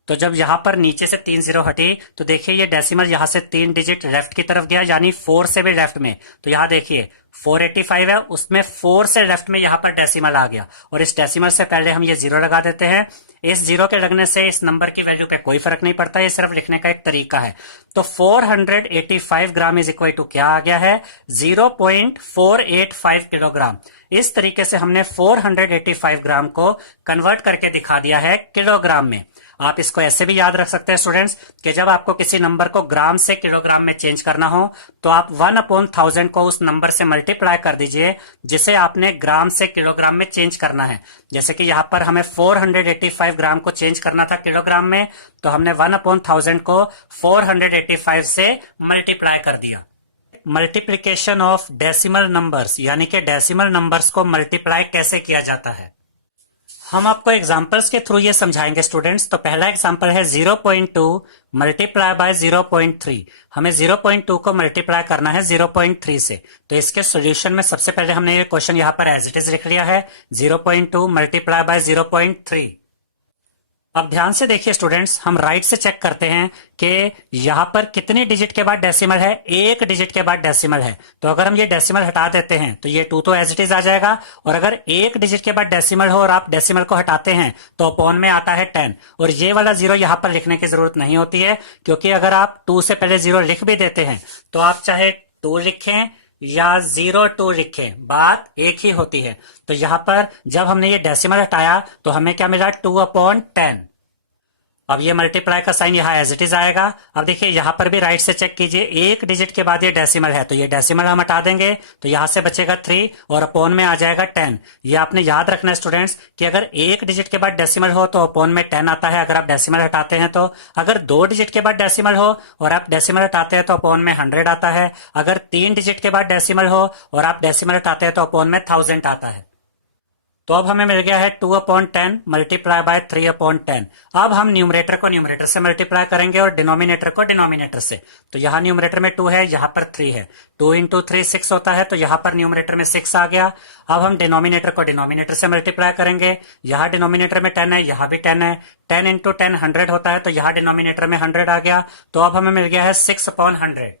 तो जब यहां पर नीचे से 3 जीरो हटी तो देखिए ये डेसिमल यहां से 3 डिजिट लेफ्ट की तरफ गया, यानी 4 से भी लेफ्ट में। तो यहां देखिए 485 है, उसमें 4 से लेफ्ट में यहां पर डेसिमल आ गया, और इस डेसिमल से पहले हम ये जीरो लगा देते हैं। इस जीरो के लगने से इस नंबर की वैल्यू पे कोई फर्क नहीं पड़ता, ये सिर्फ लिखने का एक तरीका है। तो 485 ग्राम इज इक्वल टू क्या आ गया है? 0.485 किलोग्राम। इस तरीके से हमने 485 ग्राम को कन्वर्ट करके दिखा दिया है किलोग्राम में। आप इसको ऐसे भी याद रख सकते हैं स्टूडेंट्स कि जब आपको किसी नंबर को ग्राम से किलोग्राम में चेंज करना हो तो आप 1/1000 को उस नंबर से मल्टीप्लाई कर दीजिए जिसे आपने ग्राम से किलोग्राम में चेंज करना है। जैसे कि यहां पर हमें 485 ग्राम को चेंज करना था किलोग्राम में, तो हमने 1/1000 को 485 से मल्टीप्लाई कर दिया। मल्टीप्लीकेशन ऑफ डेसिमल नंबर्स, यानी कि डेसिमल नंबर्स को मल्टीप्लाई कैसे किया जाता है, हम आपको एग्जांपल्स के थ्रू ये समझाएंगे स्टूडेंट्स। तो पहला एग्जांपल है 0.2 मल्टीप्लाई बाय 0.3। हमें 0.2 को मल्टीप्लाई करना है 0.3 से। तो इसके सॉल्यूशन में सबसे पहले हमने ये क्वेश्चन यहाँ पर एज इट इज लिख लिया है, 0.2 मल्टीप्लाई बाय 0.3। अब ध्यान से देखिए स्टूडेंट्स, हम राइट से चेक करते हैं कि यहां पर कितनी डिजिट के बाद डेसिमल है? 1 डिजिट के बाद डेसिमल है। तो अगर हम ये डेसिमल हटा देते हैं तो ये 2 तो एज इट इज आ जाएगा, और अगर 1 डिजिट के बाद डेसिमल हो और आप डेसिमल को हटाते हैं तो अपॉन में आता है 10, और ये वाला जीरो यहां पर लिखने की जरूरत नहीं होती है, क्योंकि अगर आप 2 से पहले जीरो लिख भी देते हैं तो आप चाहे 2 लिखें या 02 लिखें, बात एक ही होती है। तो यहां पर जब हमने ये डेसिमल हटाया तो हमें क्या मिला? 2/10। अब ये मल्टीप्लाई का साइन यहाँ एज इट इज आएगा। अब देखिए यहाँ पर भी राइट से चेक कीजिए, 1 डिजिट के बाद ये डेसिमल है, तो ये डेसिमल हम हटा देंगे तो यहाँ से बचेगा 3 और अपॉन में आ जाएगा 10। ये आपने याद रखना है स्टूडेंट्स कि अगर 1 डिजिट के बाद डेसिमल हो तो अपॉन में 10 आता है, अगर आप डेसिमल हटाते हैं तो। अगर 2 डिजिट के बाद डेसिमल हो और आप डेसिमल हटाते हैं तो अपॉन में 100 आता है। अगर 3 डिजिट के बाद डेसिमल हो और आप डेसिमल हटाते हैं तो अपॉन में 1000 आता है। तो अब हमें मिल गया है 2/10 मल्टीप्लाई बाय 3/10। अब हम न्यूमरेटर को न्यूमरेटर से मल्टीप्लाई करेंगे और डिनोमिनेटर को डिनोमिनेटर से। तो यहाँ न्यूमरेटर में 2 है, यहाँ पर 3 है। 2 इंटू 3 6 होता है, तो यहाँ पर न्यूमरेटर में 6 आ गया। अब हम डिनोमिनेटर को डिनोमिनेटर से मल्टीप्लाई करेंगे। यहाँ डिनोमिनेटर में 10 है, यहाँ भी 10 है। 10 इंटू 10 100 होता है, तो यहाँ डिनोमिनेटर में 100 आ गया। तो अब हमें मिल गया है 6/100।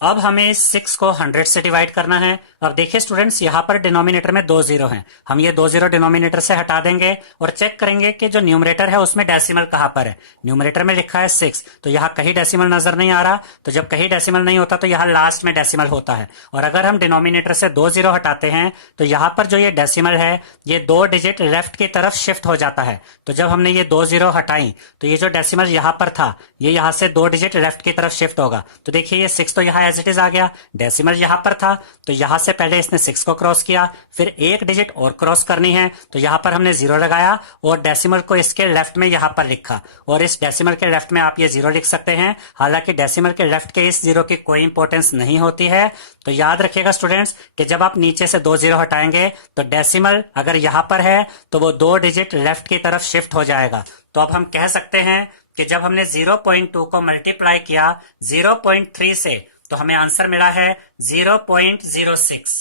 अब हमें इस 6 को 100 से डिवाइड करना है। अब देखिए स्टूडेंट्स, यहाँ पर डिनोमिनेटर में 2 जीरो हैं। हम ये 2 जीरो डिनोमिनेटर से हटा देंगे और चेक करेंगे कि जो न्यूमरेटर है उसमें डेसिमल कहाँ पर है। न्यूमरेटर में लिखा है 6, तो यहाँ कहीं डेसिमल नजर नहीं आ रहा। तो जब कहीं डेसिमल नहीं होता तो यहाँ लास्ट में डेसिमल होता है। और अगर हम डिनोमिनेटर से 2 जीरो हटाते हैं तो यहाँ पर जो ये डेसिमल है ये 2 डिजिट लेफ्ट की तरफ शिफ्ट हो जाता है। तो जब हमने ये 2 जीरो हटाई तो ये जो डेसिमल यहाँ पर था ये यहाँ से 2 डिजिट लेफ्ट की तरफ शिफ्ट होगा। तो देखिए ये 6 तो यहाँ एज इट इज आ गया, डेसिमल यहाँ पर था तो यहाँ से पहले इसने 6 को क्रॉस किया, फिर एक डिजिट और क्रॉस करनी है तो यहाँ पर हमने 0 लगाया और डेसिमल को इसके लेफ्ट में यहाँ पर लिखा। और इस डेसिमल के लेफ्ट में आप ये 0 लिख सकते हैं। हालांकि डेसिमल के लेफ्ट के इस 0 की कोई इंपॉर्टेंस नहीं होती है। तो याद रखिएगा स्टूडेंट्स कि जब आप नीचे से 2 जीरो हटाएंगे तो डेसिमल अगर यहाँ पर है तो वो 2 डिजिट लेफ्ट की तरफ शिफ्ट हो जाएगा। तो अब हम कह सकते हैं कि जब हमने 0.2 को मल्टीप्लाई किया 0.3 से तो हमें आंसर मिला है 0.06।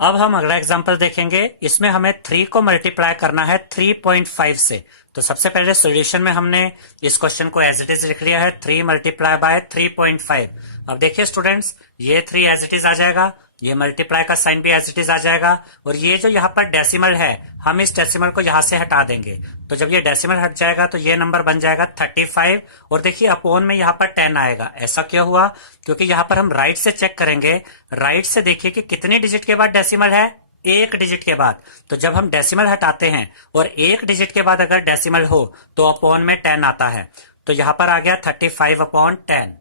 अब हम अगला एग्जांपल देखेंगे। इसमें हमें 3 को मल्टीप्लाई करना है 3.5 से। तो सबसे पहले सॉल्यूशन में हमने इस क्वेश्चन को एज इट इज लिख लिया है 3 मल्टीप्लाई बाय 3.5। अब देखिए स्टूडेंट्स, ये 3 एज इट इज आ जाएगा, ये मल्टीप्लाई का साइन भी एज इट इज आ जाएगा और ये जो यहाँ पर डेसिमल है हम इस डेसिमल को यहाँ से हटा देंगे। तो जब ये डेसिमल हट जाएगा तो ये नंबर बन जाएगा 35 और देखिए अपोन में यहाँ पर 10 आएगा। ऐसा क्यों हुआ? क्योंकि यहाँ पर हम राइट से चेक करेंगे। राइट से देखिए कि कितनी डिजिट के बाद डेसिमल है, एक डिजिट के बाद। तो जब हम डेसिमल हटाते हैं और एक डिजिट के बाद अगर डेसिमल हो तो अपोन में 10 आता है। तो यहाँ पर आ गया 35/10।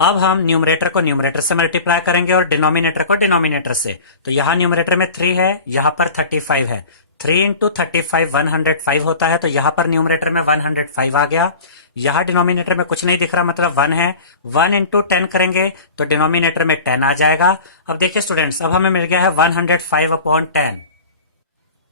अब हम न्यूमरेटर को न्यूमरेटर से मल्टीप्लाई करेंगे और डिनोमिनेटर को डिनोमिनेटर से। तो यहाँ न्यूमरेटर में 3 है, यहाँ पर 35 है। 3 इंटू 35 105 होता है, तो यहाँ पर न्यूमरेटर में 105 आ गया। यहाँ डिनोमिनेटर में कुछ नहीं दिख रहा, मतलब 1 है। 1 इंटू 10 करेंगे तो डिनोमिनेटर में 10 आ जाएगा। अब देखिए स्टूडेंट्स, अब हमें मिल गया है 105/10।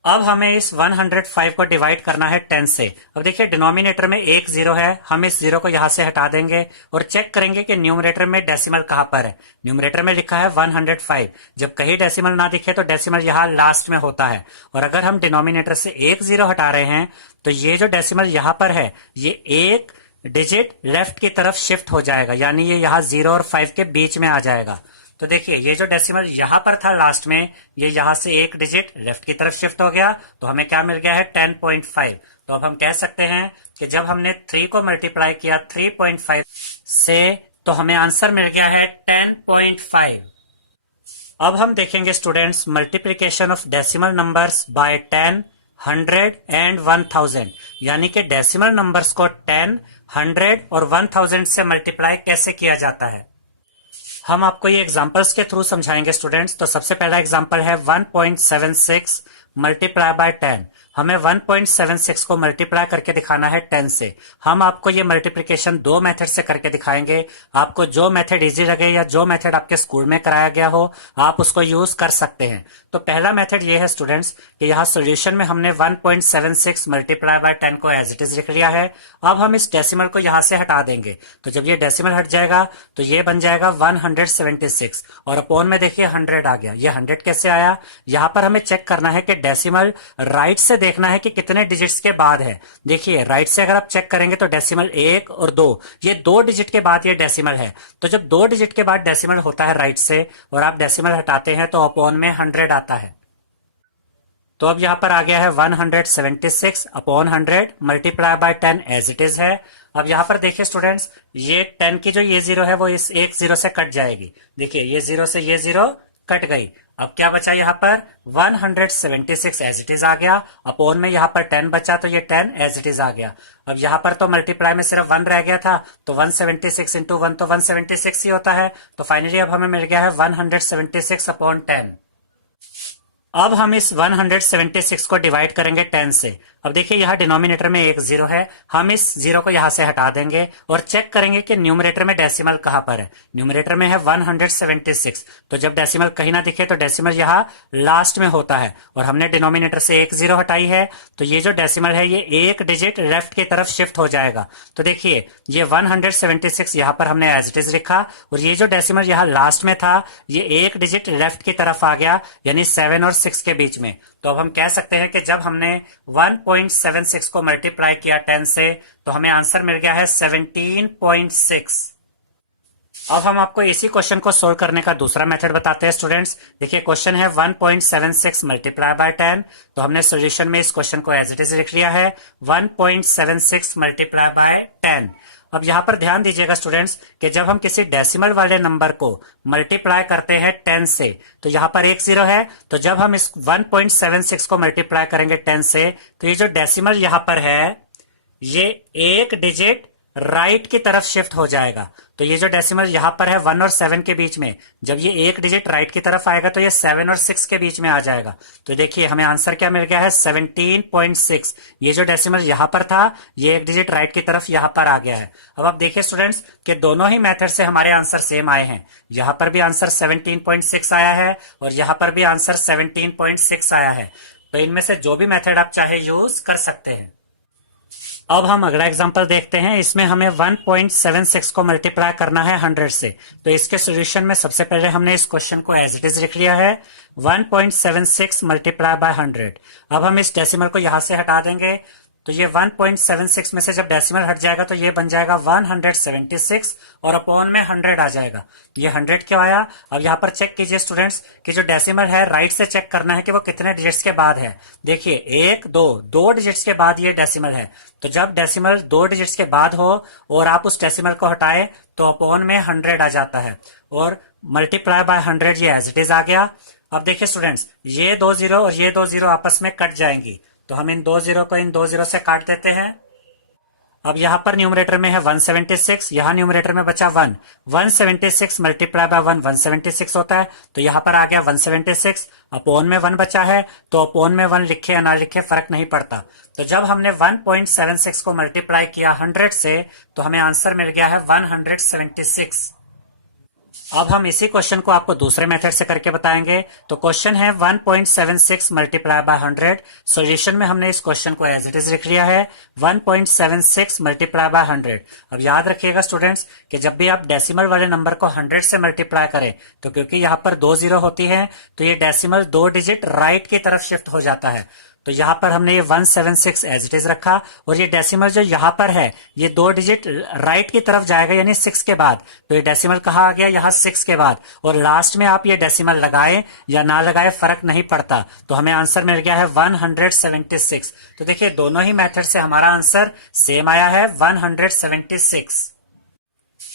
अब हमें इस 105 को डिवाइड करना है 10 से। अब देखिए डिनोमिनेटर में एक 0 है, हम इस 0 को यहां से हटा देंगे और चेक करेंगे कि न्यूमरेटर में डेसिमल कहां पर है। न्यूमरेटर में लिखा है 105। जब कहीं डेसिमल ना दिखे तो डेसिमल यहां लास्ट में होता है। और अगर हम डिनोमिनेटर से एक 0 हटा रहे हैं तो ये जो डेसिमल यहां पर है ये एक डिजिट लेफ्ट की तरफ शिफ्ट हो जाएगा, यानी ये यहाँ 0 और 5 के बीच में आ जाएगा। तो देखिए ये जो डेसिमल यहाँ पर था लास्ट में, ये यहाँ से एक डिजिट लेफ्ट की तरफ शिफ्ट हो गया। तो हमें क्या मिल गया है 10.5। तो अब हम कह सकते हैं कि जब हमने 3 को मल्टीप्लाई किया 3.5 से तो हमें आंसर मिल गया है 10.5। अब हम देखेंगे students multiplication of decimal numbers by 10, 100 and 1000, यानी कि डेसिमल नंबर्स को 10, 100 और 1000 से मल्टीप्लाई कैसे किया जाता है। हम आपको ये एग्जांपल्स के थ्रू समझाएंगे स्टूडेंट्स। तो सबसे पहला एग्जांपल है 1.76 मल्टीप्लाई बाय 10। हमें 1.76 को मल्टीप्लाई करके दिखाना है 10 से। हम आपको ये मल्टीप्लिकेशन 2 मेथड से करके दिखाएंगे। आपको जो मेथड इजी लगे या जो मेथड आपके स्कूल में कराया गया हो आप उसको यूज कर सकते हैं। तो पहला मेथड ये है स्टूडेंट्स कि यहाँ सोल्यूशन में हमने 1.76 मल्टीप्लाई बाय 10 को एज इट इज लिख लिया है। अब हम इस डेसिमल को यहाँ से हटा देंगे। तो जब ये डेसिमल हट जाएगा तो ये बन जाएगा 176 और अपोन में देखिए 100 आ गया। ये 100 कैसे आया? यहाँ पर हमें चेक करना है कि डेसिमल राइट से देखना है कि कितने डिजिट्स के बाद है। देखिए राइट से अगर आप चेक करेंगे तो डेसिमल 1 और 2, ये 2 डिजिट के बाद ये डेसिमल है। तो जब 2 डिजिट के बाद डेसिमल होता है राइट से और आप डेसिमल हटाते हैं तो अपोन में 100 आता है। तो अब यहां पर आ गया है 176 upon 100 multiply by 10 as it is है। अब यहां पर देखिए स्टूडेंट्स, ये 10 की जो ये 0 है वो इस एक 0 से कट जाएगी। देखिए ये 0 से ये 0 कट गई। अब क्या बचा यहाँ पर 176 एज इट इज आ गया। अपॉन में यहाँ पर 10 बचा तो ये 10 एज इट इज आ गया। अब यहाँ पर तो मल्टीप्लाई में सिर्फ 1 रह गया था तो 176 इंटू 1 तो 176 ही होता है। तो फाइनली अब हमें मिल गया है 176 अपॉन 10। अब हम इस 176 को डिवाइड करेंगे 10 से। अब देखिए यहाँ डिनोमिनेटर में एक जीरो है, हम इस जीरो को यहाँ से हटा देंगे और चेक करेंगे कि न्यूमरेटर में डेसिमल कहाँ पर है। न्यूमरेटर में है 176, तो जब डेसिमल कहीं ना दिखे तो डेसिमल यहाँ लास्ट में होता है और हमने डिनोमिनेटर से एक जीरो हटाई है, तो ये जो डेसिमल है ये एक डिजिट लेफ्ट की तरफ शिफ्ट हो जाएगा। तो देखिए ये 176 यहाँ पर हमने एज इट इज लिखा और ये जो डेसिमल यहाँ लास्ट में था ये एक डिजिट लेफ्ट की तरफ आ गया, यानी 7 और 6 के बीच में। तो अब हम कह सकते हैं कि जब हमने 1.76 को मल्टीप्लाई किया 10 से तो हमें आंसर मिल गया है 17.6। अब हम आपको इसी क्वेश्चन को सोल्व करने का दूसरा मेथड बताते हैं स्टूडेंट्स। देखिए क्वेश्चन है 1.76 मल्टीप्लाई बाय 10, तो हमने सॉल्यूशन में इस क्वेश्चन को एज इट इज लिख लिया है 1.76 मल्टीप्लाई बाय 10। अब यहाँ पर ध्यान दीजिएगा स्टूडेंट्स कि जब हम किसी डेसिमल वाले नंबर को मल्टीप्लाई करते हैं 10 से तो यहाँ पर एक जीरो है, तो जब हम इस 1.76 को मल्टीप्लाई करेंगे 10 से तो ये जो डेसिमल यहाँ पर है ये एक डिजिट राइट की तरफ शिफ्ट हो जाएगा। तो ये जो डेसिमल यहाँ पर है 1 और 7 के बीच में, जब ये एक डिजिट राइट की तरफ आएगा तो ये 7 और 6 के बीच में आ जाएगा। तो देखिए हमें आंसर क्या मिल गया है 17.6। ये जो डेसिमल यहाँ पर था ये एक डिजिट राइट की तरफ यहाँ पर आ गया है। अब आप देखिए स्टूडेंट्स कि दोनों ही मेथड से हमारे आंसर सेम आए हैं। यहाँ पर भी आंसर 17.6 आया है और यहाँ पर भी आंसर 17.6 आया है। तो इनमें से जो भी मेथड आप चाहे यूज कर सकते हैं। अब हम अगला एग्जांपल देखते हैं। इसमें हमें 1.76 को मल्टीप्लाई करना है 100 से। तो इसके सॉल्यूशन में सबसे पहले हमने इस क्वेश्चन को एज इट इज लिख लिया है 1.76 मल्टीप्लाई बाय 100। अब हम इस डेसिमल को यहां से हटा देंगे, तो ये 1.76 में से जब डेसिमल हट जाएगा तो ये बन जाएगा 176 और अपॉन में 100 आ जाएगा। ये 100 क्यों आया? अब यहाँ पर चेक कीजिए स्टूडेंट्स कि जो डेसिमल है राइट से चेक करना है कि वो कितने डिजिट्स के बाद है। देखिए 1 2 2 डिजिट्स के बाद ये डेसिमल है, तो जब डेसिमल 2 डिजिट्स के बाद हो और आप उस डेसिमल को हटाए तो अपॉन में 100 आ जाता है और मल्टीप्लाई बाय 100 ये एज इट इज आ गया। अब देखिए स्टूडेंट्स ये 2 जीरो और ये 2 जीरो आपस में कट जाएंगी, तो हम इन 2 जीरो को इन 2 जीरो से काट देते हैं। अब यहाँ पर न्यूमरेटर में है 176, यहाँ न्यूमरेटर में बचा 1। 176 मल्टीप्लाई बाय 1 176 होता है, तो यहाँ पर आ गया 176। अपॉन में 1 बचा है, तो अपॉन में 1 लिखे या ना लिखे फर्क नहीं पड़ता। तो जब हमने 1.76 को मल्टीप्लाई किया 100 से तो हमें आंसर मिल गया है 176। अब हम इसी क्वेश्चन को आपको दूसरे मेथड से करके बताएंगे। तो क्वेश्चन है 1.76 मल्टीप्लाई बाय 100। सॉल्यूशन में हमने इस क्वेश्चन को एज इट इज लिख लिया है 1.76 मल्टीप्लाई बाय 100। अब याद रखिएगा स्टूडेंट्स कि जब भी आप डेसिमल वाले नंबर को 100 से मल्टीप्लाई करें तो क्योंकि यहाँ पर 2 जीरो होती है तो ये डेसिमल 2 डिजिट राइट की तरफ शिफ्ट हो जाता है। तो यहाँ पर हमने ये 176 एज इट इज रखा और ये डेसिमल जो यहाँ पर है ये 2 डिजिट राइट की तरफ जाएगा यानी 6 के बाद। तो ये डेसिमल कहाँ आ गया? यहाँ 6 के बाद, और लास्ट में आप ये डेसिमल लगाए या ना लगाए फर्क नहीं पड़ता। तो हमें आंसर मिल गया है 176। तो देखिए दोनों ही मेथड से हमारा आंसर सेम आया है 176।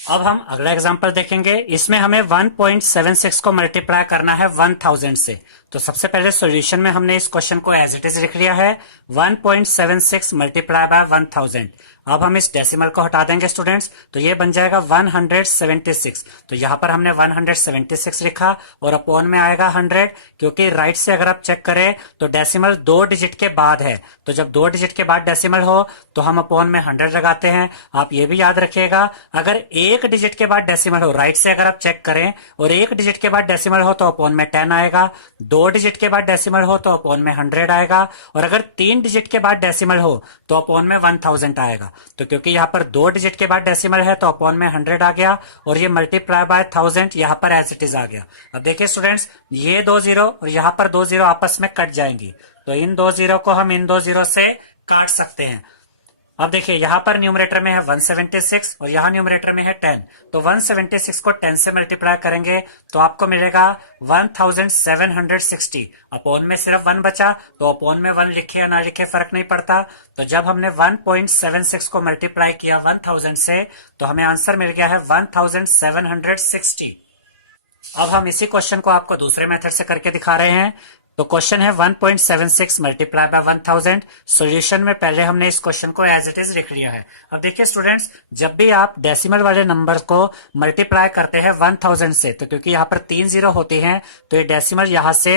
अब हम अगला एग्जांपल देखेंगे। इसमें हमें 1.76 को मल्टीप्लाई करना है 1000 से। तो सबसे पहले सॉल्यूशन में हमने इस क्वेश्चन को एज इट इज लिख लिया है 1.76 मल्टीप्लाई बाय 1000। अब हम इस डेसिमल को हटा देंगे स्टूडेंट्स, तो ये बन जाएगा 176। तो यहाँ पर हमने 176 लिखा और अपॉन में आएगा 100, क्योंकि राइट से अगर आप चेक करें तो डेसिमल 2 डिजिट के बाद है। तो जब 2 डिजिट के बाद डेसिमल हो तो हम अपॉन में 100 लगाते हैं। आप ये भी याद रखिएगा अगर 1 डिजिट के बाद डेसिमल हो, राइट से अगर आप चेक करें और 1 डिजिट के बाद डेसिमल हो तो अपॉन में 10 आएगा, 2 डिजिट के बाद डेसिमल हो तो अपॉन में 100 आएगा, और अगर 3 डिजिट के बाद डेसिमल हो तो अपॉन में 1000 आएगा। तो क्योंकि यहाँ पर 2 डिजिट के बाद डेसिमल है तो अपॉन में 100 आ गया और ये मल्टीप्लाई बाय 1000 यहाँ पर एज इट इज आ गया। अब देखिए स्टूडेंट्स ये 2 जीरो और यहाँ पर 2 जीरो आपस में कट जाएंगी, तो इन 2 जीरो को हम इन 2 जीरो से काट सकते हैं। अब देखिए यहाँ पर न्यूमरेटर में है 176 और यहाँ न्यूमरेटर में है 10। तो 176 को 10 से मल्टीप्लाई करेंगे तो आपको मिलेगा 1760। अपॉन में सिर्फ 1 बचा, तो अपॉन में 1 लिखे या ना लिखे फर्क नहीं पड़ता। तो जब हमने 1.76 को मल्टीप्लाई किया 1000 से तो हमें आंसर मिल गया है 1760। अब हम इसी क्वेश्चन को आपको दूसरे मेथड से करके दिखा रहे हैं। तो क्वेश्चन है 1.76 मल्टीप्लाई बाय 1000। सॉल्यूशन में पहले हमने इस क्वेश्चन को एज इट इज लिख लिया है। अब देखिए स्टूडेंट्स जब भी आप डेसिमल वाले नंबर को मल्टीप्लाई करते हैं 1000 से, तो क्योंकि यहाँ पर 3 जीरो होती हैं तो ये डेसिमल यहाँ से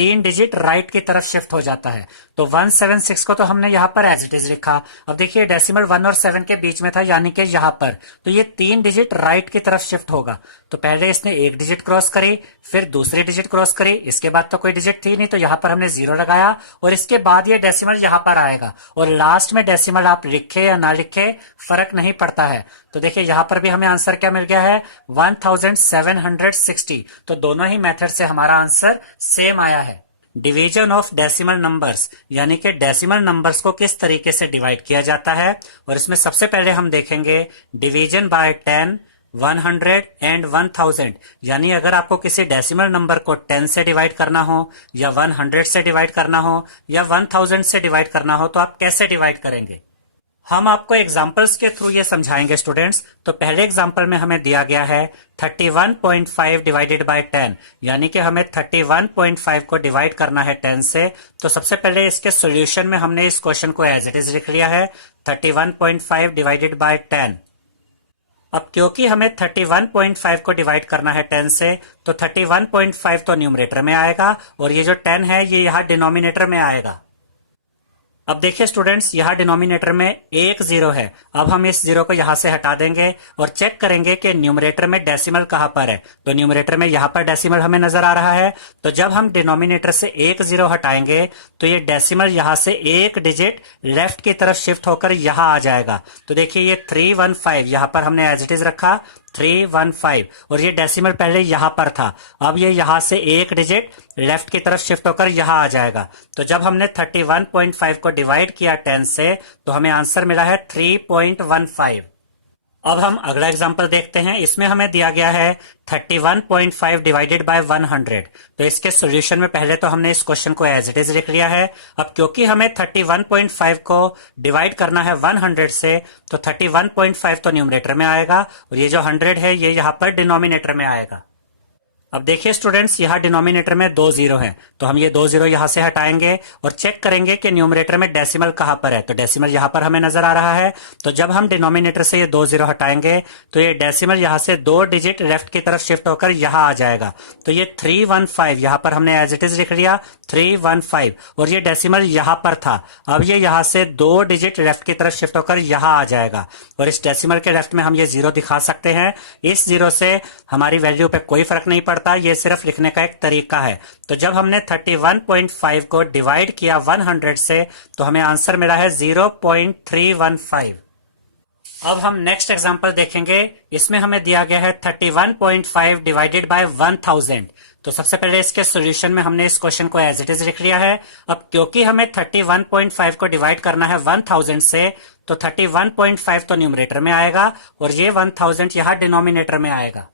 3 डिजिट राइट की तरफ शिफ्ट हो जाता है। तो 176 को तो हमने यहाँ पर एज इट इज लिखा। अब देखिए डेसिमल 1 और 7 के बीच में था, यानी कि यहाँ पर, तो ये 3 डिजिट राइट की तरफ शिफ्ट होगा। तो पहले इसने एक डिजिट क्रॉस करी, फिर दूसरी डिजिट क्रॉस करी, इसके बाद तो कोई डिजिट थी नहीं, तो यहाँ पर हमने 0 लगाया और इसके बाद ये डेसिमल यहाँ पर आएगा और लास्ट में डेसिमल आप लिखे या ना लिखे फर्क नहीं पड़ता है। तो देखिए यहाँ पर भी हमें आंसर क्या मिल गया है, 1760। तो दोनों ही मेथड से हमारा आंसर सेम आया है। डिवीजन ऑफ डेसिमल नंबर्स, यानी कि डेसिमल नंबर्स को किस तरीके से डिवाइड किया जाता है, और इसमें सबसे पहले हम देखेंगे डिवीजन बाय 10, 100 एंड 1000। यानी अगर आपको किसी डेसिमल नंबर को 10 से डिवाइड करना हो या 100 से डिवाइड करना हो या 1000 से डिवाइड करना हो तो आप कैसे डिवाइड करेंगे। हम आपको एग्जाम्पल्स के थ्रू ये समझाएंगे स्टूडेंट्स। तो पहले एग्जाम्पल में हमें दिया गया है 31.5 डिवाइडेड बाय 10, यानी कि हमें 31.5 को डिवाइड करना है 10 से। तो सबसे पहले इसके सॉल्यूशन में हमने इस क्वेश्चन को एज इट इज लिख लिया है 31.5 डिवाइडेड बाय 10। अब क्योंकि हमें 31.5 को डिवाइड करना है 10 से, तो 31.5 तो न्यूमरेटर में आएगा और ये जो 10 है ये यहाँ डिनोमिनेटर में आएगा। अब देखिए स्टूडेंट्स, यहाँ डिनोमिनेटर में एक 0 है। अब हम इस 0 को यहाँ से हटा देंगे और चेक करेंगे कि न्यूमरेटर में डेसिमल कहाँ पर है। तो न्यूमरेटर में यहाँ पर डेसिमल हमें नजर आ रहा है। तो जब हम डिनोमिनेटर से एक 0 हटाएंगे तो ये डेसिमल यहाँ से एक डिजिट लेफ्ट की तरफ शिफ्ट होकर यहाँ आ जाएगा। तो देखिए ये 315 यहाँ पर हमने एज इट इज रखा 315 और ये डेसिमल पहले यहां पर था। अब ये यहां से एक डिजिट लेफ्ट की तरफ शिफ्ट होकर यहां आ जाएगा। तो जब हमने 31.5 को डिवाइड किया 10 से तो हमें आंसर मिला है 3.15। अब हम अगला एग्जांपल देखते हैं। इसमें हमें दिया गया है 31.5 डिवाइडेड बाय 100। तो इसके सॉल्यूशन में पहले तो हमने इस क्वेश्चन को एज इट इज लिख लिया है। अब क्योंकि हमें 31.5 को डिवाइड करना है 100 से, तो 31.5 तो न्यूमरेटर में आएगा और ये जो 100 है ये यहाँ पर डिनोमिनेटर में आएगा। अब देखिए स्टूडेंट्स, यहाँ डिनोमिनेटर में 2 0 हैं, तो हम ये 2 0 यहाँ से हटाएंगे और चेक करेंगे कि न्यूमरेटर में डेसिमल कहाँ पर है। तो डेसिमल यहाँ पर हमें नजर आ रहा है। तो जब हम डिनोमिनेटर से ये 2 0 हटाएंगे तो ये डेसिमल यहाँ से 2 डिजिट लेफ्ट की तरफ शिफ्ट होकर यहाँ आ जाएगा। तो ये 315 यहाँ पर हमने एज इट इज लिख लिया 315 और ये डेसिमल यहाँ पर था। अब ये यहाँ से 2 डिजिट लेफ्ट की तरफ शिफ्ट होकर यहाँ आ जाएगा और इस डेसिमल के लेफ्ट में हम ये 0 दिखा सकते हैं। इस 0 से हमारी वैल्यू पे कोई फर्क नहीं पड़ता, ये सिर्फ लिखने का एक तरीका है। तो जब हमने 31.5 को डिवाइड किया 100 से तो हमें आंसर मिला है 0.315। अब हम नेक्स्ट एग्जांपल देखेंगे। इसमें हमें दिया गया है 31.5 डिवाइडेड बाय 1000। तो सबसे पहले इसके सॉल्यूशन में हमने इस क्वेश्चन को एज इट इज लिख लिया है। अब क्योंकि हमें 31.5 को डिवाइड करना है 1000 से, तो 31.5 तो न्यूमरेटर में आएगा और ये 1000 यहाँ डिनोमिनेटर में आएगा।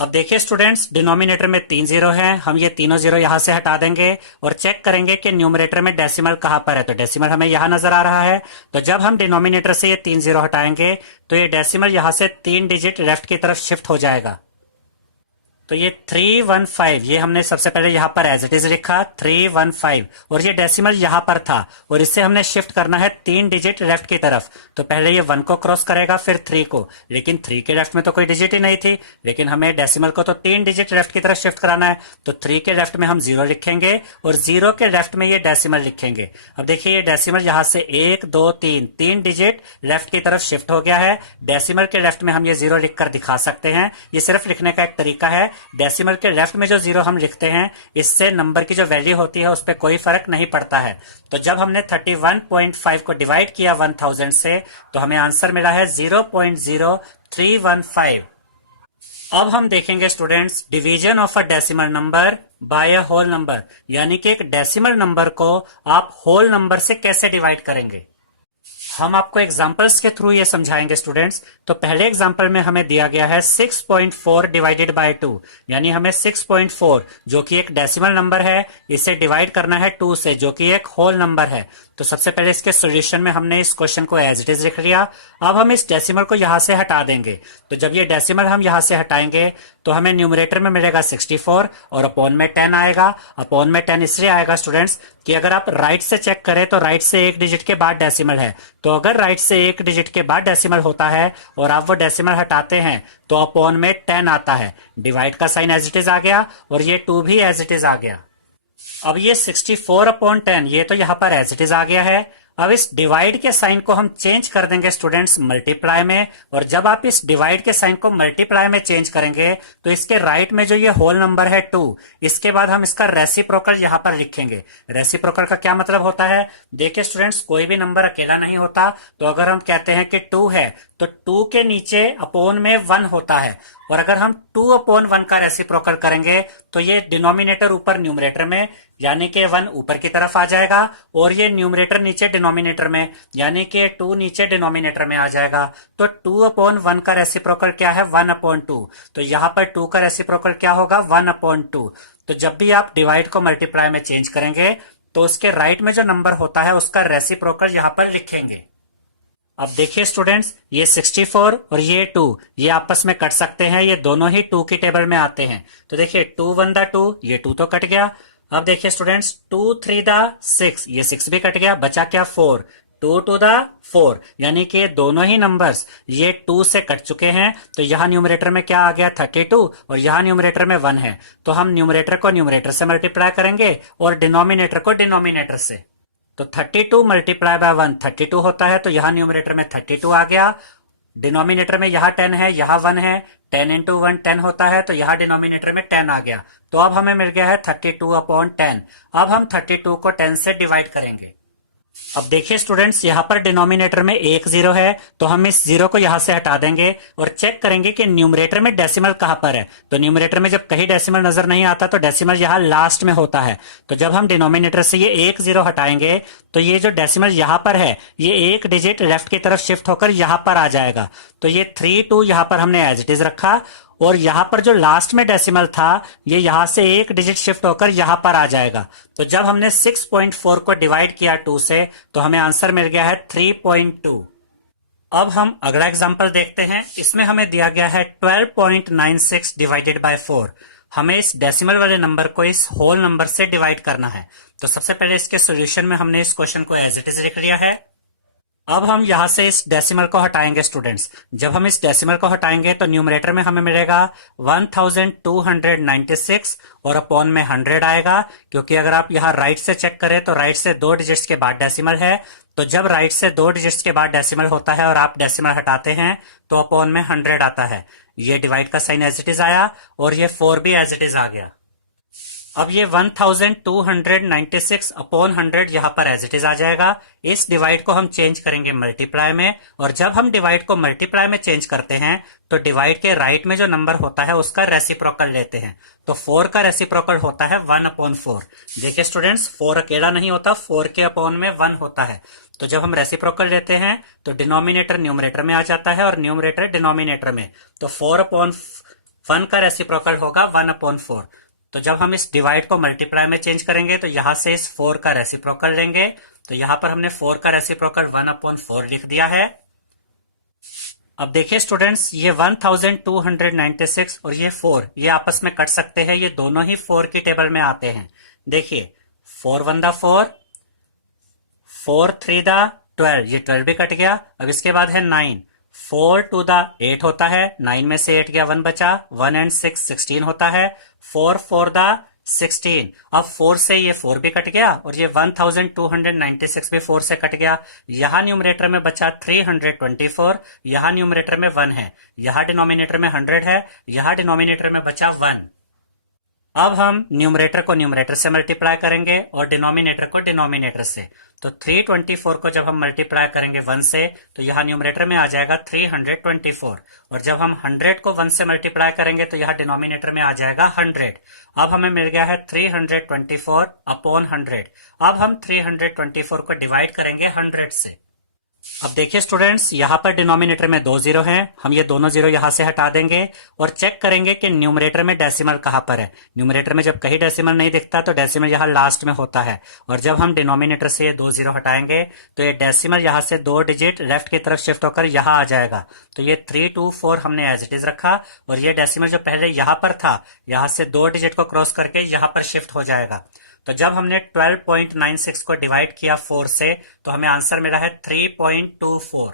अब देखिए स्टूडेंट्स, डिनोमिनेटर में 3 0 हैं, हम ये तीनों 0 यहाँ से हटा देंगे और चेक करेंगे कि न्यूमरेटर में डेसिमल कहाँ पर है। तो डेसिमल हमें यहाँ नजर आ रहा है। तो जब हम डिनोमिनेटर से ये 3 0 हटाएंगे तो ये डेसिमल यहाँ से 3 डिजिट लेफ्ट की तरफ शिफ्ट हो जाएगा। तो ये 315 ये हमने सबसे पहले यहाँ पर एज इट इज लिखा 315 और ये डेसिमल यहाँ पर था और इससे हमने शिफ्ट करना है 3 डिजिट लेफ्ट की तरफ। तो पहले ये 1 को क्रॉस करेगा फिर 3 को, लेकिन 3 के लेफ्ट में तो कोई डिजिट ही नहीं थी, लेकिन हमें डेसिमल को तो 3 डिजिट लेफ्ट की तरफ शिफ्ट कराना है। तो 3 के लेफ्ट में हम 0 लिखेंगे और 0 के लेफ्ट में ये डेसिमल लिखेंगे। अब देखिए ये डेसिमल यहाँ से 1 2 3 डिजिट लेफ्ट की तरफ शिफ्ट हो गया है। डेसिमल के लेफ्ट में हम ये 0 लिखकर दिखा सकते हैं, ये सिर्फ लिखने का एक तरीका है। डेसिमल के लेफ्ट में जो 0 हम लिखते हैं इससे नंबर की जो वैल्यू होती है उस पर कोई फर्क नहीं पड़ता है। तो जब हमने 31.5 को डिवाइड किया 1000 से तो हमें आंसर मिला है 0.0315। अब हम देखेंगे students division of a decimal number by a whole number, यानी कि एक डेसिमल नंबर को आप होल नंबर से कैसे डिवाइड करेंगे। हम आपको एग्जांपल्स के थ्रू ये समझाएंगे स्टूडेंट्स। तो पहले एग्जांपल में हमें दिया गया है 6.4 डिवाइडेड बाय 2, यानी हमें 6.4 जो कि एक डेसिमल नंबर है इसे डिवाइड करना है 2 से जो कि एक होल नंबर है। तो सबसे पहले इसके सॉल्यूशन में हमने इस क्वेश्चन को एज इट इज लिख लिया। अब हम इस डेसिमल को यहां से हटा देंगे। तो जब ये डेसिमल हम यहां से हटाएंगे तो हमें न्यूमरेटर में मिलेगा 64 और अपॉन में 10 आएगा। अपॉन में 10 इसलिए आएगा स्टूडेंट्स कि अगर आप राइट से चेक करें तो राइट से एक डिजिट के बाद डेसिमल है। तो अगर राइट से एक डिजिट के बाद डेसिमल होता है और आप वो डेसिमल हटाते हैं तो अपॉन में 10 आता है। डिवाइड का साइन एज इट इज आ गया और ये 2 भी एज इट इज आ गया। अब ये 64/10 ये तो यहाँ पर एज इट इज आ गया है। अब इस डिवाइड के साइन को हम चेंज कर देंगे स्टूडेंट्स मल्टीप्लाई में, और जब आप इस डिवाइड के साइन को मल्टीप्लाई में चेंज करेंगे तो इसके राइट में जो ये होल नंबर है 2, इसके बाद हम इसका रेसिप्रोकल यहाँ पर लिखेंगे। रेसिप्रोकल का क्या मतलब होता है? देखिए स्टूडेंट्स, कोई भी नंबर अकेला नहीं होता, तो अगर हम कहते हैं कि 2 है तो 2 के नीचे अपोन में 1 होता है, और अगर हम 2/1 का रेसिप्रोकल करेंगे तो ये डिनोमिनेटर ऊपर न्यूमरेटर में यानी कि 1 ऊपर की तरफ आ जाएगा, और ये न्यूमरेटर नीचे डिनोमिनेटर में यानी कि 2 नीचे डिनोमिनेटर में आ जाएगा। तो 2/1 का रेसिप्रोकल क्या है? 1/2। तो यहाँ पर 2 का रेसिप्रोकल क्या होगा? 1/2। तो जब भी आप डिवाइड को मल्टीप्लाई में चेंज करेंगे तो उसके राइट में जो नंबर होता है उसका रेसिप्रोकल यहाँ पर लिखेंगे। अब देखिए स्टूडेंट्स, ये 64 और ये 2 ये आपस में कट सकते हैं, ये दोनों ही 2 की टेबल में आते हैं। तो देखिए 2 1 दा 2, ये 2 तो कट गया। अब देखिए स्टूडेंट्स 2 3 दा 6, ये 6 भी कट गया, बचा क्या? 4। 2 2 दा 4, यानी कि दोनों ही नंबर्स ये 2 से कट चुके हैं। तो यहाँ न्यूमरेटर में क्या आ गया? 32, और यहाँ न्यूमरेटर में 1 है। तो हम न्यूमरेटर को न्यूमरेटर से मल्टीप्लाई करेंगे और डिनोमिनेटर को डिनोमिनेटर से। तो 32 मल्टीप्लाई बाय 1 32 होता है, तो यहाँ न्यूमरेटर में 32 आ गया। डिनोमिनेटर में यहाँ 10 है, यहाँ 1 है, 10 इंटू 1 10 होता है, तो यहाँ डिनोमिनेटर में 10 आ गया। तो अब हमें मिल गया है 32/10। अब हम 32 को 10 से डिवाइड करेंगे। अब देखिए स्टूडेंट्स, यहाँ पर डिनोमिनेटर में 1 0 है, तो हम इस 0 को यहाँ से हटा देंगे और चेक करेंगे कि न्यूमरेटर में डेसिमल कहाँ पर है। तो न्यूमरेटर में जब कहीं डेसिमल नजर नहीं आता तो डेसिमल यहाँ लास्ट में होता है। तो जब हम डिनोमिनेटर से ये 1 0 हटाएंगे तो ये जो डेसिमल यहाँ पर है ये एक डिजिट लेफ्ट की तरफ शिफ्ट होकर यहाँ पर आ जाएगा। तो ये 3 2 यहाँ पर हमने एज इट इज रखा, और यहां पर जो लास्ट में डेसिमल था ये यहां से एक डिजिट शिफ्ट होकर यहां पर आ जाएगा। तो जब हमने 6.4 को डिवाइड किया 2 से तो हमें आंसर मिल गया है 3.2। अब हम अगला एग्जांपल देखते हैं। इसमें हमें दिया गया है 12.96 डिवाइडेड बाय 4। हमें इस डेसिमल वाले नंबर को इस होल नंबर से डिवाइड करना है। तो सबसे पहले इसके सोल्यूशन में हमने इस क्वेश्चन को एज इट इज लिख लिया है। अब हम यहां से इस डेसिमल को हटाएंगे स्टूडेंट्स। जब हम इस डेसिमल को हटाएंगे तो न्यूमरेटर में हमें मिलेगा 1296 और अपॉन में 100 आएगा, क्योंकि अगर आप यहां राइट से चेक करें तो राइट से 2 डिजिट्स के बाद डेसिमल है। तो जब राइट से 2 डिजिट्स के बाद डेसिमल होता है और आप डेसिमल हटाते हैं तो अपॉन में 100 आता है। ये डिवाइड का साइन एज इट इज आया और ये 4 भी एज इट इज आ गया। अब ये 1296 अपॉन 100 यहां पर एज इट इज आ जाएगा। इस डिवाइड को हम चेंज करेंगे मल्टीप्लाई में, और जब हम डिवाइड को मल्टीप्लाई में चेंज करते हैं तो डिवाइड के राइट में जो नंबर होता है उसका रेसिप्रोकल लेते हैं। तो 4 का रेसिप्रोकल होता है 1/4। देखिए स्टूडेंट्स, 4 अकेला नहीं होता, 4 के अपॉन में 1 होता है। तो जब हम रेसिप्रोकल लेते हैं तो डिनोमिनेटर न्यूमरेटर में आ जाता है और न्यूमरेटर डिनोमिनेटर में। तो 4/1 का रेसिप्रोकल होगा 1/4। तो जब हम इस डिवाइड को मल्टीप्लाई में चेंज करेंगे तो यहां से इस 4 का रेसिप्रोकल लेंगे। तो यहां पर हमने 4 का रेसिप्रोकल 1/4 लिख दिया है। अब देखिए स्टूडेंट्स, ये 1296 और ये 4 ये आपस में कट सकते हैं, ये दोनों ही 4 की टेबल में आते हैं। देखिए 4 1 दा 4, 4 3 दा 12, ये 12 भी कट गया। अब इसके बाद है 9, 4 2 दा 8 होता है, 9 में से 8 गया, 1 बचा, 1 एंड 6 16 होता है, 4 4 दा 16। अब 4 से ये 4 भी कट गया और ये 1296 भी 4 से कट गया। यहां न्यूमरेटर में बचा 324, यहां न्यूमरेटर में 1 है, यहां डिनोमिनेटर में 100 है, यहां डिनोमिनेटर में बचा 1। अब हम न्यूमरेटर को न्यूमरेटर से मल्टीप्लाई करेंगे और डिनोमिनेटर को डिनोमिनेटर से। तो 324 को जब हम मल्टीप्लाई करेंगे 1 से तो यहाँ न्यूमरेटर में आ जाएगा 324, और जब हम 100 को 1 से मल्टीप्लाई करेंगे तो यहाँ डिनोमिनेटर में आ जाएगा 100। अब हमें मिल गया है 324 अपॉन 100। अब हम 324 को डिवाइड करेंगे 100 से। अब देखिए स्टूडेंट्स, यहाँ पर डिनोमिनेटर में 2 0 हैं, हम ये दोनों 0 यहाँ से हटा देंगे और चेक करेंगे कि न्यूमरेटर में डेसिमल कहाँ पर है। न्यूमरेटर में जब कहीं डेसिमल नहीं दिखता तो डेसिमल यहाँ लास्ट में होता है, और जब हम डिनोमिनेटर से ये 2 0 हटाएंगे तो ये डेसिमल यहाँ से 2 डिजिट लेफ्ट की तरफ शिफ्ट होकर यहाँ आ जाएगा। तो ये 324 हमने एज इट इज रखा, और ये डेसिमल जो पहले यहाँ पर था यहाँ से 2 डिजिट को क्रॉस करके यहाँ पर शिफ्ट हो जाएगा। तो जब हमने 12.96 को डिवाइड किया 4 से तो हमें आंसर मिला है 3.24।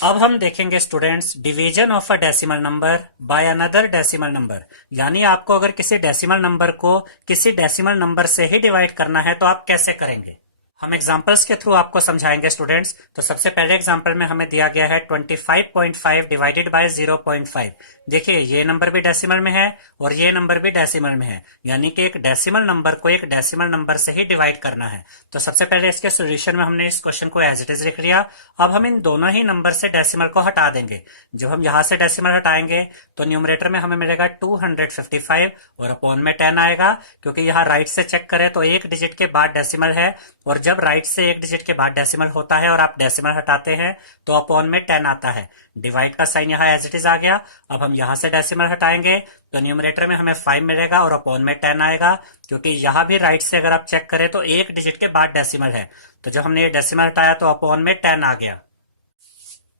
अब हम देखेंगे students division of a decimal number by another decimal number. यानी आपको अगर किसी डेसिमल नंबर को किसी डेसिमल नंबर से ही डिवाइड करना है तो आप कैसे करेंगे। हम एग्जांपल्स के थ्रू आपको समझाएंगे स्टूडेंट्स। तो सबसे पहले एग्जांपल में हमें दिया गया है 25.5 डिवाइडेड बाय 0.5। देखिए ये नंबर भी डेसिमल में है और ये नंबर भी डेसिमल में है, यानी कि एक डेसिमल नंबर को एक डेसिमल नंबर से ही डिवाइड करना है। तो सबसे पहले इसके सोल्यूशन में हमने इस क्वेश्चन को एज इट इज लिख लिया। अब हम इन दोनों ही नंबर से डेसिमल को हटा देंगे। जब हम यहाँ से डेसिमल हटाएंगे तो न्यूमरेटर में हमें मिलेगा 255 और अपॉन में 10 आएगा, क्योंकि यहाँ राइट से चेक करें तो एक डिजिट के बाद डेसिमल है, और जब राइट से एक डिजिट के बाद डेसिमल होता है और आप डेसिमल हटाते हैं तो अपॉन में 10 आता है। डिवाइड का साइन यहाँ एज इट इज आ गया। अब हम यहाँ से डेसिमल हटाएंगे तो न्यूमरेटर में हमें 5 मिलेगा और अपॉन में 10 आएगा, क्योंकि यहाँ भी राइट से अगर आप चेक करें तो एक डिजिट के बाद डेसिमल है। तो जब हमने ये डेसिमल हटाया तो अपॉन में 10 आ गया।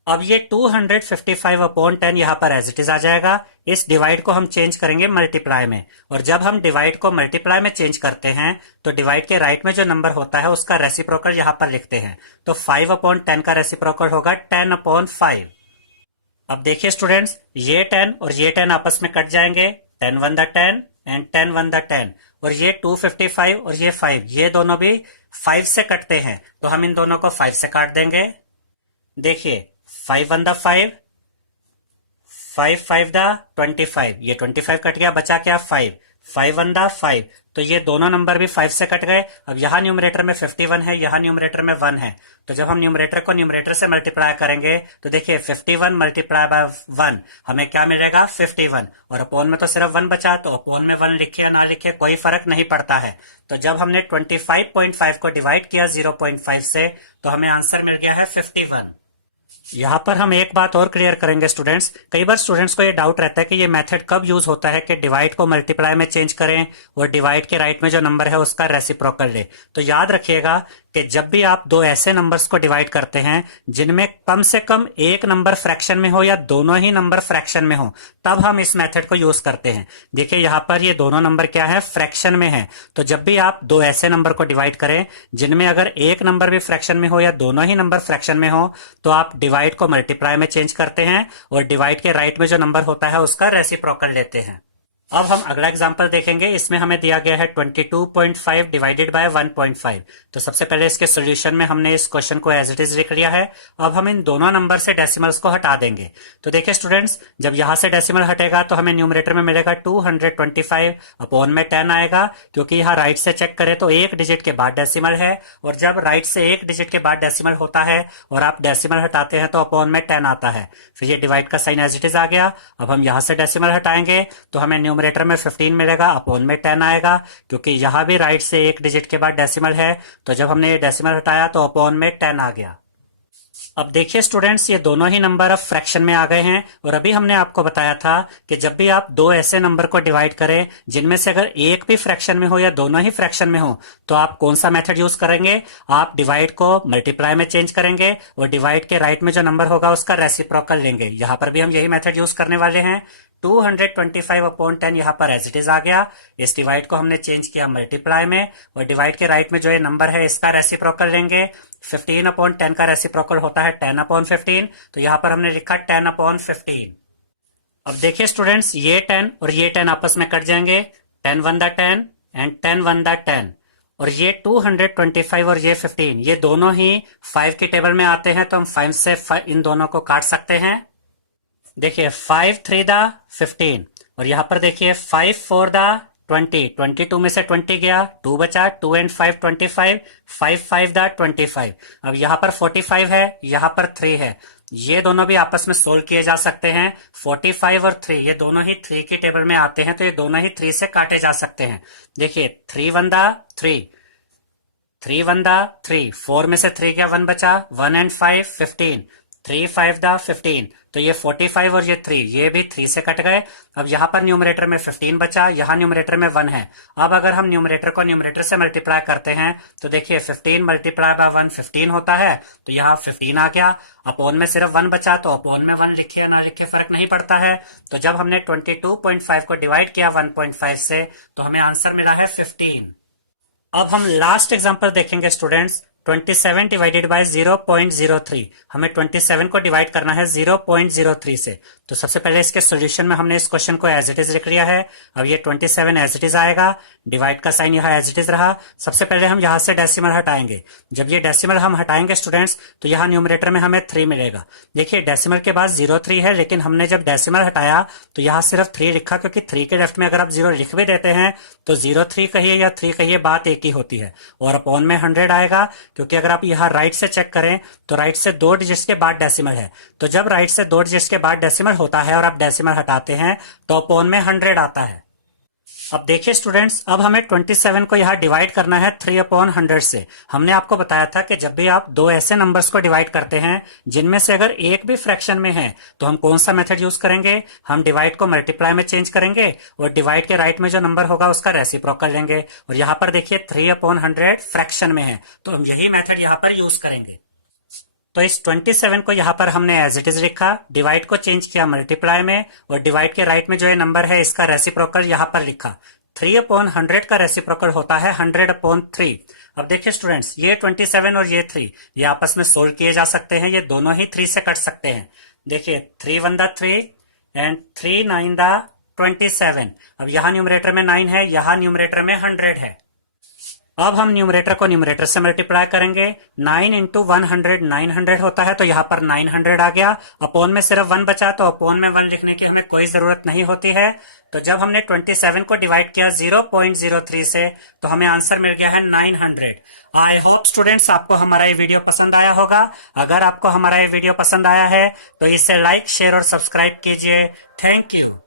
अब ये 255 अपॉन 10 यहाँ पर एज इट इज आ जाएगा। इस डिवाइड को हम चेंज करेंगे मल्टीप्लाई में, और जब हम डिवाइड को मल्टीप्लाई में चेंज करते हैं तो डिवाइड के राइट में जो नंबर होता है उसका रेसिप्रोकल यहाँ पर लिखते हैं। तो 5 अपॉन 10 का रेसिप्रोकल होगा 10 अपॉन 5। अब देखिए स्टूडेंट्स, ये 10 और ये 10 आपस में कट जाएंगे, 10 1 द 10 एंड 10 1 द 10। और ये 255 और ये 5, ये दोनों भी 5 से कटते हैं, तो हम इन दोनों को 5 से काट देंगे। देखिए 5 1 द 5, 5 5 द 25, ये 25 कट गया, बचा क्या 5, 5 1 द 5। तो ये दोनों नंबर भी 5 से कट गए। अब यहाँ न्यूमरेटर में 51 है, यहाँ न्यूमरेटर में 1 है, तो जब हम न्यूमरेटर को न्यूमरेटर से मल्टीप्लाई करेंगे तो देखिए 51 मल्टीप्लाई बाय 1 हमें क्या मिलेगा 51, और अपॉन में तो सिर्फ 1 बचा, तो अपॉन में 1 लिखे या ना लिखे कोई फर्क नहीं पड़ता है। तो जब हमने 25.5 को डिवाइड किया 0.5 से तो हमें आंसर मिल गया है 51। यहाँ पर हम एक बात और क्लियर करेंगे स्टूडेंट्स। कई बार स्टूडेंट्स को ये डाउट रहता है कि ये मेथड कब यूज होता है कि डिवाइड को मल्टीप्लाई में चेंज करें और डिवाइड के राइट में जो नंबर है उसका रेसिप्रोकल ले। तो याद रखिएगा कि जब भी आप दो ऐसे नंबर्स को डिवाइड करते हैं जिनमें कम से कम एक नंबर फ्रैक्शन में हो या दोनों ही नंबर फ्रैक्शन में हो, तब हम इस मेथड को यूज करते हैं। देखिए यहाँ पर ये दोनों नंबर क्या है, फ्रैक्शन में है। तो जब भी आप दो ऐसे नंबर को डिवाइड करें जिनमें अगर एक नंबर भी फ्रैक्शन में हो या दोनों ही नंबर फ्रैक्शन में हो, तो आप डिवाइड को मल्टीप्लाई में चेंज करते हैं और डिवाइड के राइट में जो नंबर होता है उसका रेसिप्रोकल लेते हैं। अब हम अगला एग्जांपल देखेंगे। इसमें हमें दिया गया है 22.5 डिवाइडेड बाय 1.5। तो सबसे पहले इसके सॉल्यूशन में हमने इस क्वेश्चन को एज इट इज लिख लिया है। अब हम इन दोनों नंबर से डेसिमल्स को हटा देंगे। तो देखिए स्टूडेंट्स, जब यहां से डेसिमल हटेगा तो हमें न्यूमरेटर में मिलेगा 225, अपॉन में 10 आएगा, क्योंकि यहाँ राइट से चेक करें तो एक डिजिट के बाद डेसिमल है, और जब राइट से एक डिजिट के बाद डेसिमल होता है और आप डेसिमल हटाते हैं तो अपॉन में 10 आता है। फिर ये डिवाइड का साइन एज इट इज आ गया। अब हम यहाँ से डेसिमल हटाएंगे तो हमें न्यूमरेटर में 15 मिलेगा, अपॉन में 10 आएगा, क्योंकि यहां भी राइट से एक डिजिट के बाद डेसिमल है, तो जब हमने ये डेसिमल हटाया तो अपॉन में 10 आ गया। अब देखिए स्टूडेंट्स, ये दोनों ही नंबर अब फ्रैक्शन में आ गए हैं, और अभी हमने आपको बताया था कि जब भी आप दो ऐसे नंबर को डिवाइड करें जिनमें से अगर एक भी फ्रैक्शन में हो या दोनों ही फ्रैक्शन में हो, तो आप कौन सा मेथड यूज करेंगे, आप डिवाइड को मल्टीप्लाई में चेंज करेंगे और डिवाइड के राइट में जो नंबर होगा उसका रेसिप्रोकल लेंगे। यहां पर भी हम यही मेथड यूज करने वाले हैं। 225 अपॉन 10 यहाँ पर एज इट इज आ गया। इस डिवाइड को हमने चेंज किया मल्टीप्लाई में, और डिवाइड के राइट में जो ये नंबर है इसका रेसिप्रोकल लेंगे। 15 अपॉन 10 का रेसिप्रोकल होता है 10 अपॉन 15, तो यहाँ पर हमने लिखा 10 अपॉन 15। अब देखिए स्टूडेंट्स, ये 10 और ये 10 आपस में कट जाएंगे, 10 1 द 10 एंड 10 1 द 10। और ये 225 और ये 15, ये दोनों ही 5 की टेबल में आते हैं, तो हम 5 से इन दोनों को काट सकते हैं। देखिए 5 3 द 15, और यहां पर देखिए 5 4 द 20, 22 में से 20 गया, 2 बचा, 2 एंड 5 25, 5 5 द 25। अब यहां पर 45 है, यहां पर 3 है, ये दोनों भी आपस में सोल्व किए जा सकते हैं। 45 और 3 ये दोनों ही 3 की टेबल में आते हैं, तो ये दोनों ही 3 से काटे जा सकते हैं। देखिए 3 1 द 3, 3 1 द 3, 4 में से 3 गया, 1 बचा, 1 एंड 5 15, 3 5 द 15। तो ये 45 और ये 3 ये भी 3 से कट गए। अब यहाँ पर न्यूमरेटर में 15 बचा, यहाँ न्यूमरेटर में 1 है। अब अगर हम न्यूमरेटर को न्यूमरेटर से मल्टीप्लाई करते हैं तो देखिए 15 मल्टीप्लाई बाय 1 15 होता है, तो यहाँ 15 आ गया। अपॉन में सिर्फ 1 बचा, तो अपॉन में 1 लिखे या ना लिखे फर्क नहीं पड़ता है। तो जब हमने 22.5 को डिवाइड किया 1.5 से, तो हमें आंसर मिला है 15। अब हम लास्ट एग्जांपल देखेंगे स्टूडेंट्स। 27 divided by 0.03। हमें 27 को डिवाइड करना है 0.03 से। तो सबसे पहले इसके सॉल्यूशन में हमने इस क्वेश्चन को एज इट इज लिख लिया है। अब ये 27 एज इट इज आएगा, डिवाइड का साइन यहाँ एज इट इज रहा। सबसे पहले हम यहाँ से डेसिमल हटाएंगे। जब ये डेसिमल हम हटाएंगे स्टूडेंट्स, तो यहाँ न्यूमरेटर में हमें 3 मिलेगा। देखिए डेसिमल के बाद 03 है, लेकिन हमने जब डेसिमल हटाया तो यहाँ सिर्फ 3 लिखा, क्योंकि 3 के लेफ्ट में अगर आप 0 लिख भी देते हैं तो 03 कहिए या 3 कहिए, बात एक ही होती है। और अपॉन में 100 आएगा, क्योंकि अगर आप यहाँ राइट से चेक करें तो राइट से 2 डिजिट्स के बाद डेसिमल है। तो जब राइट से 2 डिजिट्स के बाद डेसिमल होता है और आप डेसिमल हटाते हैं तो अपॉन में 100 आता है। अब देखिए स्टूडेंट्स, अब हमें 27 को यहाँ डिवाइड करना है 3/100 से। हमने आपको बताया था कि जब भी आप दो ऐसे नंबर्स को डिवाइड करते हैं जिनमें से अगर एक भी फ्रैक्शन में है, तो हम कौन सा मेथड यूज करेंगे? हम डिवाइड को मल्टीप्लाई में चेंज करेंगे और डिवाइड के राइट में जो नंबर होगा उसका रेसिप्रोकल लेंगे। और यहाँ पर देखिए 3/100 फ्रैक्शन में है, तो हम यही मेथड यहाँ पर यूज करेंगे। तो इस 27 को यहाँ पर हमने एज इट इज लिखा, डिवाइड को चेंज किया मल्टीप्लाई में, और डिवाइड के राइट में जो ये नंबर है इसका रेसिप्रोकल यहाँ पर लिखा। 3/100 का रेसिप्रोकल होता है 100/3। अब देखिए स्टूडेंट्स, ये 27 और ये 3 ये आपस में सोल्व किए जा सकते हैं। ये दोनों ही 3 से कट सकते हैं। देखिए 3 1 3 एंड 3 9 27। अब यहाँ न्यूमरेटर में 9 है, यहाँ न्यूमरेटर में 100 है। अब हम न्यूमरेटर को न्यूमरेटर से मल्टीप्लाई करेंगे। 9 इंटू 100 900 होता है, तो यहाँ पर 900 आ गया। अपॉन में सिर्फ 1 बचा, तो अपॉन में 1 लिखने की हमें कोई जरूरत नहीं होती है। तो जब हमने 27 को डिवाइड किया 0.03 से, तो हमें आंसर मिल गया है 900। आई होप स्टूडेंट्स आपको हमारा ये वीडियो पसंद आया होगा। अगर आपको हमारा ये वीडियो पसंद आया है तो इसे लाइक, शेयर और सब्सक्राइब कीजिए। Thank you.